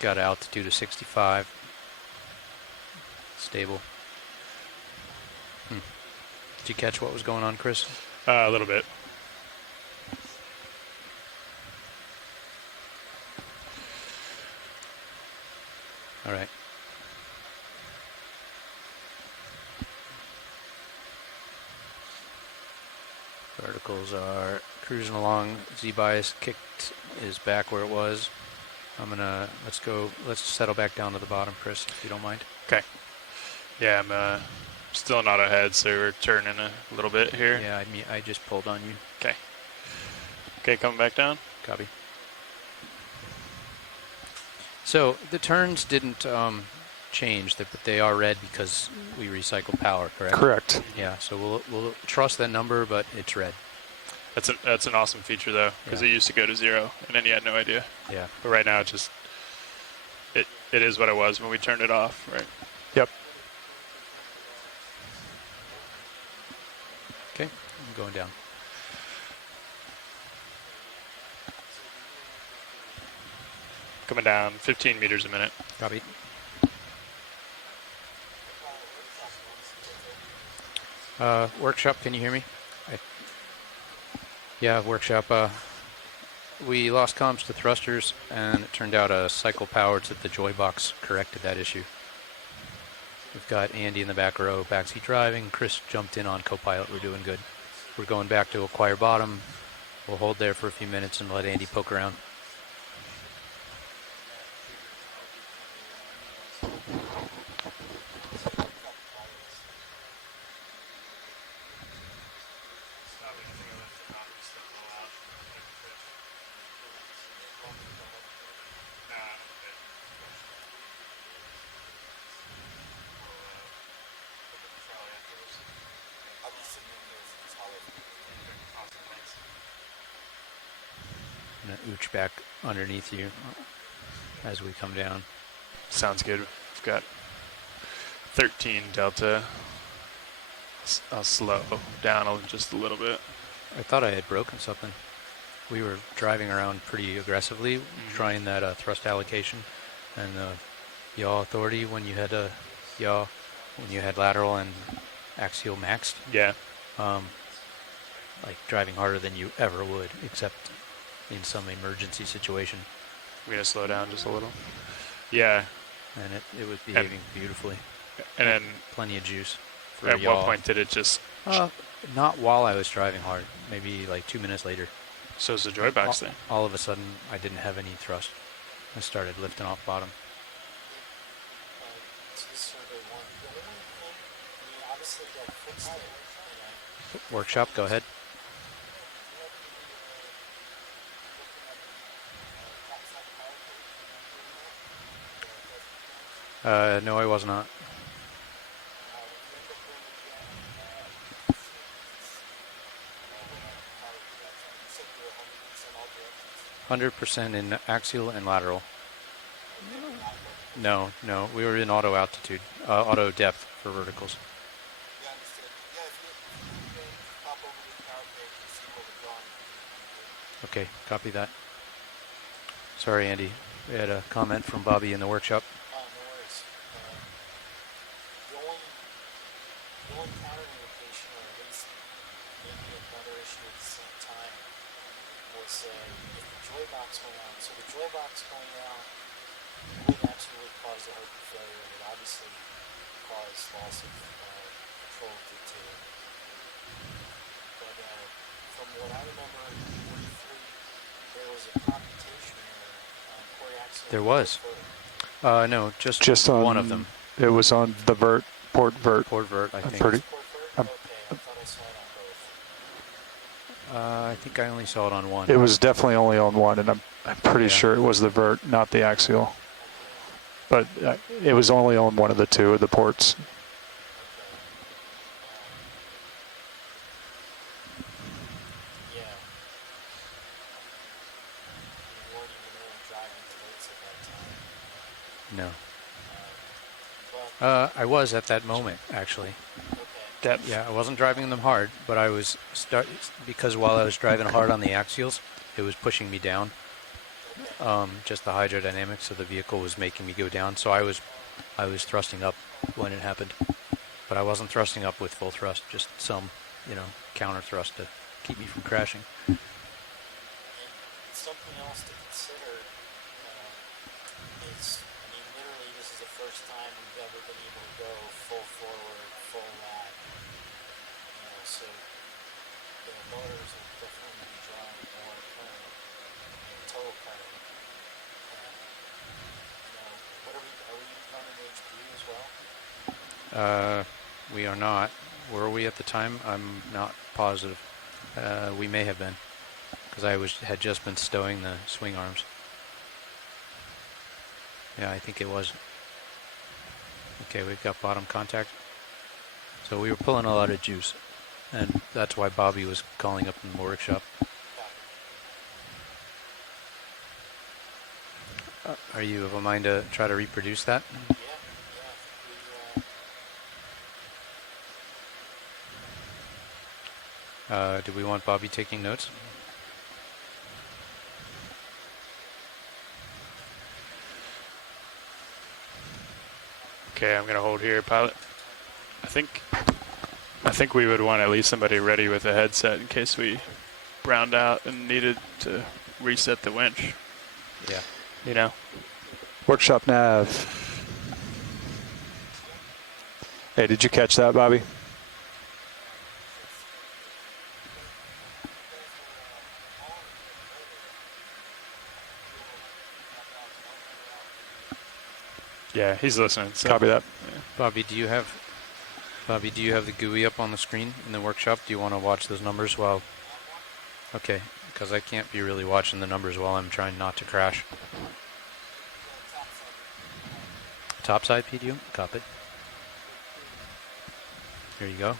Got altitude of 65. Stable. Did you catch what was going on, Chris? A little bit. All right. Verticals are cruising along. Z-bias kicked is back where it was. Let's settle back down to the bottom, Chris, if you don't mind. Okay. Yeah, I'm still not ahead, so we're turning a little bit here. Yeah, I just pulled on you. Okay. Okay, coming back down. Copy. So the turns didn't change, but they are red because we recycled power, correct? Correct. Yeah, so we'll trust that number, but it's red. That's an awesome feature though, because it used to go to 0, and then you had no idea. Yeah. But right now, it is what it was when we turned it off, right? Yep. Okay, I'm going down. Coming down 15 meters a minute. Copy. Workshop, can you hear me? Yeah, workshop. We lost comms to thrusters, and it turned out a cycle power to the joy box corrected that issue. We've got Andy in the back row, backseat driving. Chris jumped in on co-pilot. We're doing good. We're going back to acquire bottom. We'll hold there for a few minutes and let Andy poke around. gonna ooch back underneath you as we come down. Sounds good. We've got 13 delta. I'll slow down just a little bit. I thought I had broken something. We were driving around pretty aggressively, trying that thrust allocation and yaw authority when you had yaw, when you had lateral and axial maxed. Yeah. Like driving harder than you ever would, except in some emergency situation. We're gonna slow down just a little. Yeah. And it was behaving beautifully. And then plenty of juice. For at yaw. what point did it just? Not while I was driving hard. Maybe like 2 minutes later. So is the joy box thing. All of a sudden, I didn't have any thrust. I started lifting off bottom. Workshop, go ahead. No, I was not. %100% in axial and lateral. No, we were in auto altitude, auto depth for verticals. Okay, copy that. Sorry, Andy. We had a comment from Bobby in the workshop. No worries. The only counter indication, or at least maybe another issue at the same time, was if the joy box went out. So the joy box going out would absolutely cause a heartbeat failure, and it obviously caused loss of control of dictator. But from what I remember, there was a computation error on coaxial. There was. No, just on one of them. It was on the port vert. Port vert, I think. Okay, I thought I saw it on both. I think I only saw it on one. It was definitely only on one, and I'm pretty sure it was the vert, not the axial. But it was only on one of the two of the ports. Yeah. You weren't even really driving the rates at that time. No. I was at that moment, actually. Yeah, I wasn't driving them hard, but I was because while I was driving hard on the axials, it was pushing me down. Just the hydrodynamics of the vehicle was making me go down, so I was thrusting up when it happened, but I wasn't thrusting up with full thrust, just some, counter thrust to keep me from crashing. And something else to consider is, literally this is the first time we've ever been able to go full forward, full lat. So the motors will definitely be drawing more current, total current. What are we running HPU as well? We are not. Were we at the time? I'm not positive. We may have been, because I had just been stowing the swing arms. Yeah, I think it was. Okay, we've got bottom contact. So we were pulling a lot of juice, and that's why Bobby was calling up in the workshop. Are you of a mind to try to reproduce that? Do we want Bobby taking notes? Okay, I'm gonna hold here, pilot. I think we would want at least somebody ready with a headset in case we browned out and needed to reset the winch. Yeah. Workshop nav. Hey, did you catch that, Bobby? Yeah, he's listening. So. Copy that. Yeah. Bobby, do you have the GUI up on the screen in the workshop? Do you want to watch those numbers while? Okay, because I can't be really watching the numbers while I'm trying not to crash. Topside PDU, copy. Here you go.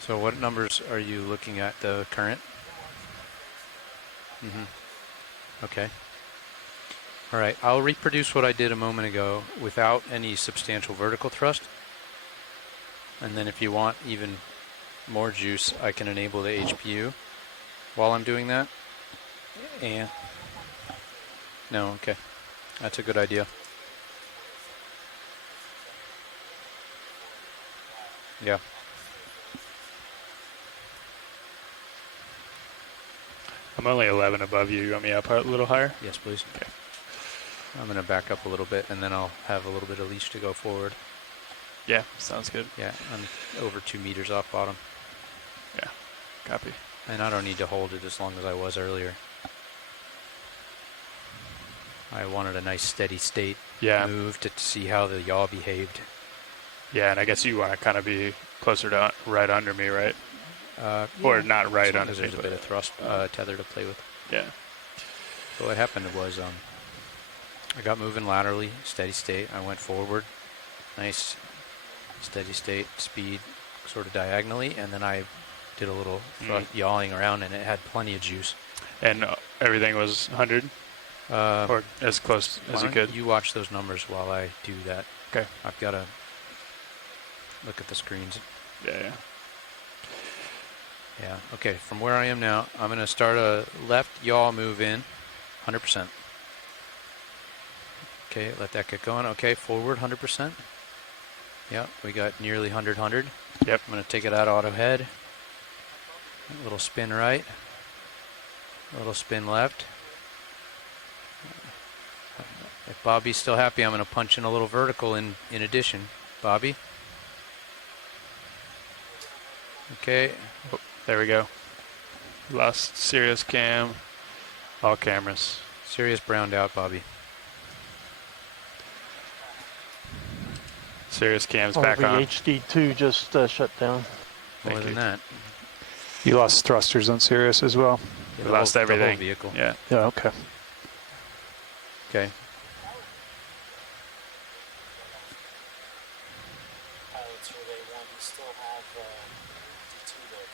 So what numbers are you looking at, the current? Okay. All right, I'll reproduce what I did a moment ago without any substantial vertical thrust. And then if you want even more juice, I can enable the HPU while I'm doing that. And no, okay. That's a good idea. Yeah. I'm only 11 above you. You want me up a little higher? Yes, please. Okay. I'm going to back up a little bit, and then I'll have a little bit of leash to go forward. Yeah, sounds good. Yeah, I'm over 2 meters off bottom. Yeah, copy. And I don't need to hold it as long as I was earlier. I wanted a nice steady state move to see how the yaw behaved. Yeah, and I guess you want to kind of be closer to right under me, right? Or not right under me. There's a bit of thrust tether to play with. Yeah. So what happened was I got moving laterally, steady state. I went forward, nice steady state, speed, sort of diagonally, and then I did a little yawing around, and it had plenty of juice. And everything was 100? Or as close as you could? You watch those numbers while I do that. Okay. I've got to look at the screens. Yeah. Yeah, okay, from where I am now, I'm going to start a left yaw move in, 100%. Okay, let that get going. Okay, forward, 100%. Yeah, we got nearly 100, 100. Yep. I'm going to take it out auto head. A little spin right. A little spin left. If Bobby's still happy, I'm going to punch in a little vertical in addition. Bobby? Okay. Oh, there we go. Lost Sirius cam. All cameras. Sirius browned out, Bobby. Sirius cam's back on. HD2 just shut down. More than that. You lost thrusters on Sirius as well. We lost everything. The whole vehicle. Yeah. Yeah, okay. Okay. Pilots Relay 1, you still have D2 there,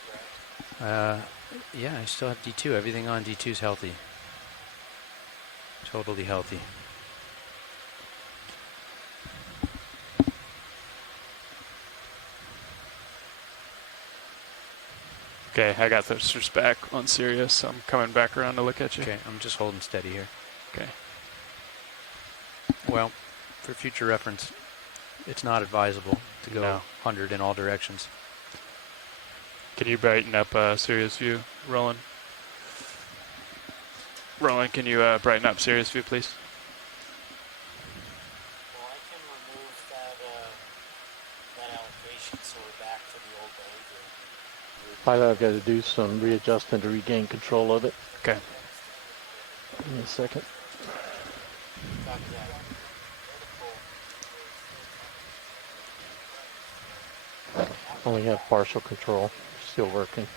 correct? Yeah, I still have D2. Everything on D2 is healthy. Totally healthy. Okay, I got thrusters back on Sirius, so I'm coming back around to look at you. Okay, I'm just holding steady here. Okay. Well, for future reference, it's not advisable to go 100 in all directions. Can you brighten up Sirius view, Roland? Roland, can you brighten up Sirius view, please? Well, I can remove that allocation so we're back to the old behavior. Pilot, I've got to do some readjusting to regain control of it. Okay. Give me a second. Copy that. Only have partial control. Still working.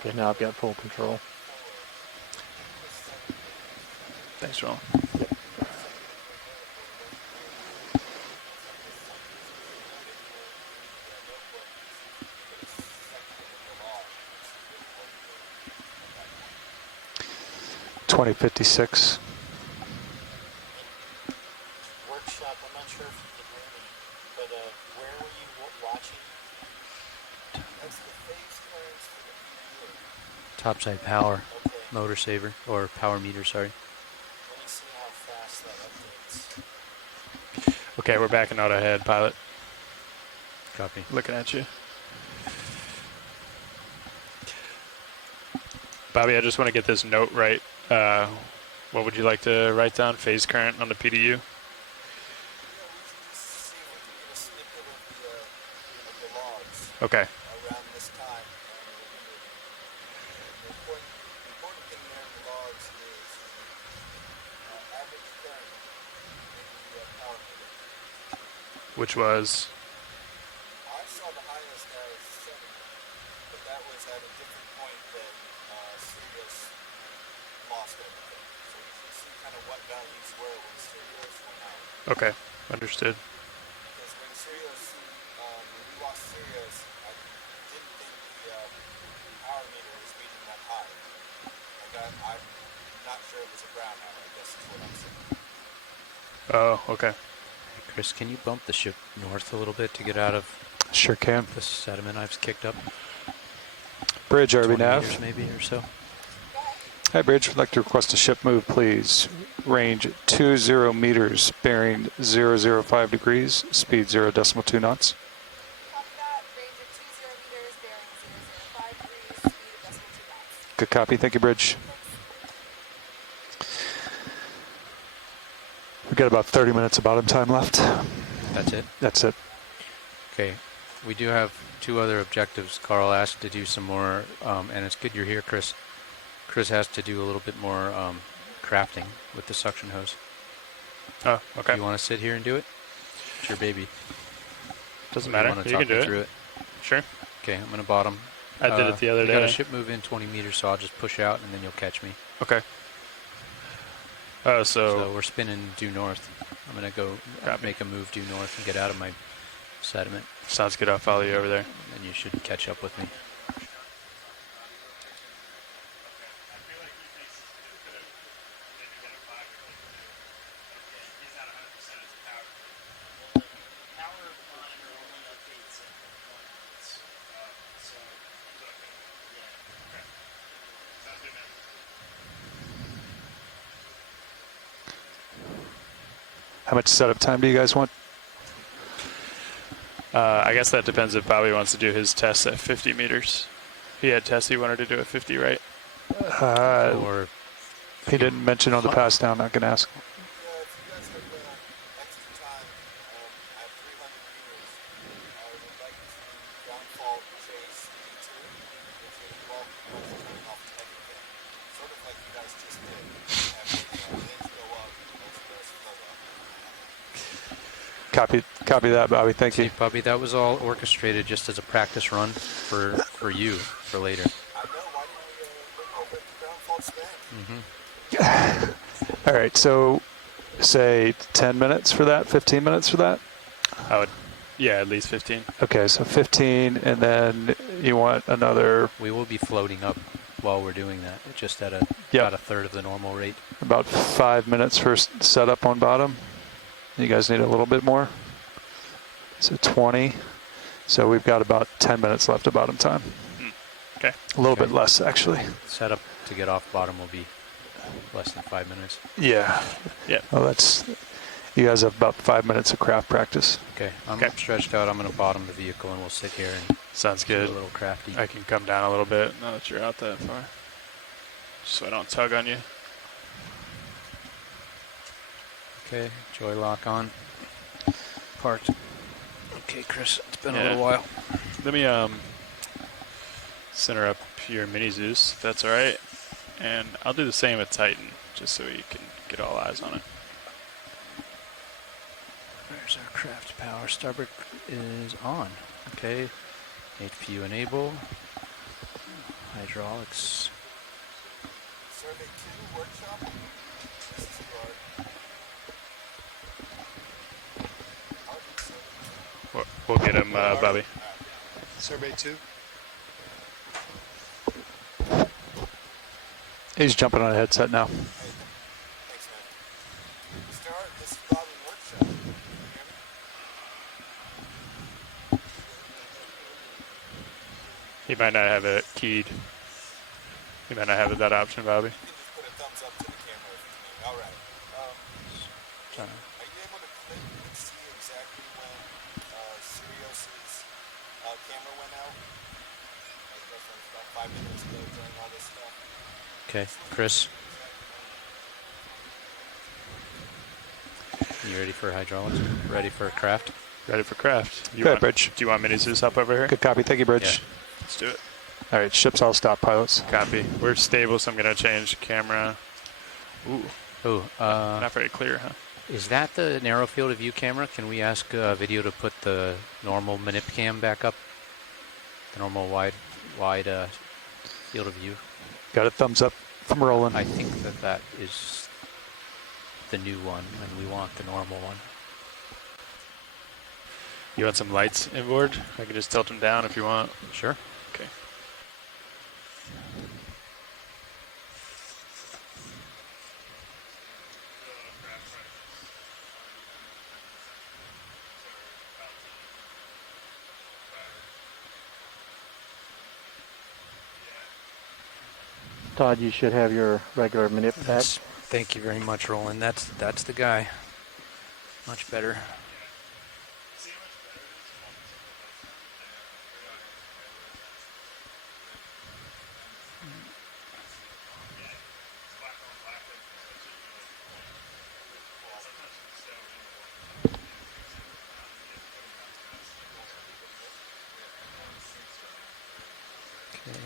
Okay, now I've got full control. Thanks, Roland. $20.56. Workshop, I'm not sure if you can hear me, but where were you watching? That's the phase clearance for the PDU. Topside power, motor saver, or power meter, sorry. Let me see how fast that updates. Okay, we're backing out ahead, pilot. Copy. Looking at you. Bobby, I just want to get this note right. What would you like to write down? Phase current on the PDU? Okay. Around this time, the important thing there in the logs is average current in the power meter. Which was? I saw the highest as 7, but that was at a different point that Sirius lost everything. So you can see kind of what values were when Sirius went out. Okay, understood. Because when Sirius, when we lost Sirius, not sure it was a brownout, I guess is what I'm saying. Oh, okay. Hey, Chris, can you bump the ship north a little bit to get out of Sure can. the sediment I've kicked up? Bridge, 20 RB nav. meters maybe or so. Hi, Bridge. Would like to request a ship move, please. Range 20 meters, bearing 005 degrees, speed 0.2 knots. Copy that. Range of 20 meters, bearing 005 degrees, speed of decimal 2 knots. Good copy. Thank you, Bridge. We've got about 30 minutes of bottom time left. That's it? That's it. Okay. We do have 2 other objectives. Carl asked to do some more, and it's good you're here, Chris. Chris has to do a little bit more crafting with the suction hose. Oh, okay. Do you want to sit here and do it? It's your baby. Doesn't Or matter. want to You talk can do me it. through it. Sure. Okay, I'm going to bottom. I did it the other I day. got a ship move in 20 meters, so I'll just push out and then you'll catch me. Okay. Oh, So we're spinning due north. I'm going to go make a move due north and get out of my sediment. Sounds good. I'll follow you over there. And you should catch up with me. How much setup time do you guys want? I guess that depends if Bobby wants to do his tests at 50 meters. He had tests he wanted to do at 50, right? Or he didn't mention on the pass down. I can ask. Copy that, Bobby. Thank you. Bobby, that was all orchestrated just as a practice run for you for later. All right, so say 10 minutes for that, 15 minutes for that? I would, yeah, at least 15. Okay, so 15, and then you want another... We will be floating up while we're doing that, just at about a third of the normal rate. About 5 minutes for setup on bottom. You guys need a little bit more. So 20. So we've got about 10 minutes left of bottom time. Okay. A little bit less, actually. Setup to get off bottom will be less than 5 minutes. Yeah. Yeah. Well, that's... You guys have about 5 minutes of craft practice. Okay. I'm stretched out. I'm going to bottom the vehicle, and we'll sit here and sounds good. do a little crafty. I can come down a little bit now that you're out that far, so I don't tug on you. Okay, joy lock on. Parked. Okay, Chris, it's been a little while. Let me center up your mini Zeus, if that's all right. And I'll do the same with Titan, just so you can get all eyes on it. There's our craft power. Starboard is on. Okay. HPU enable. Hydraulics. Survey 2 workshop. We'll get him, Bobby. Survey 2. He's jumping on a headset now. Thanks, man. Mr. Art, this is Bobby Workshop. He might not have it keyed. He might not have that option, Bobby. You can just put a thumbs up to the camera if you need. All right. Are you able to click and see exactly when Sirius's camera went out? I guess it was about 5 minutes ago during all this stuff. Okay, Chris. You ready for hydraulics? Ready for craft? Ready for craft. Go ahead, Bridge. Do you want mini Zeus up over here? Good copy. Thank you, Bridge. Yeah. Let's do it. All right, ship's all stop, pilots. Copy. We're stable, so I'm going to change camera. Ooh. Oh, not very clear, huh? Is that the narrow field of view camera? Can we ask video to put the normal manip cam back up? The normal wide field of view? Got a thumbs up from Roland. I think that is the new one, and we want the normal one. You want some lights inboard? I can just tilt them down if you want. Sure. Okay. Todd, you should have your regular minute back. Thank you very much, Roland. That's the guy. Much better. Okay.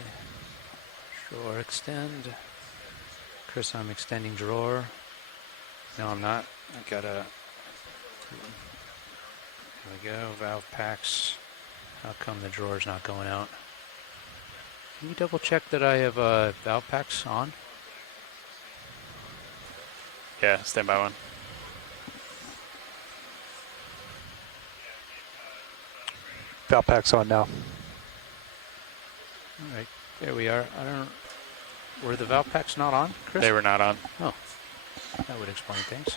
Drawer extend. Chris, I'm extending drawer. No, I'm not. I gotta. There we go. Valve packs. How come the drawer's not going out? Can you double check that I have valve packs on? Yeah, stand by one. Valve pack's on now. All right, there we are. I don't. Were the valve packs not on, Chris? They were not on. Oh, that would explain things.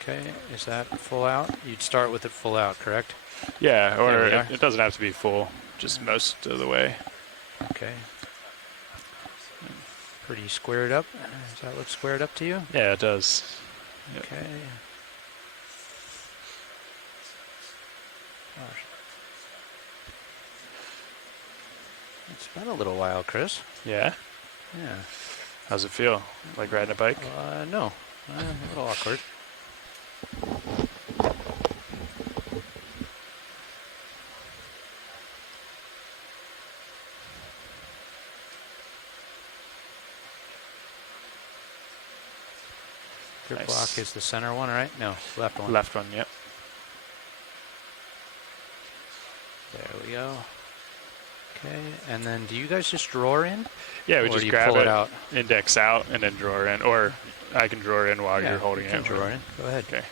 Okay, is that full out? You'd start with it full out, correct? Yeah, or There we are. it doesn't have to be full, just most of the way. Okay. Pretty squared up. Does that look squared up to you? Yeah, it does. Yep. Okay. Gosh. It's been a little while, Chris. Yeah? Yeah. How's it feel? Like riding a bike? No. A little awkward. Grip block is the center one, right? No, left one. Left one, yep. There we go. Okay, and then do you guys just drawer in? Yeah, we Or just do you grab pull it, out? index out, and then drawer in. Or I can drawer in while Yeah, you're holding you can it. drawer in. Go ahead. Okay.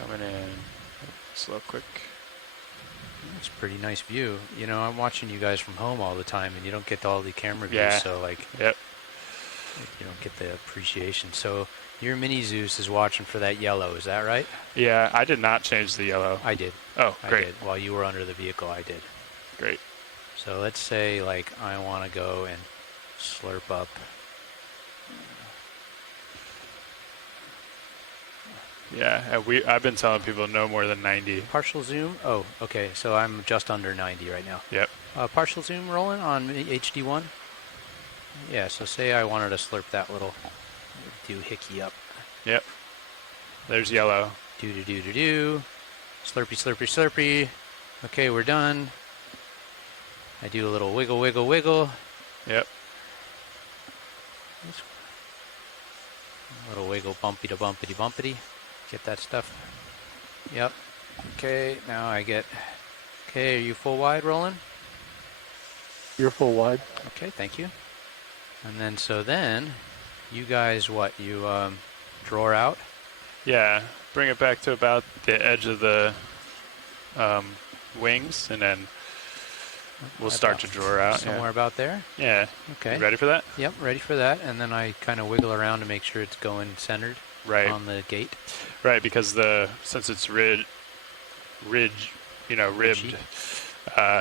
Coming in. Slow, quick. It's a pretty nice view. You know, I'm watching you guys from home all the time, and you don't get all the camera views, Yeah. so like, yep. You don't get the appreciation. So your mini Zeus is watching for that yellow, is that right? Yeah, I did not change the yellow. I did. Oh, great. I did. While you were under the vehicle, I did. Great. So let's say like I want to go and slurp up. Yeah, I've been telling people no more than 90. Partial zoom? Oh, okay. So I'm just under 90 right now. Yep. Partial zoom rolling on HD1? Yeah, so say I wanted to slurp that little doohickey up. Yep. There's yellow. Do. Slurpy, slurpy, slurpy. Okay, we're done. I do a little wiggle, wiggle, wiggle. Yep. A little wiggle, bumpy to bumpity, bumpity. Get that stuff. Yep. Okay, now I get... Okay, are you full wide rolling? You're full wide. Okay, thank you. And then, so then, you guys, what, you drawer out? Yeah, bring it back to about the edge of the wings, and then we'll start to drawer out. Somewhere about there? Yeah. Okay. You ready for that? Yep, ready for that. And then I kind of wiggle around to make sure it's going centered on the gate. Right, because since it's ribbed,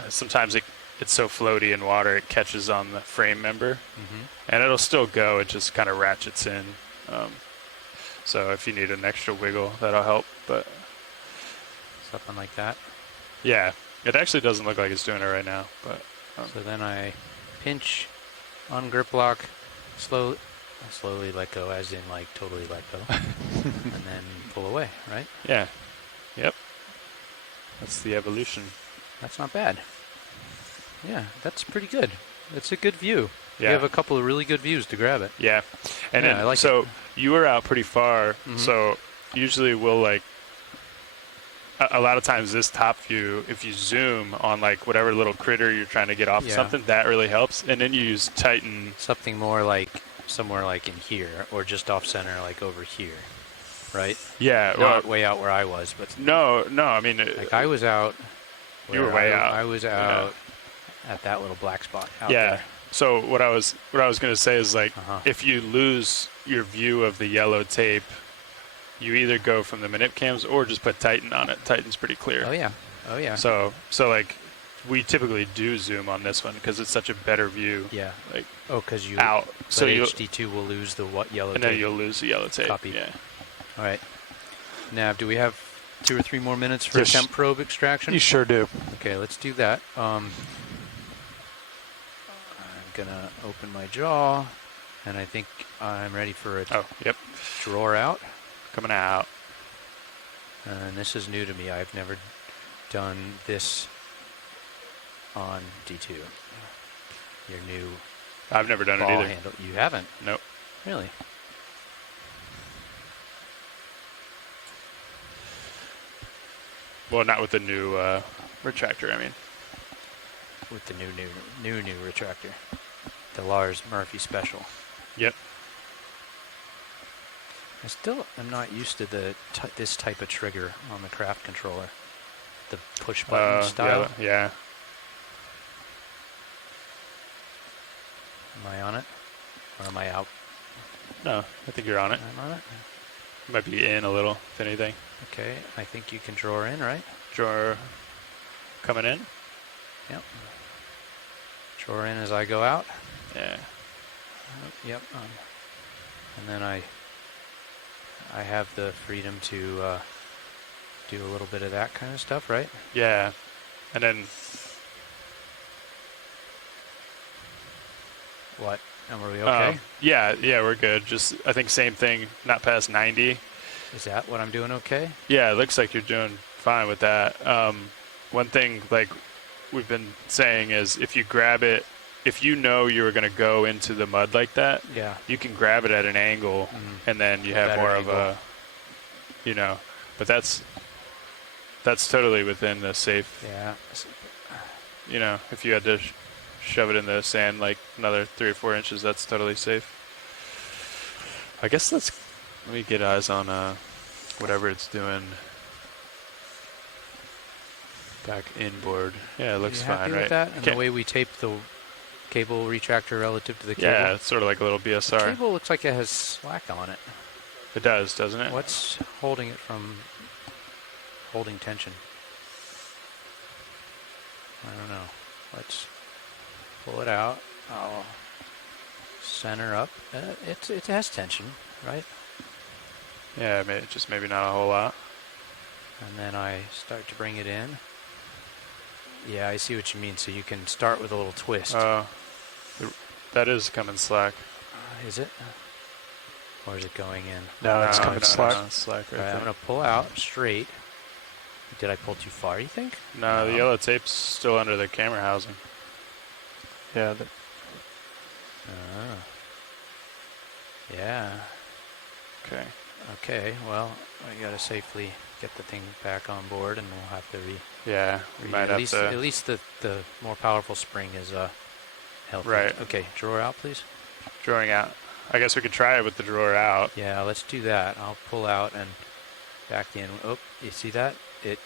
sometimes it's so floaty in water it catches on the frame member, and it'll still go. It just kind of ratchets in. So if you need an extra wiggle, that'll help. But something like that. Yeah, it actually doesn't look like it's doing it right now. But so then I pinch, ungrip lock, slowly let go, as in like totally let go, and then pull away. Right? Yeah. Yep. That's the evolution. That's not bad. Yeah, that's pretty good. It's a good view. Yeah. You have a couple of really good views to grab it. Yeah. And yeah, then, I like so it. you were out pretty far, so usually we'll like, a lot of times this top view, if you zoom on like whatever little critter you're trying to get off Yeah. something, that really helps. And then you use Titan. Something more like somewhere like in here, or just off center, like over here, right? Yeah. Not way out where I was, but No, I mean. Like I was out. You were where way out. I was out at that little black spot out Yeah. there. So what I was going to say is like, if you lose your view of the yellow tape, you either go from the minute cams or just put Titan on it. Titan's pretty clear. Oh yeah. Oh yeah. So like, we typically do zoom on this one because it's such a better view. Yeah. Like, oh, because you out. So you HD2 will lose the yellow and tape. then you'll lose the yellow tape. Copy. Yeah. All right. Nav, do we have 2 or 3 more minutes for temp probe extraction? You sure do. Okay, let's do that. I'm gonna open my jaw, and I think I'm ready for a drawer out. Coming out. And this is new to me. I've never done this on D2. Your new. I've never done it ball either. Handle. You haven't? Nope. Really? Well, not with the new retractor, I mean. With the new retractor. The Lars Murphy Special. Yep. I still am not used to this type of trigger on the craft controller. The push button style. Yeah. Am I on it? Or am I out? No, I think you're on it. I'm on it? Might be in a little, if anything. Okay, I think you can draw in, right? Drawer coming in? Yep. Draw in as I go out? Yeah. Yep. And then I have the freedom to do a little bit of that kind of stuff, right? Yeah. And then... What? And were we okay? Yeah, we're good. Just, I think same thing, not past 90. Is that what I'm doing okay? Yeah, it looks like you're doing fine with that. One thing, like we've been saying, is if you grab it, if you know you were going to go into the mud like that, yeah, you can grab it at an angle, and then you have more of a, but that's totally within the safe. Yeah. If you had to shove it in the sand like another 3 or 4 inches, that's totally safe. I guess let me get eyes on whatever it's doing back inboard. Yeah, it looks fine, happy right? With that? And the way we tape the cable retractor relative to the cable? Yeah, it's sort of like a little BSR. The cable looks like it has slack on it. It does, doesn't it? What's holding it from holding tension? I don't know. Let's pull it out. I'll center up. It has tension, right? Yeah, just maybe not a whole lot. And then I start to bring it in. Yeah, I see what you mean. So you can start with a little twist. That is coming slack. Is it? Or is it going in? No, it's coming slack. No, slack right I'm there. going to pull out straight. Did I pull too far, you think? No, the yellow tape's still under the camera housing. Yeah. Yeah. Okay. Okay, well, I got to safely get the thing back on board, and we'll have to Yeah, we might have to. At least the more powerful spring is healthy. Right. Okay, drawer out, please. Drawing out. I guess we could try it with the drawer out. Yeah, let's do that. I'll pull out and back in. Oh, you see that? It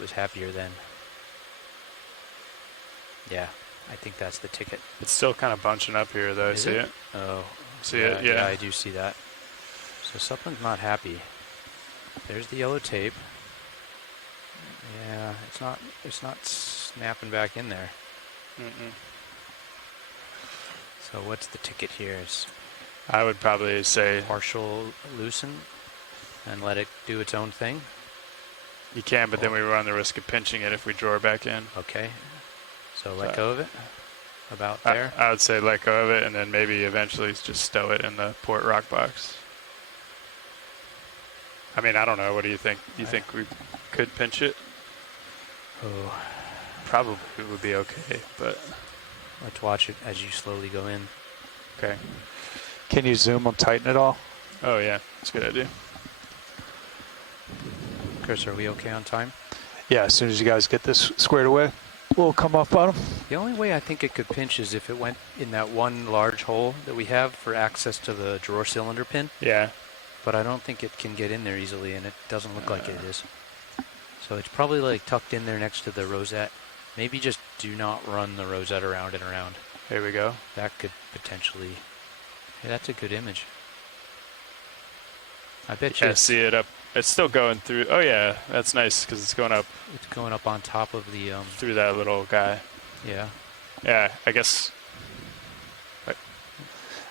was happier then. Yeah, I think that's the ticket. It's still kind of bunching up here, though. Is See it? Oh. See it? Yeah. Yeah, I do see that. So something's not happy. There's the yellow tape. Yeah, it's not snapping back in there. So what's the ticket here? I would probably say partial loosen and let it do its own thing. You can, but then we run the risk of pinching it if we draw it back in. Okay. So let go of it. About there. I would say let go of it, and then maybe eventually just stow it in the port rock box. I mean, I don't know. What do you think? Do you think we could pinch it? Oh, probably it would be okay, but let's watch it as you slowly go in. Okay. Can you zoom and tighten it all? Oh yeah, that's a good idea. Chris, are we okay on time? Yeah, as soon as you guys get this squared away, we'll come up on them. The only way I think it could pinch is if it went in that one large hole that we have for access to the drawer cylinder pin. Yeah. But I don't think it can get in there easily, and it doesn't look like it is. So it's probably like tucked in there next to the rosette. Maybe just do not run the rosette around and around. Here we go. That could potentially... Hey, that's a good image. I bet you... Yeah, see it up It's still going through. Oh yeah, that's nice because it's going up. It's going up on top of the through that little guy. Yeah. Yeah, I guess.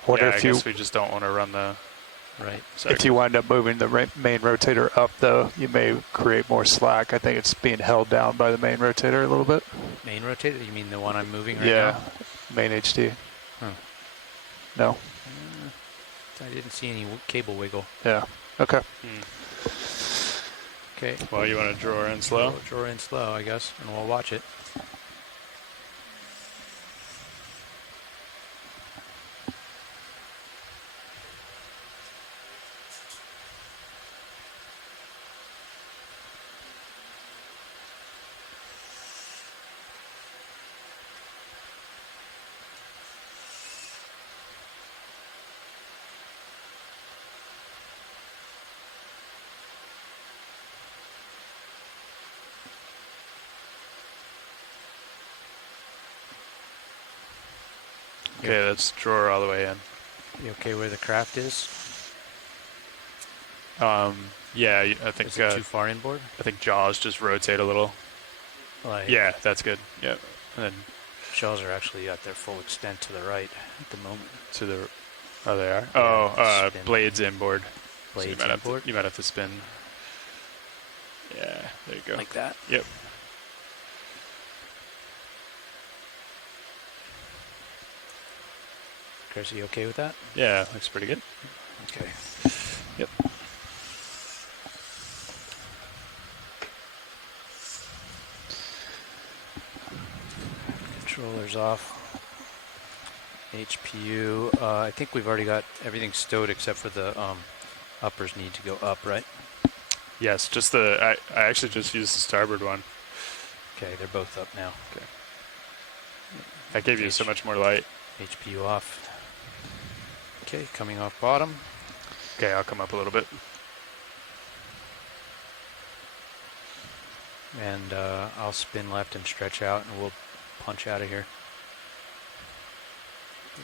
Wonder yeah, if I you guess we just don't want to run the. Right. If you wind up moving the main rotator up, though, you may create more slack. I think it's being held down by the main rotator a little bit. Main rotator? You mean the one I'm moving right Yeah, now? main HD. Huh. No. I didn't see any cable wiggle. Yeah. Okay. Okay. Well, you want to draw in slow? Draw in slow, I guess, and we'll watch it. Okay, let's draw all the way in. You okay where the craft is? Yeah, I think. Is it too far inboard? I think jaws just rotate a little. Like, yeah, that's good. Yeah, and then jaws are actually at their full extent to the right at the moment. to the. Oh, they are. Yeah, blades inboard. Blades so you might inboard. You might have to spin. Yeah, there you go. Like that. Yep. Chris, you okay with that? Yeah, looks pretty good. Okay. Yep. Controllers off. HPU. I think we've already got everything stowed except for the uppers need to go up, right? Yes, just the. I actually just used the starboard one. Okay, they're both up now. Okay. That gave you so much more light. HPU off. Okay, coming off bottom. Okay, I'll come up a little bit. And I'll spin left and stretch out, and we'll punch out of here.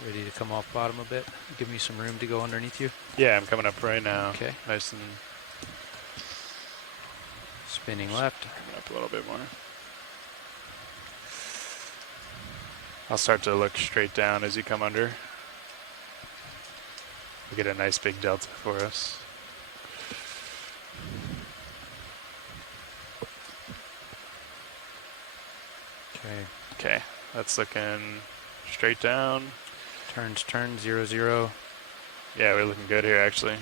Ready to come off bottom a bit? Give me some room to go underneath you. Yeah, I'm coming up right now. Okay. Nice and spinning left. Coming up a little bit more. I'll start to look straight down as you come under. We get a nice big delta for us. Okay. Okay, that's looking straight down. Turn, 0, 0. Yeah, we're looking good here, actually.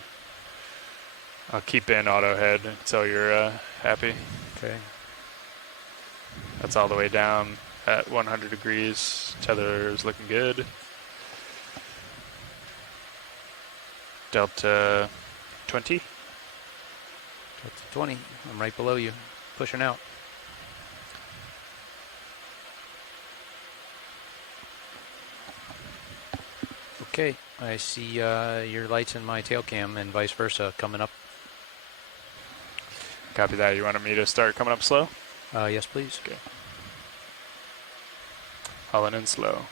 I'll keep in auto head until you're happy. Okay. That's all the way down at 100 degrees. Tether is looking good. Delta 20. Delta 20. I'm right below you. Pushing out. Okay, I see your lights in my tail cam and vice versa coming up. Copy that. You wanted me to start coming up slow? Yes, please. Okay. Hauling in slow.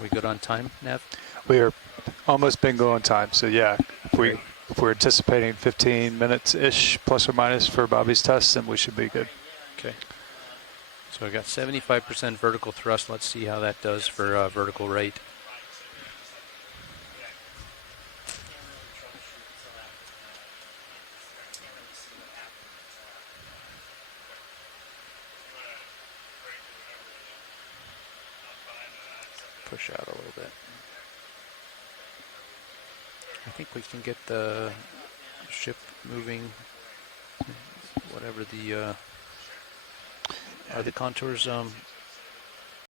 We good on time, Nev? We are almost bingo on time. So yeah, if we're anticipating 15 minutes-ish plus or minus for Bobby's test, then we should be good. Okay. So I got 75% vertical thrust. Let's see how that does for vertical rate. Push out a little bit. I think we can get the ship moving, whatever the are the contours